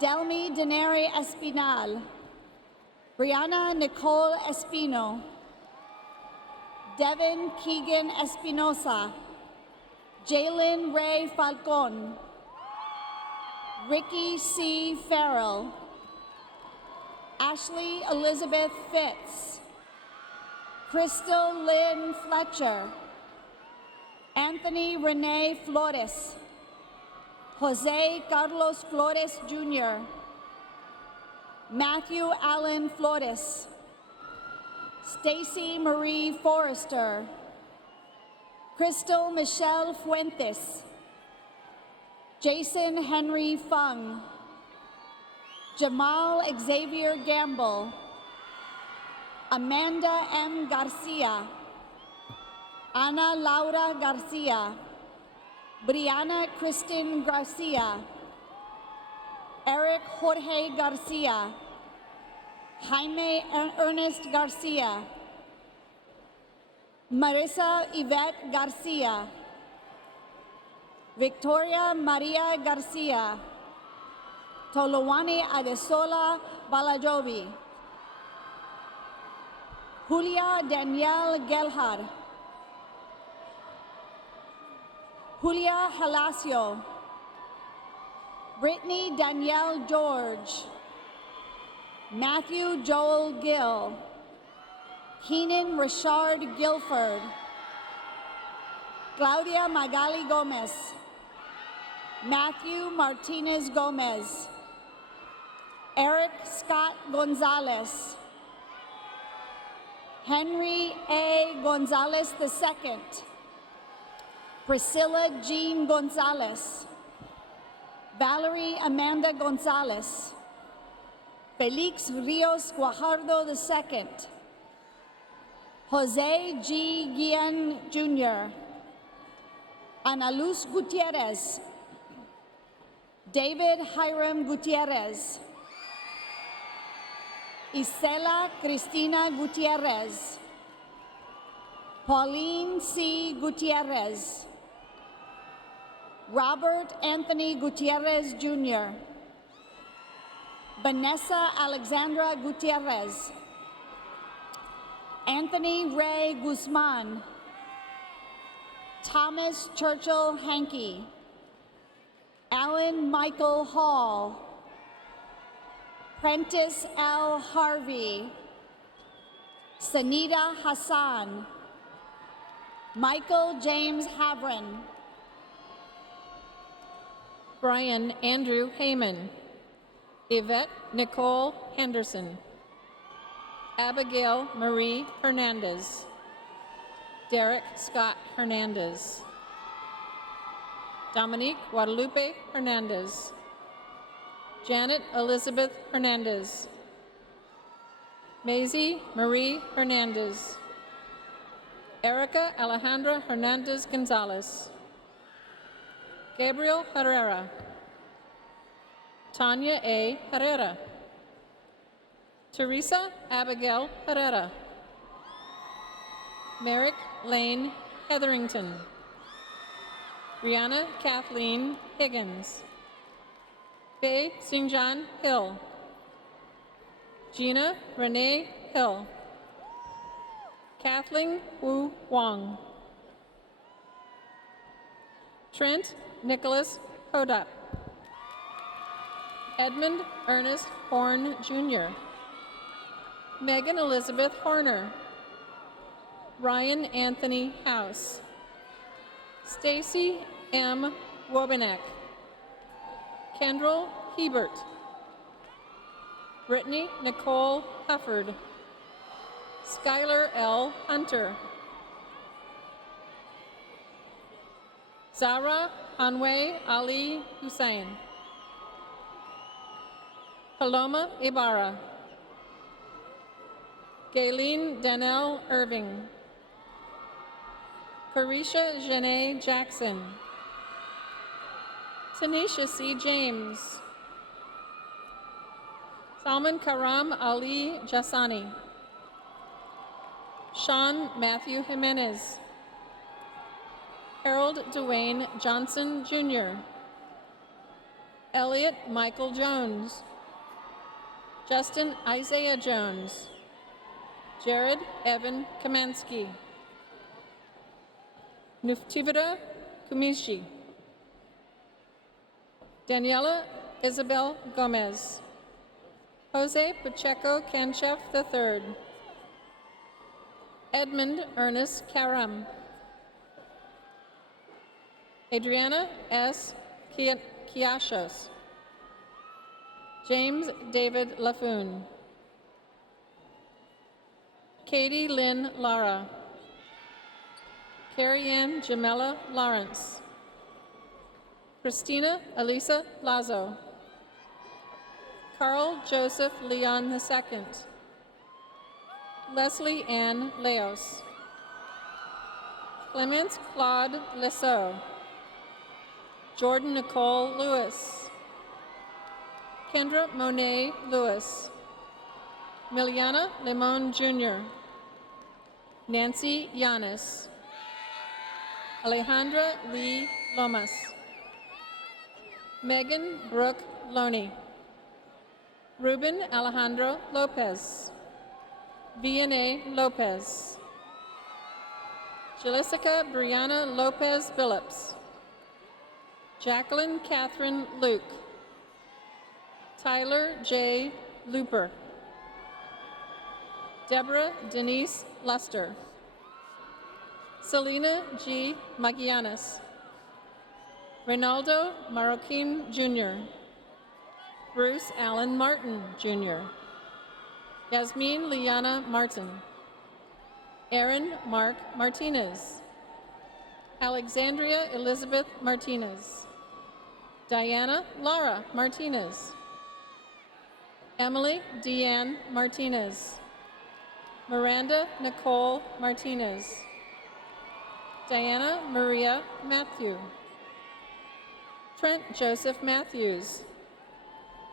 Delmi Deneri Espinal, Brianna Nicole Espino, Devin Keegan Espinosa, Jalen Ray Falcon, Ricky C. Farrell, Ashley Elizabeth Fitz, Crystal Lynn Fletcher, Anthony Renee Flores, Jose Carlos Flores Jr., Matthew Allen Flores, Stacy Marie Forrester, Crystal Michelle Fuentes, Jason Henry Fung, Jamal Xavier Gamble, Amanda M. Garcia, Ana Laura Garcia, Brianna Kristen Garcia, Eric Jorge Garcia, Jaime Ernest Garcia, Marissa Yvette Garcia, Victoria Maria Garcia, Tolowani Adesola Balajobi, Julia Danielle Gelhard, Julia Halacio, Brittany Danielle George, Matthew Joel Gill, Keenan Richard Guilford, Claudia Magali Gomez, Matthew Martinez Gomez, Eric Scott Gonzalez, Henry A. Gonzalez II, Priscilla Jean Gonzalez, Valerie Amanda Gonzalez, Felix Rios Guajardo II, Jose G. Guillen Jr., Ana Luz Gutierrez, David Hiram Gutierrez, Isela Cristina Gutierrez, Pauline C. Gutierrez, Robert Anthony Gutierrez Jr., Vanessa Alexandra Gutierrez, Anthony Ray Guzman, Thomas Churchill Hankey, Alan Michael Hall, Prentice L. Harvey, Sanita Hassan, Michael James Havron, Brian Andrew Heyman, Yvette Nicole Henderson, Abigail Marie Hernandez, Derek Scott Hernandez, Dominique Guadalupe Hernandez, Janet Elizabeth Hernandez, Maisie Marie Hernandez, Erica Alejandra Hernandez Gonzalez, Gabriel Herrera, Tanya A. Herrera, Teresa Abigail Herrera. Merrick Lane Hetherington. Brianna Kathleen Higgins. Faye Xinjian Hill. Gina Renee Hill. Kathleen Wu Wong. Trent Nicholas Hodup. Edmund Ernest Horn, Jr. Megan Elizabeth Horner. Ryan Anthony House. Stacy M. Wobenek. Kendrell Hebert. Brittany Nicole Hufford. Skylar L. Hunter. Zara Anway Ali Hussein. Paloma Ibarra. Gayleen Danelle Irving. Carisha Janae Jackson. Tanisha C. James. Salman Karam Ali Jassani. Sean Matthew Jimenez. Harold Dwayne Johnson, Jr. Elliot Michael Jones. Justin Isaiah Jones. Jared Evan Kamansky. Nuftivida Kumishi. Daniela Isabel Gomez. Jose Pacheco Kanchef III. Edmund Ernest Karam. Adriana S. Kiashos. James David Laffoon. Katie Lynn Lara. Carrie Ann Jamela Lawrence. Christina Elisa Lazo. Carl Joseph Leon II. Leslie Ann Leos. Clemence Claude Lesseau. Jordan Nicole Lewis. Kendra Monet Lewis. Miliana Limon Jr. Nancy Yanis. Alejandra Lee Lomas. Megan Brooke Loney. Ruben Alejandro Lopez. Vianney Lopez. Jessica Brianna Lopez Phillips. Jacqueline Catherine Luke. Tyler J. Looper. Deborah Denise Luster. Selena G. Magianis. Reynaldo Marroquin Jr. Bruce Allen Martin Jr. Yasmin Liana Martin. Aaron Mark Martinez. Alexandria Elizabeth Martinez. Diana Laura Martinez. Emily Deanne Martinez. Miranda Nicole Martinez. Diana Maria Matthew. Trent Joseph Matthews.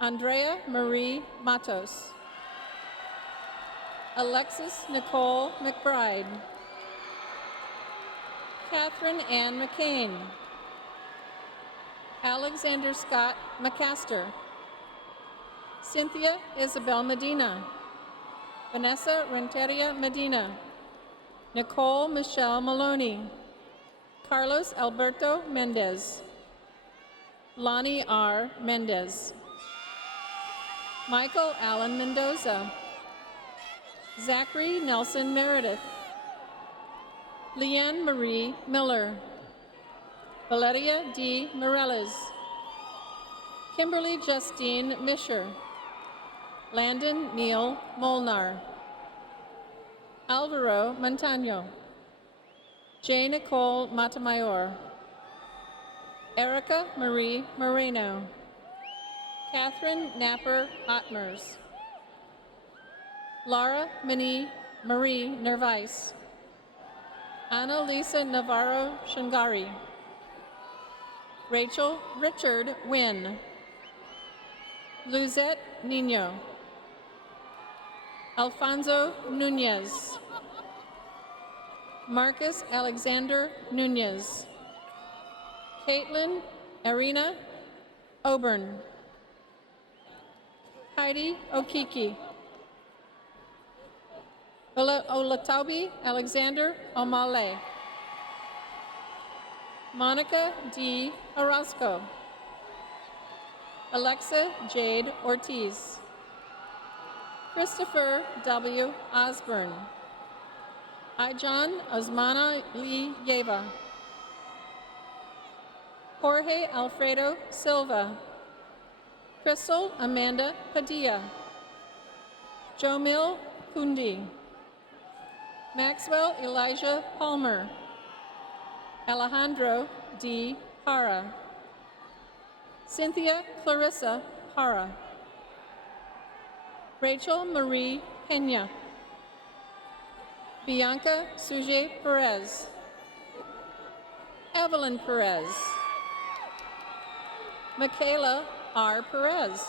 Andrea Marie Matos. Alexis Nicole McBride. Catherine Ann McCain. Alexander Scott McCaster. Cynthia Isabel Medina. Vanessa Renteria Medina. Nicole Michelle Maloney. Carlos Alberto Mendez. Lonnie R. Mendez. Michael Allen Mendoza. Zachary Nelson Meredith. Leanne Marie Miller. Valeria D. Morales. Kimberly Justine Misher. Landon Neil Molnar. Alvaro Montano. J. Nicole Matamayor. Erica Marie Moreno. Catherine Napper Ottmers. Laura Minnie Marie Nervais. Ana Lisa Navarro Shangari. Rachel Richard Wynn. Luzette Nino. Alfonso Nunez. Marcus Alexander Nunez. Caitlin Arena Oburn. Heidi Okiki. Olatobi Alexander Omale. Monica D. Orozco. Alexa Jade Ortiz. Christopher W. Osborne. Ijon Osmana Lee Yeva. Jorge Alfredo Silva. Crystal Amanda Padilla. Jomil Kundi. Maxwell Elijah Palmer. Alejandro D. Para. Cynthia Clarissa Para. Rachel Marie Pena. Bianca Suje Perez. Evelyn Perez. Michaela R. Perez.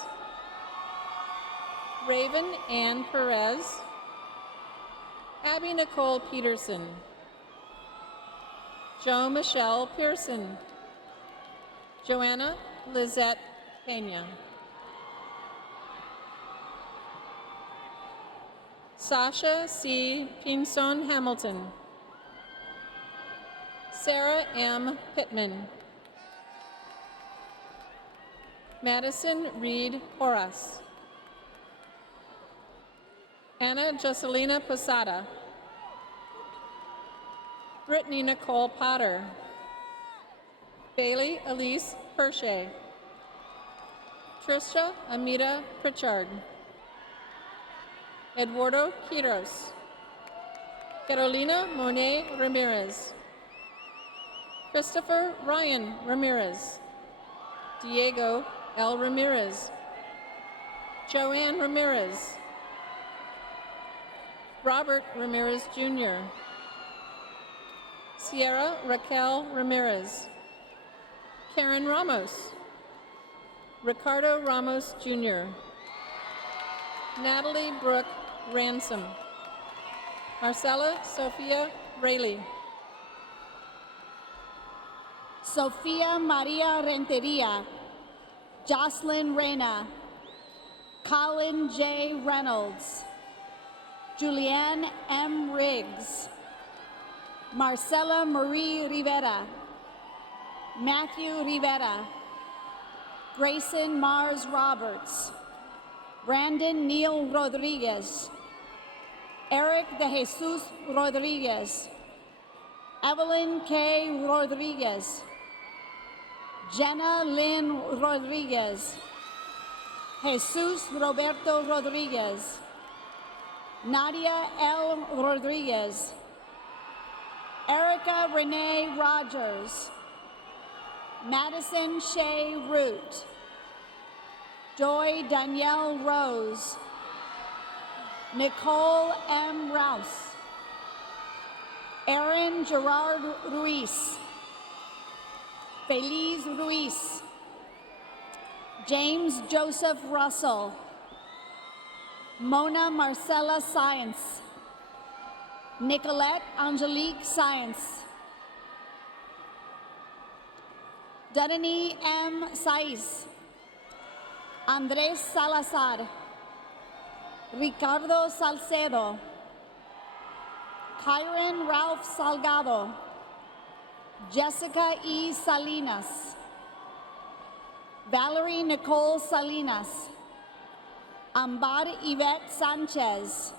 Raven Ann Perez. Abby Nicole Peterson. Jo Michelle Pearson. Joanna Lizette Pena. Sasha C. Pinson Hamilton. Sarah M. Pittman. Madison Reed Porras. Anna Jocelina Posada. Brittany Nicole Potter. Bailey Elise Hershey. Trisha Amita Pritchard. Eduardo Quiros. Carolina Monet Ramirez. Christopher Ryan Ramirez. Diego L. Ramirez. Joanne Ramirez. Robert Ramirez Jr. Sierra Raquel Ramirez. Karen Ramos. Ricardo Ramos Jr. Natalie Brooke Ransom. Marcella Sophia Rayleigh. Sofia Maria Renteria. Jocelyn Reyna. Colin J. Reynolds. Julianne M. Riggs. Marcela Marie Rivera. Matthew Rivera. Grayson Mars Roberts. Brandon Neil Rodriguez. Eric De Jesus Rodriguez. Evelyn K. Rodriguez. Jenna Lynn Rodriguez. Jesus Roberto Rodriguez. Nadia L. Rodriguez. Erica Renee Rogers. Madison Shea Root. Joy Danielle Rose. Nicole M. Rouse. Aaron Gerard Ruiz. Feliz Ruiz. James Joseph Russell. Mona Marcella Science. Nicolette Angelique Science. Dudany M. Saiz. Andres Salazar. Ricardo Salcedo. Kyron Ralph Salgado. Jessica E. Salinas. Valerie Nicole Salinas. Ambar Yvette Sanchez.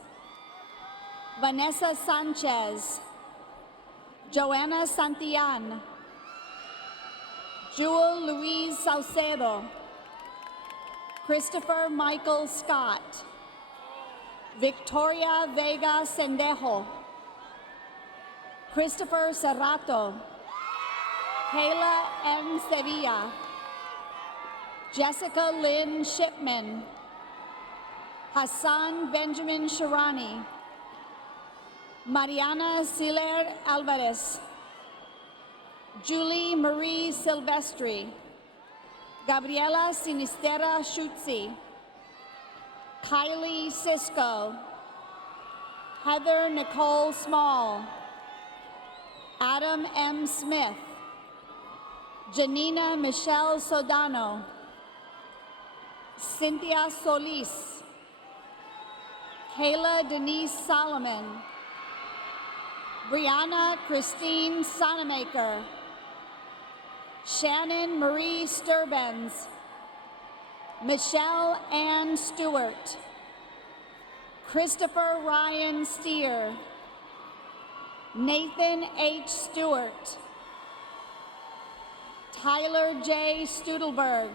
Vanessa Sanchez. Joanna Santillan. Jewel Louise Saucedo. Christopher Michael Scott. Victoria Vega Sendejo. Christopher Serrato. Kayla M. Sevilla. Jessica Lynn Shipman. Hassan Benjamin Sharani. Mariana Siler Alvarez. Julie Marie Silvestri. Gabriela Sinistera Schutzi. Kylie Cisco. Heather Nicole Small, Adam M. Smith, Janina Michelle Sodano, Cynthia Solis, Kayla Denise Solomon, Brianna Christine Sonamaker, Shannon Marie Sturbens, Michelle Ann Stewart, Christopher Ryan Steer, Nathan H. Stewart, Tyler J. Studelberg,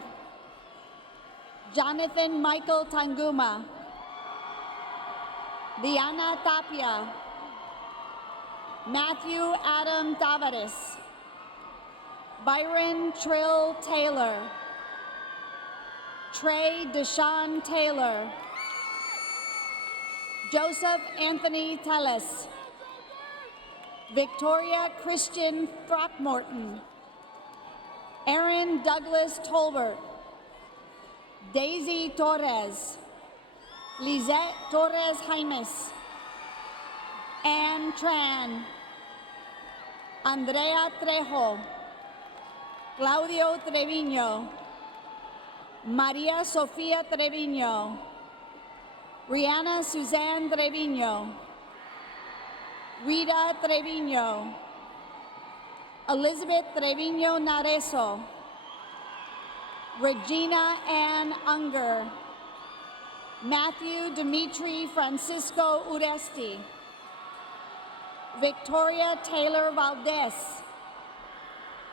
Jonathan Michael Tanguma, Diana Tapia, Matthew Adam Tavares, Byron Trill Taylor, Trey Deshaun Taylor, Joseph Anthony Telles, Victoria Christian Throckmorton, Aaron Douglas Tolbert, Daisy Torres, Lizette Torres Jaimes, Anne Tran, Andrea Trejo, Claudio Treviño, Maria Sofia Treviño, Rihanna Suzanne Treviño, Rita Treviño, Elizabeth Treviño Narezo, Regina Ann Unger, Matthew Dimitri Francisco Uresti, Victoria Taylor Valdez,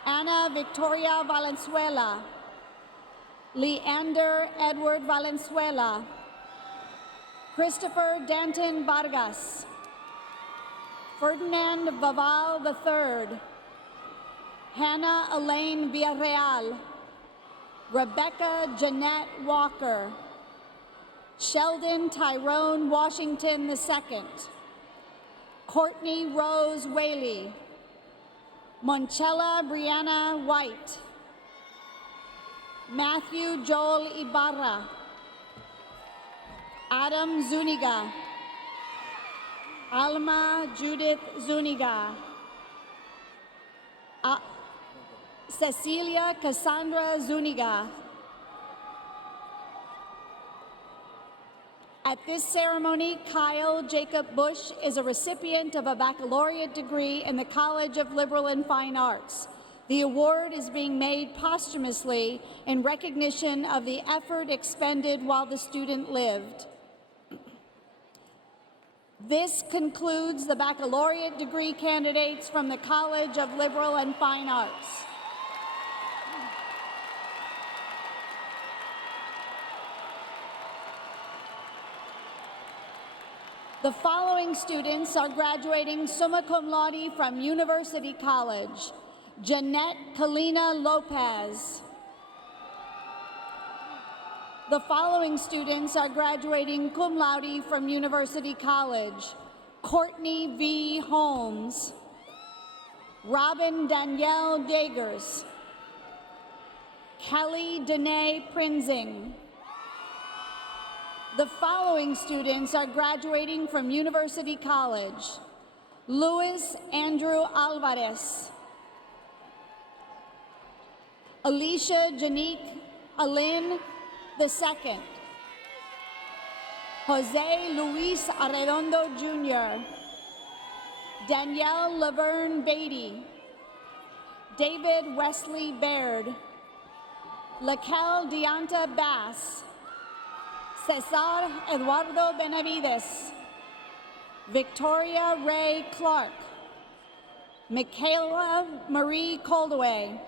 Ana Victoria Valenzuela, Leander Edward Valenzuela, Christopher Danton Vargas, Ferdinand Vaval III, Hannah Elaine Villarreal, Rebecca Jeanette Walker, Sheldon Tyrone Washington II, Courtney Rose Whaley, Monchella Brianna White, Matthew Joel Ibarra, Adam Zuniga, Alma Judith Zuniga, Cecilia Cassandra Zuniga. At this ceremony, Kyle Jacob Bush is a recipient of a baccalaureate degree in the College of Liberal and Fine Arts. The award is being made posthumously in recognition of the effort expended while the student lived. This concludes the baccalaureate degree candidates from the College of Liberal and Fine Arts. The following students are graduating summa cum laude from University College. Jeanette Kalina Lopez. The following students are graduating cum laude from University College. Courtney V. Holmes, Robin Danielle Dagers, Kelly Danae Prinzing. The following students are graduating from University College. Luis Andrew Alvarez, Alicia Janique Alin II, Jose Luis Arredondo Jr., Danielle Laverne Beatty, David Wesley Baird, Laquel Deonta Bass, Cesar Eduardo Benavides, Victoria Ray Clark, Michaela Marie Coldaway,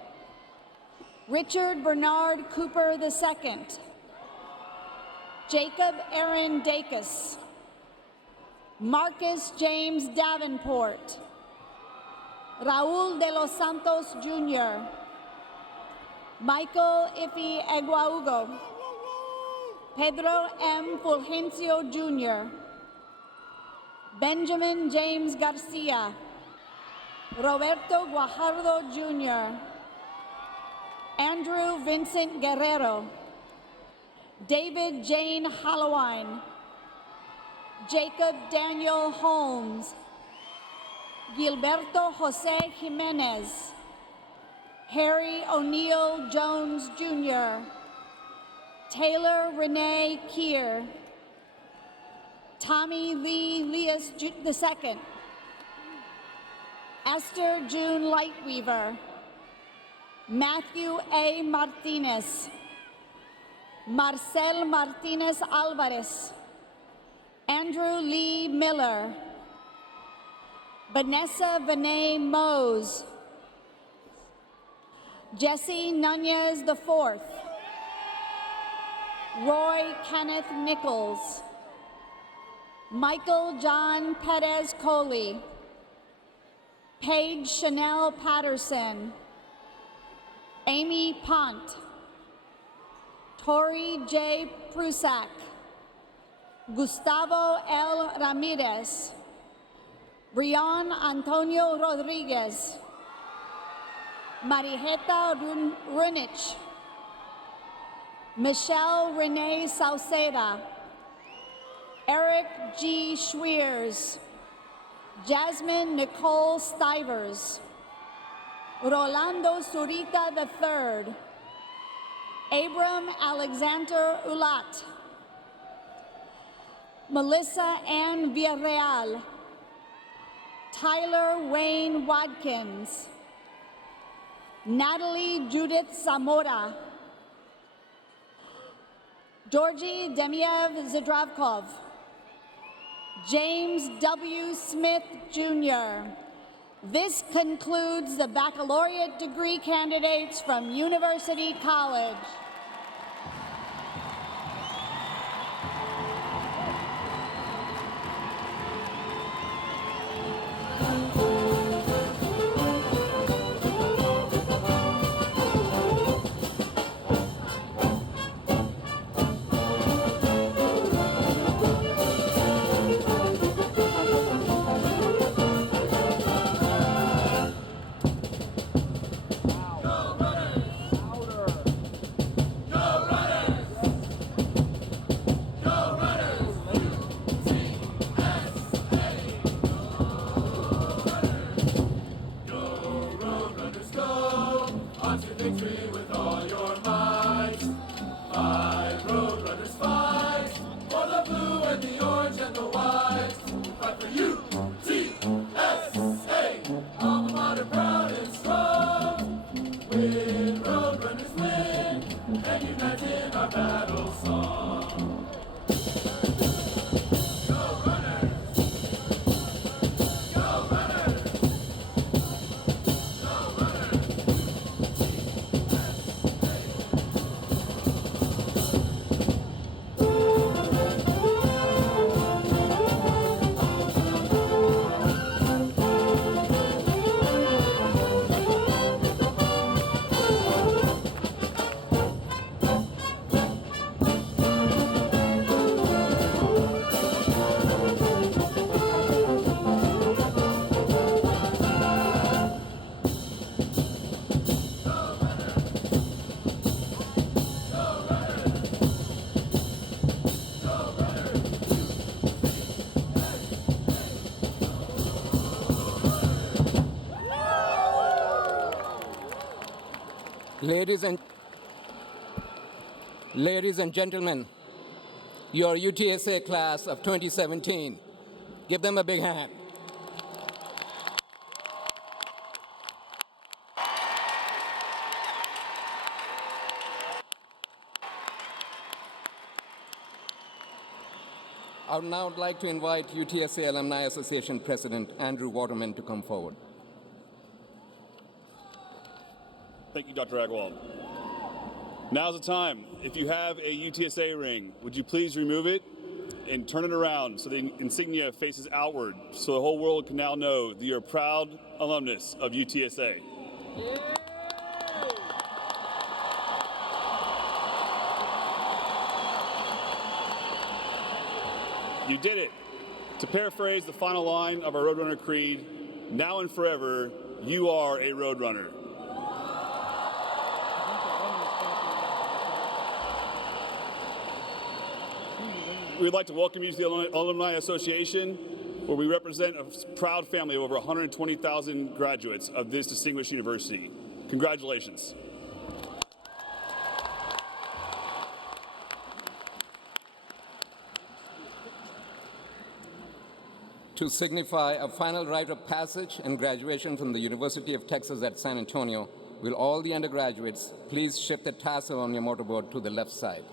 Richard Bernard Cooper II, Jacob Aaron Dacus, Marcus James Davenport, Raul de los Santos Jr., Michael Iffy Eguaugo, Pedro M. Fulgencio Jr., Benjamin James Garcia, Roberto Guajardo Jr., Andrew Vincent Guerrero, David Jane Hallowine, Jacob Daniel Holmes, Gilberto Jose Jimenez, Harry O'Neill Jones Jr., Taylor Renee Keir, Tommy Lee Leas II, Esther June Lightweaver, Matthew A. Martinez, Marcel Martinez Alvarez, Andrew Lee Miller, Vanessa Vinay Mose, Jesse Nunez IV, Roy Kenneth Nichols, Michael John Perez Coley, Paige Chanel Patterson, Amy Pont, Tori J. Prusak, Gustavo L. Ramirez, Brian Antonio Rodriguez, Marijeta Runich, Michelle Renee Sauceda, Eric G. Schweers, Jasmine Nicole Stivers, Rolando Zurita III, Abram Alexander Ulat, Melissa Ann Villarreal, Tyler Wayne Watkins, Natalie Judith Zamora, Georgie Demiev Zdravkov, James W. Smith, Jr. This concludes the baccalaureate degree candidates from University College. Ladies and gentlemen, your UTSA class of 2017. Give them a big hand. I would now like to invite UTSA Alumni Association President Andrew Waterman to come forward. Thank you, Dr. Agwal. Now's the time. If you have a UTSA ring, would you please remove it and turn it around so the insignia faces outward so the whole world can now know that you're a proud alumnus of UTSA. You did it. To paraphrase the final line of our Roadrunner creed, now and forever, you are a Roadrunner. we'd like to welcome you to the Alumni Association, where we represent a proud family of over 120,000 graduates of this distinguished university. Congratulations. To signify a final rite of passage and graduation from the University of Texas at San Antonio, will all the undergraduates please shift the tassel on your motorboat to the left side.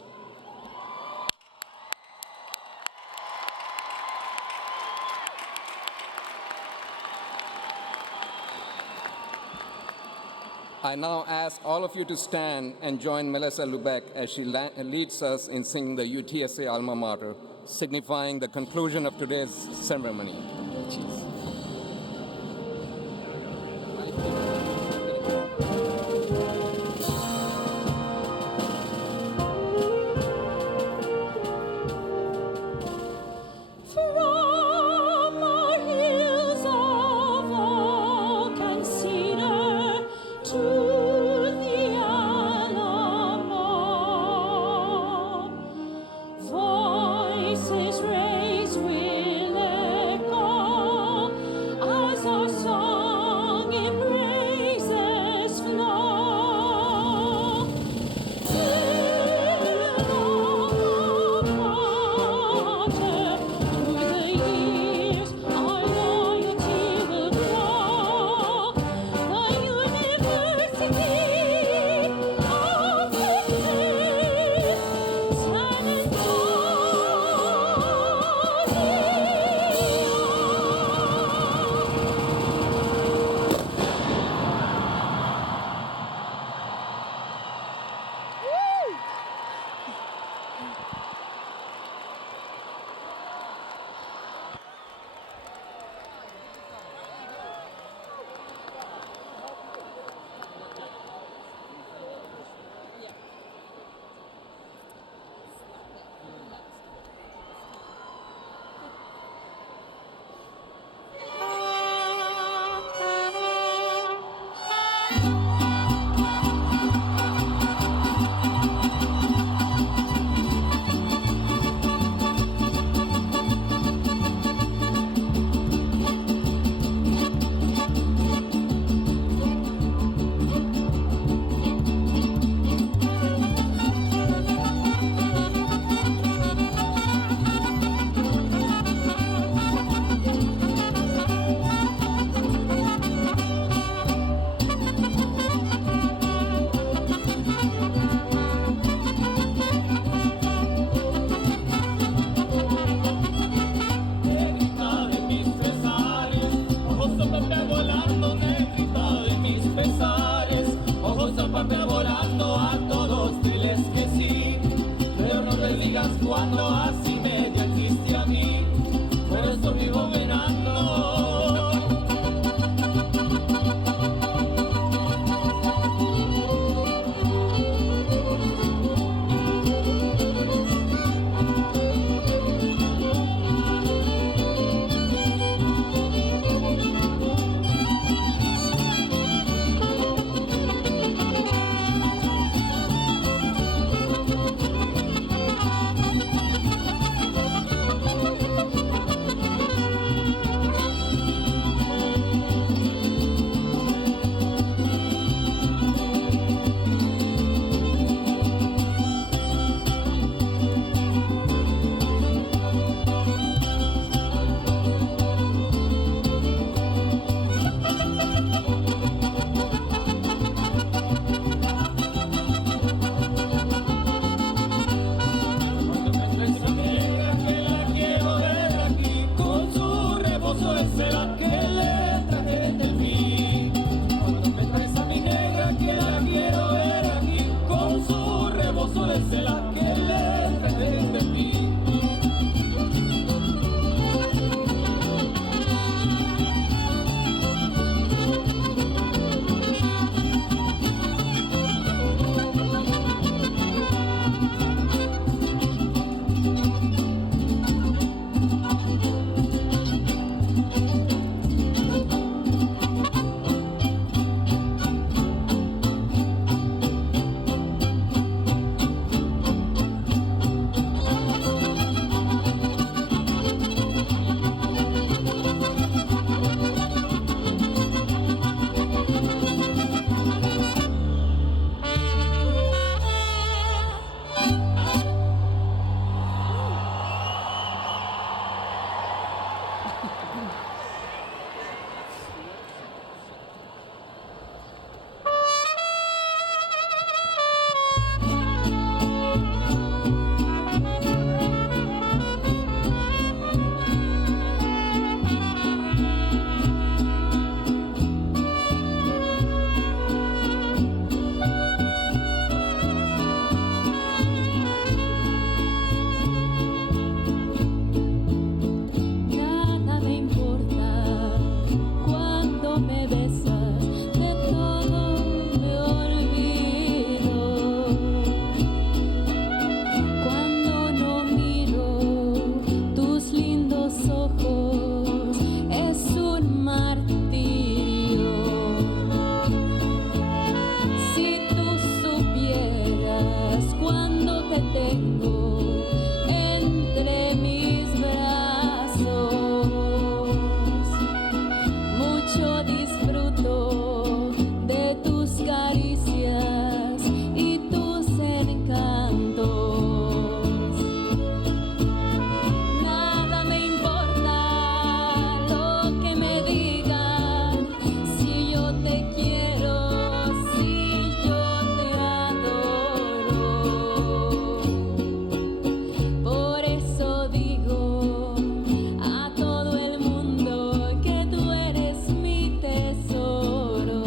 I now ask all of you to stand and join Melissa Lubeck as she leads us in singing the UTSA alma mater, signifying the conclusion of today's ceremony. te tengo entre mis brazos, mucho disfruto de tus caricias y tus encantos. Nada me importa lo que me digan, si yo te quiero, si yo te adoro. Por eso digo a todo el mundo que tú eres mi tesoro.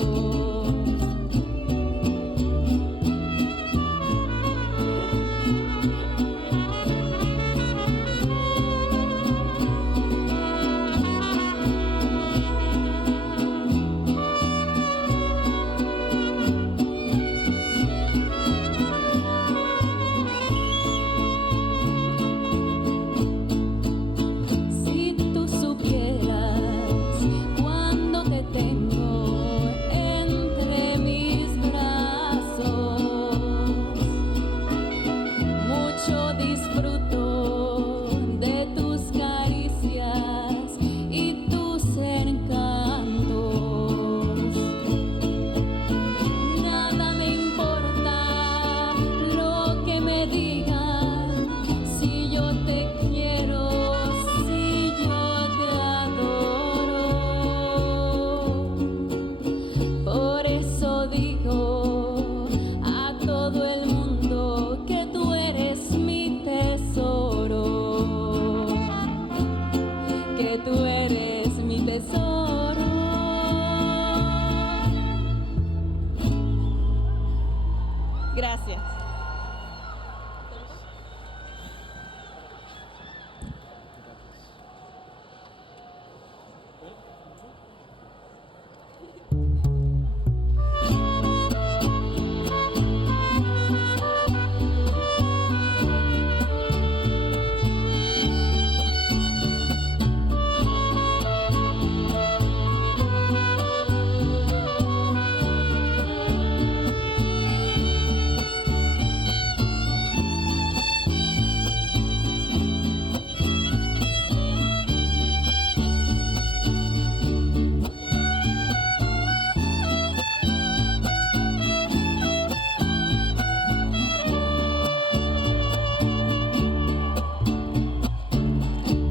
Si tú supieras cuando te tengo entre mis brazos, mucho disfruto de tus caricias y tus encantos. Nada me importa lo que me digan, si yo te quiero, si yo te adoro. Por eso digo a todo el mundo que tú eres mi tesoro, que tú eres mi tesoro. Gracias.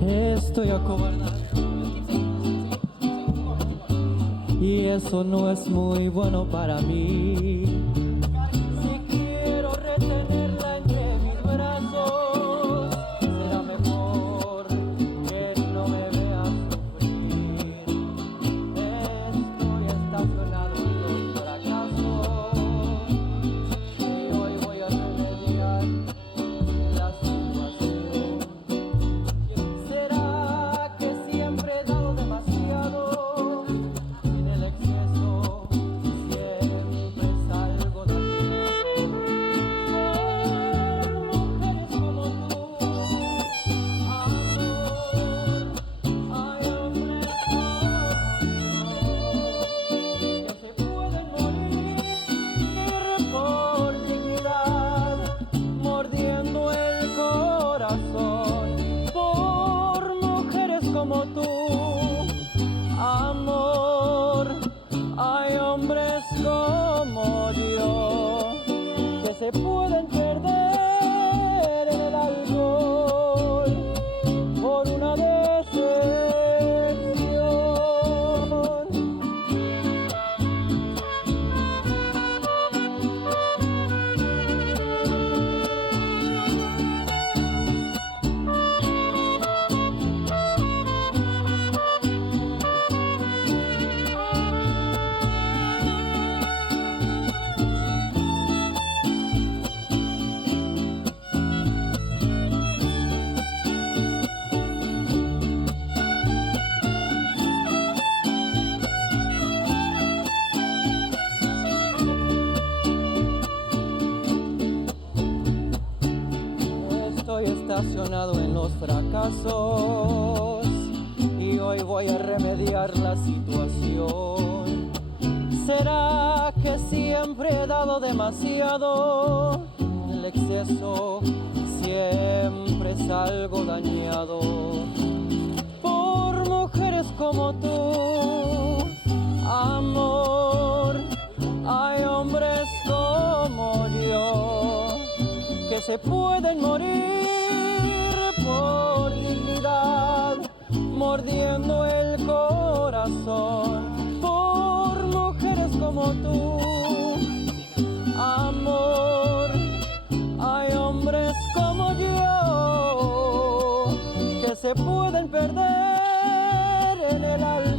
Estoy acobardado y eso no es muy bueno para mí. Si quiero retenerla entre mis brazos, será mejor que no me veas sufrir. Estoy estacionado en los fracasos y hoy voy a remediar la situación. ¿Será que siempre he dado demasiado? En el exceso siempre salgo del tiempo. Mujeres como tú, amor, hay hombres que se pueden morir por dignidad, mordiendo el corazón. Por mujeres como tú, amor, hay hombres como yo que se pueden perder en el alcohol por una decepción. Estoy estacionado en los fracasos y hoy voy a remediar la situación. ¿Será que siempre he dado demasiado? El exceso que se pueden morir por dignidad, mordiendo el corazón por mujeres como tú. Amor, hay hombres como yo que se pueden perder en el alma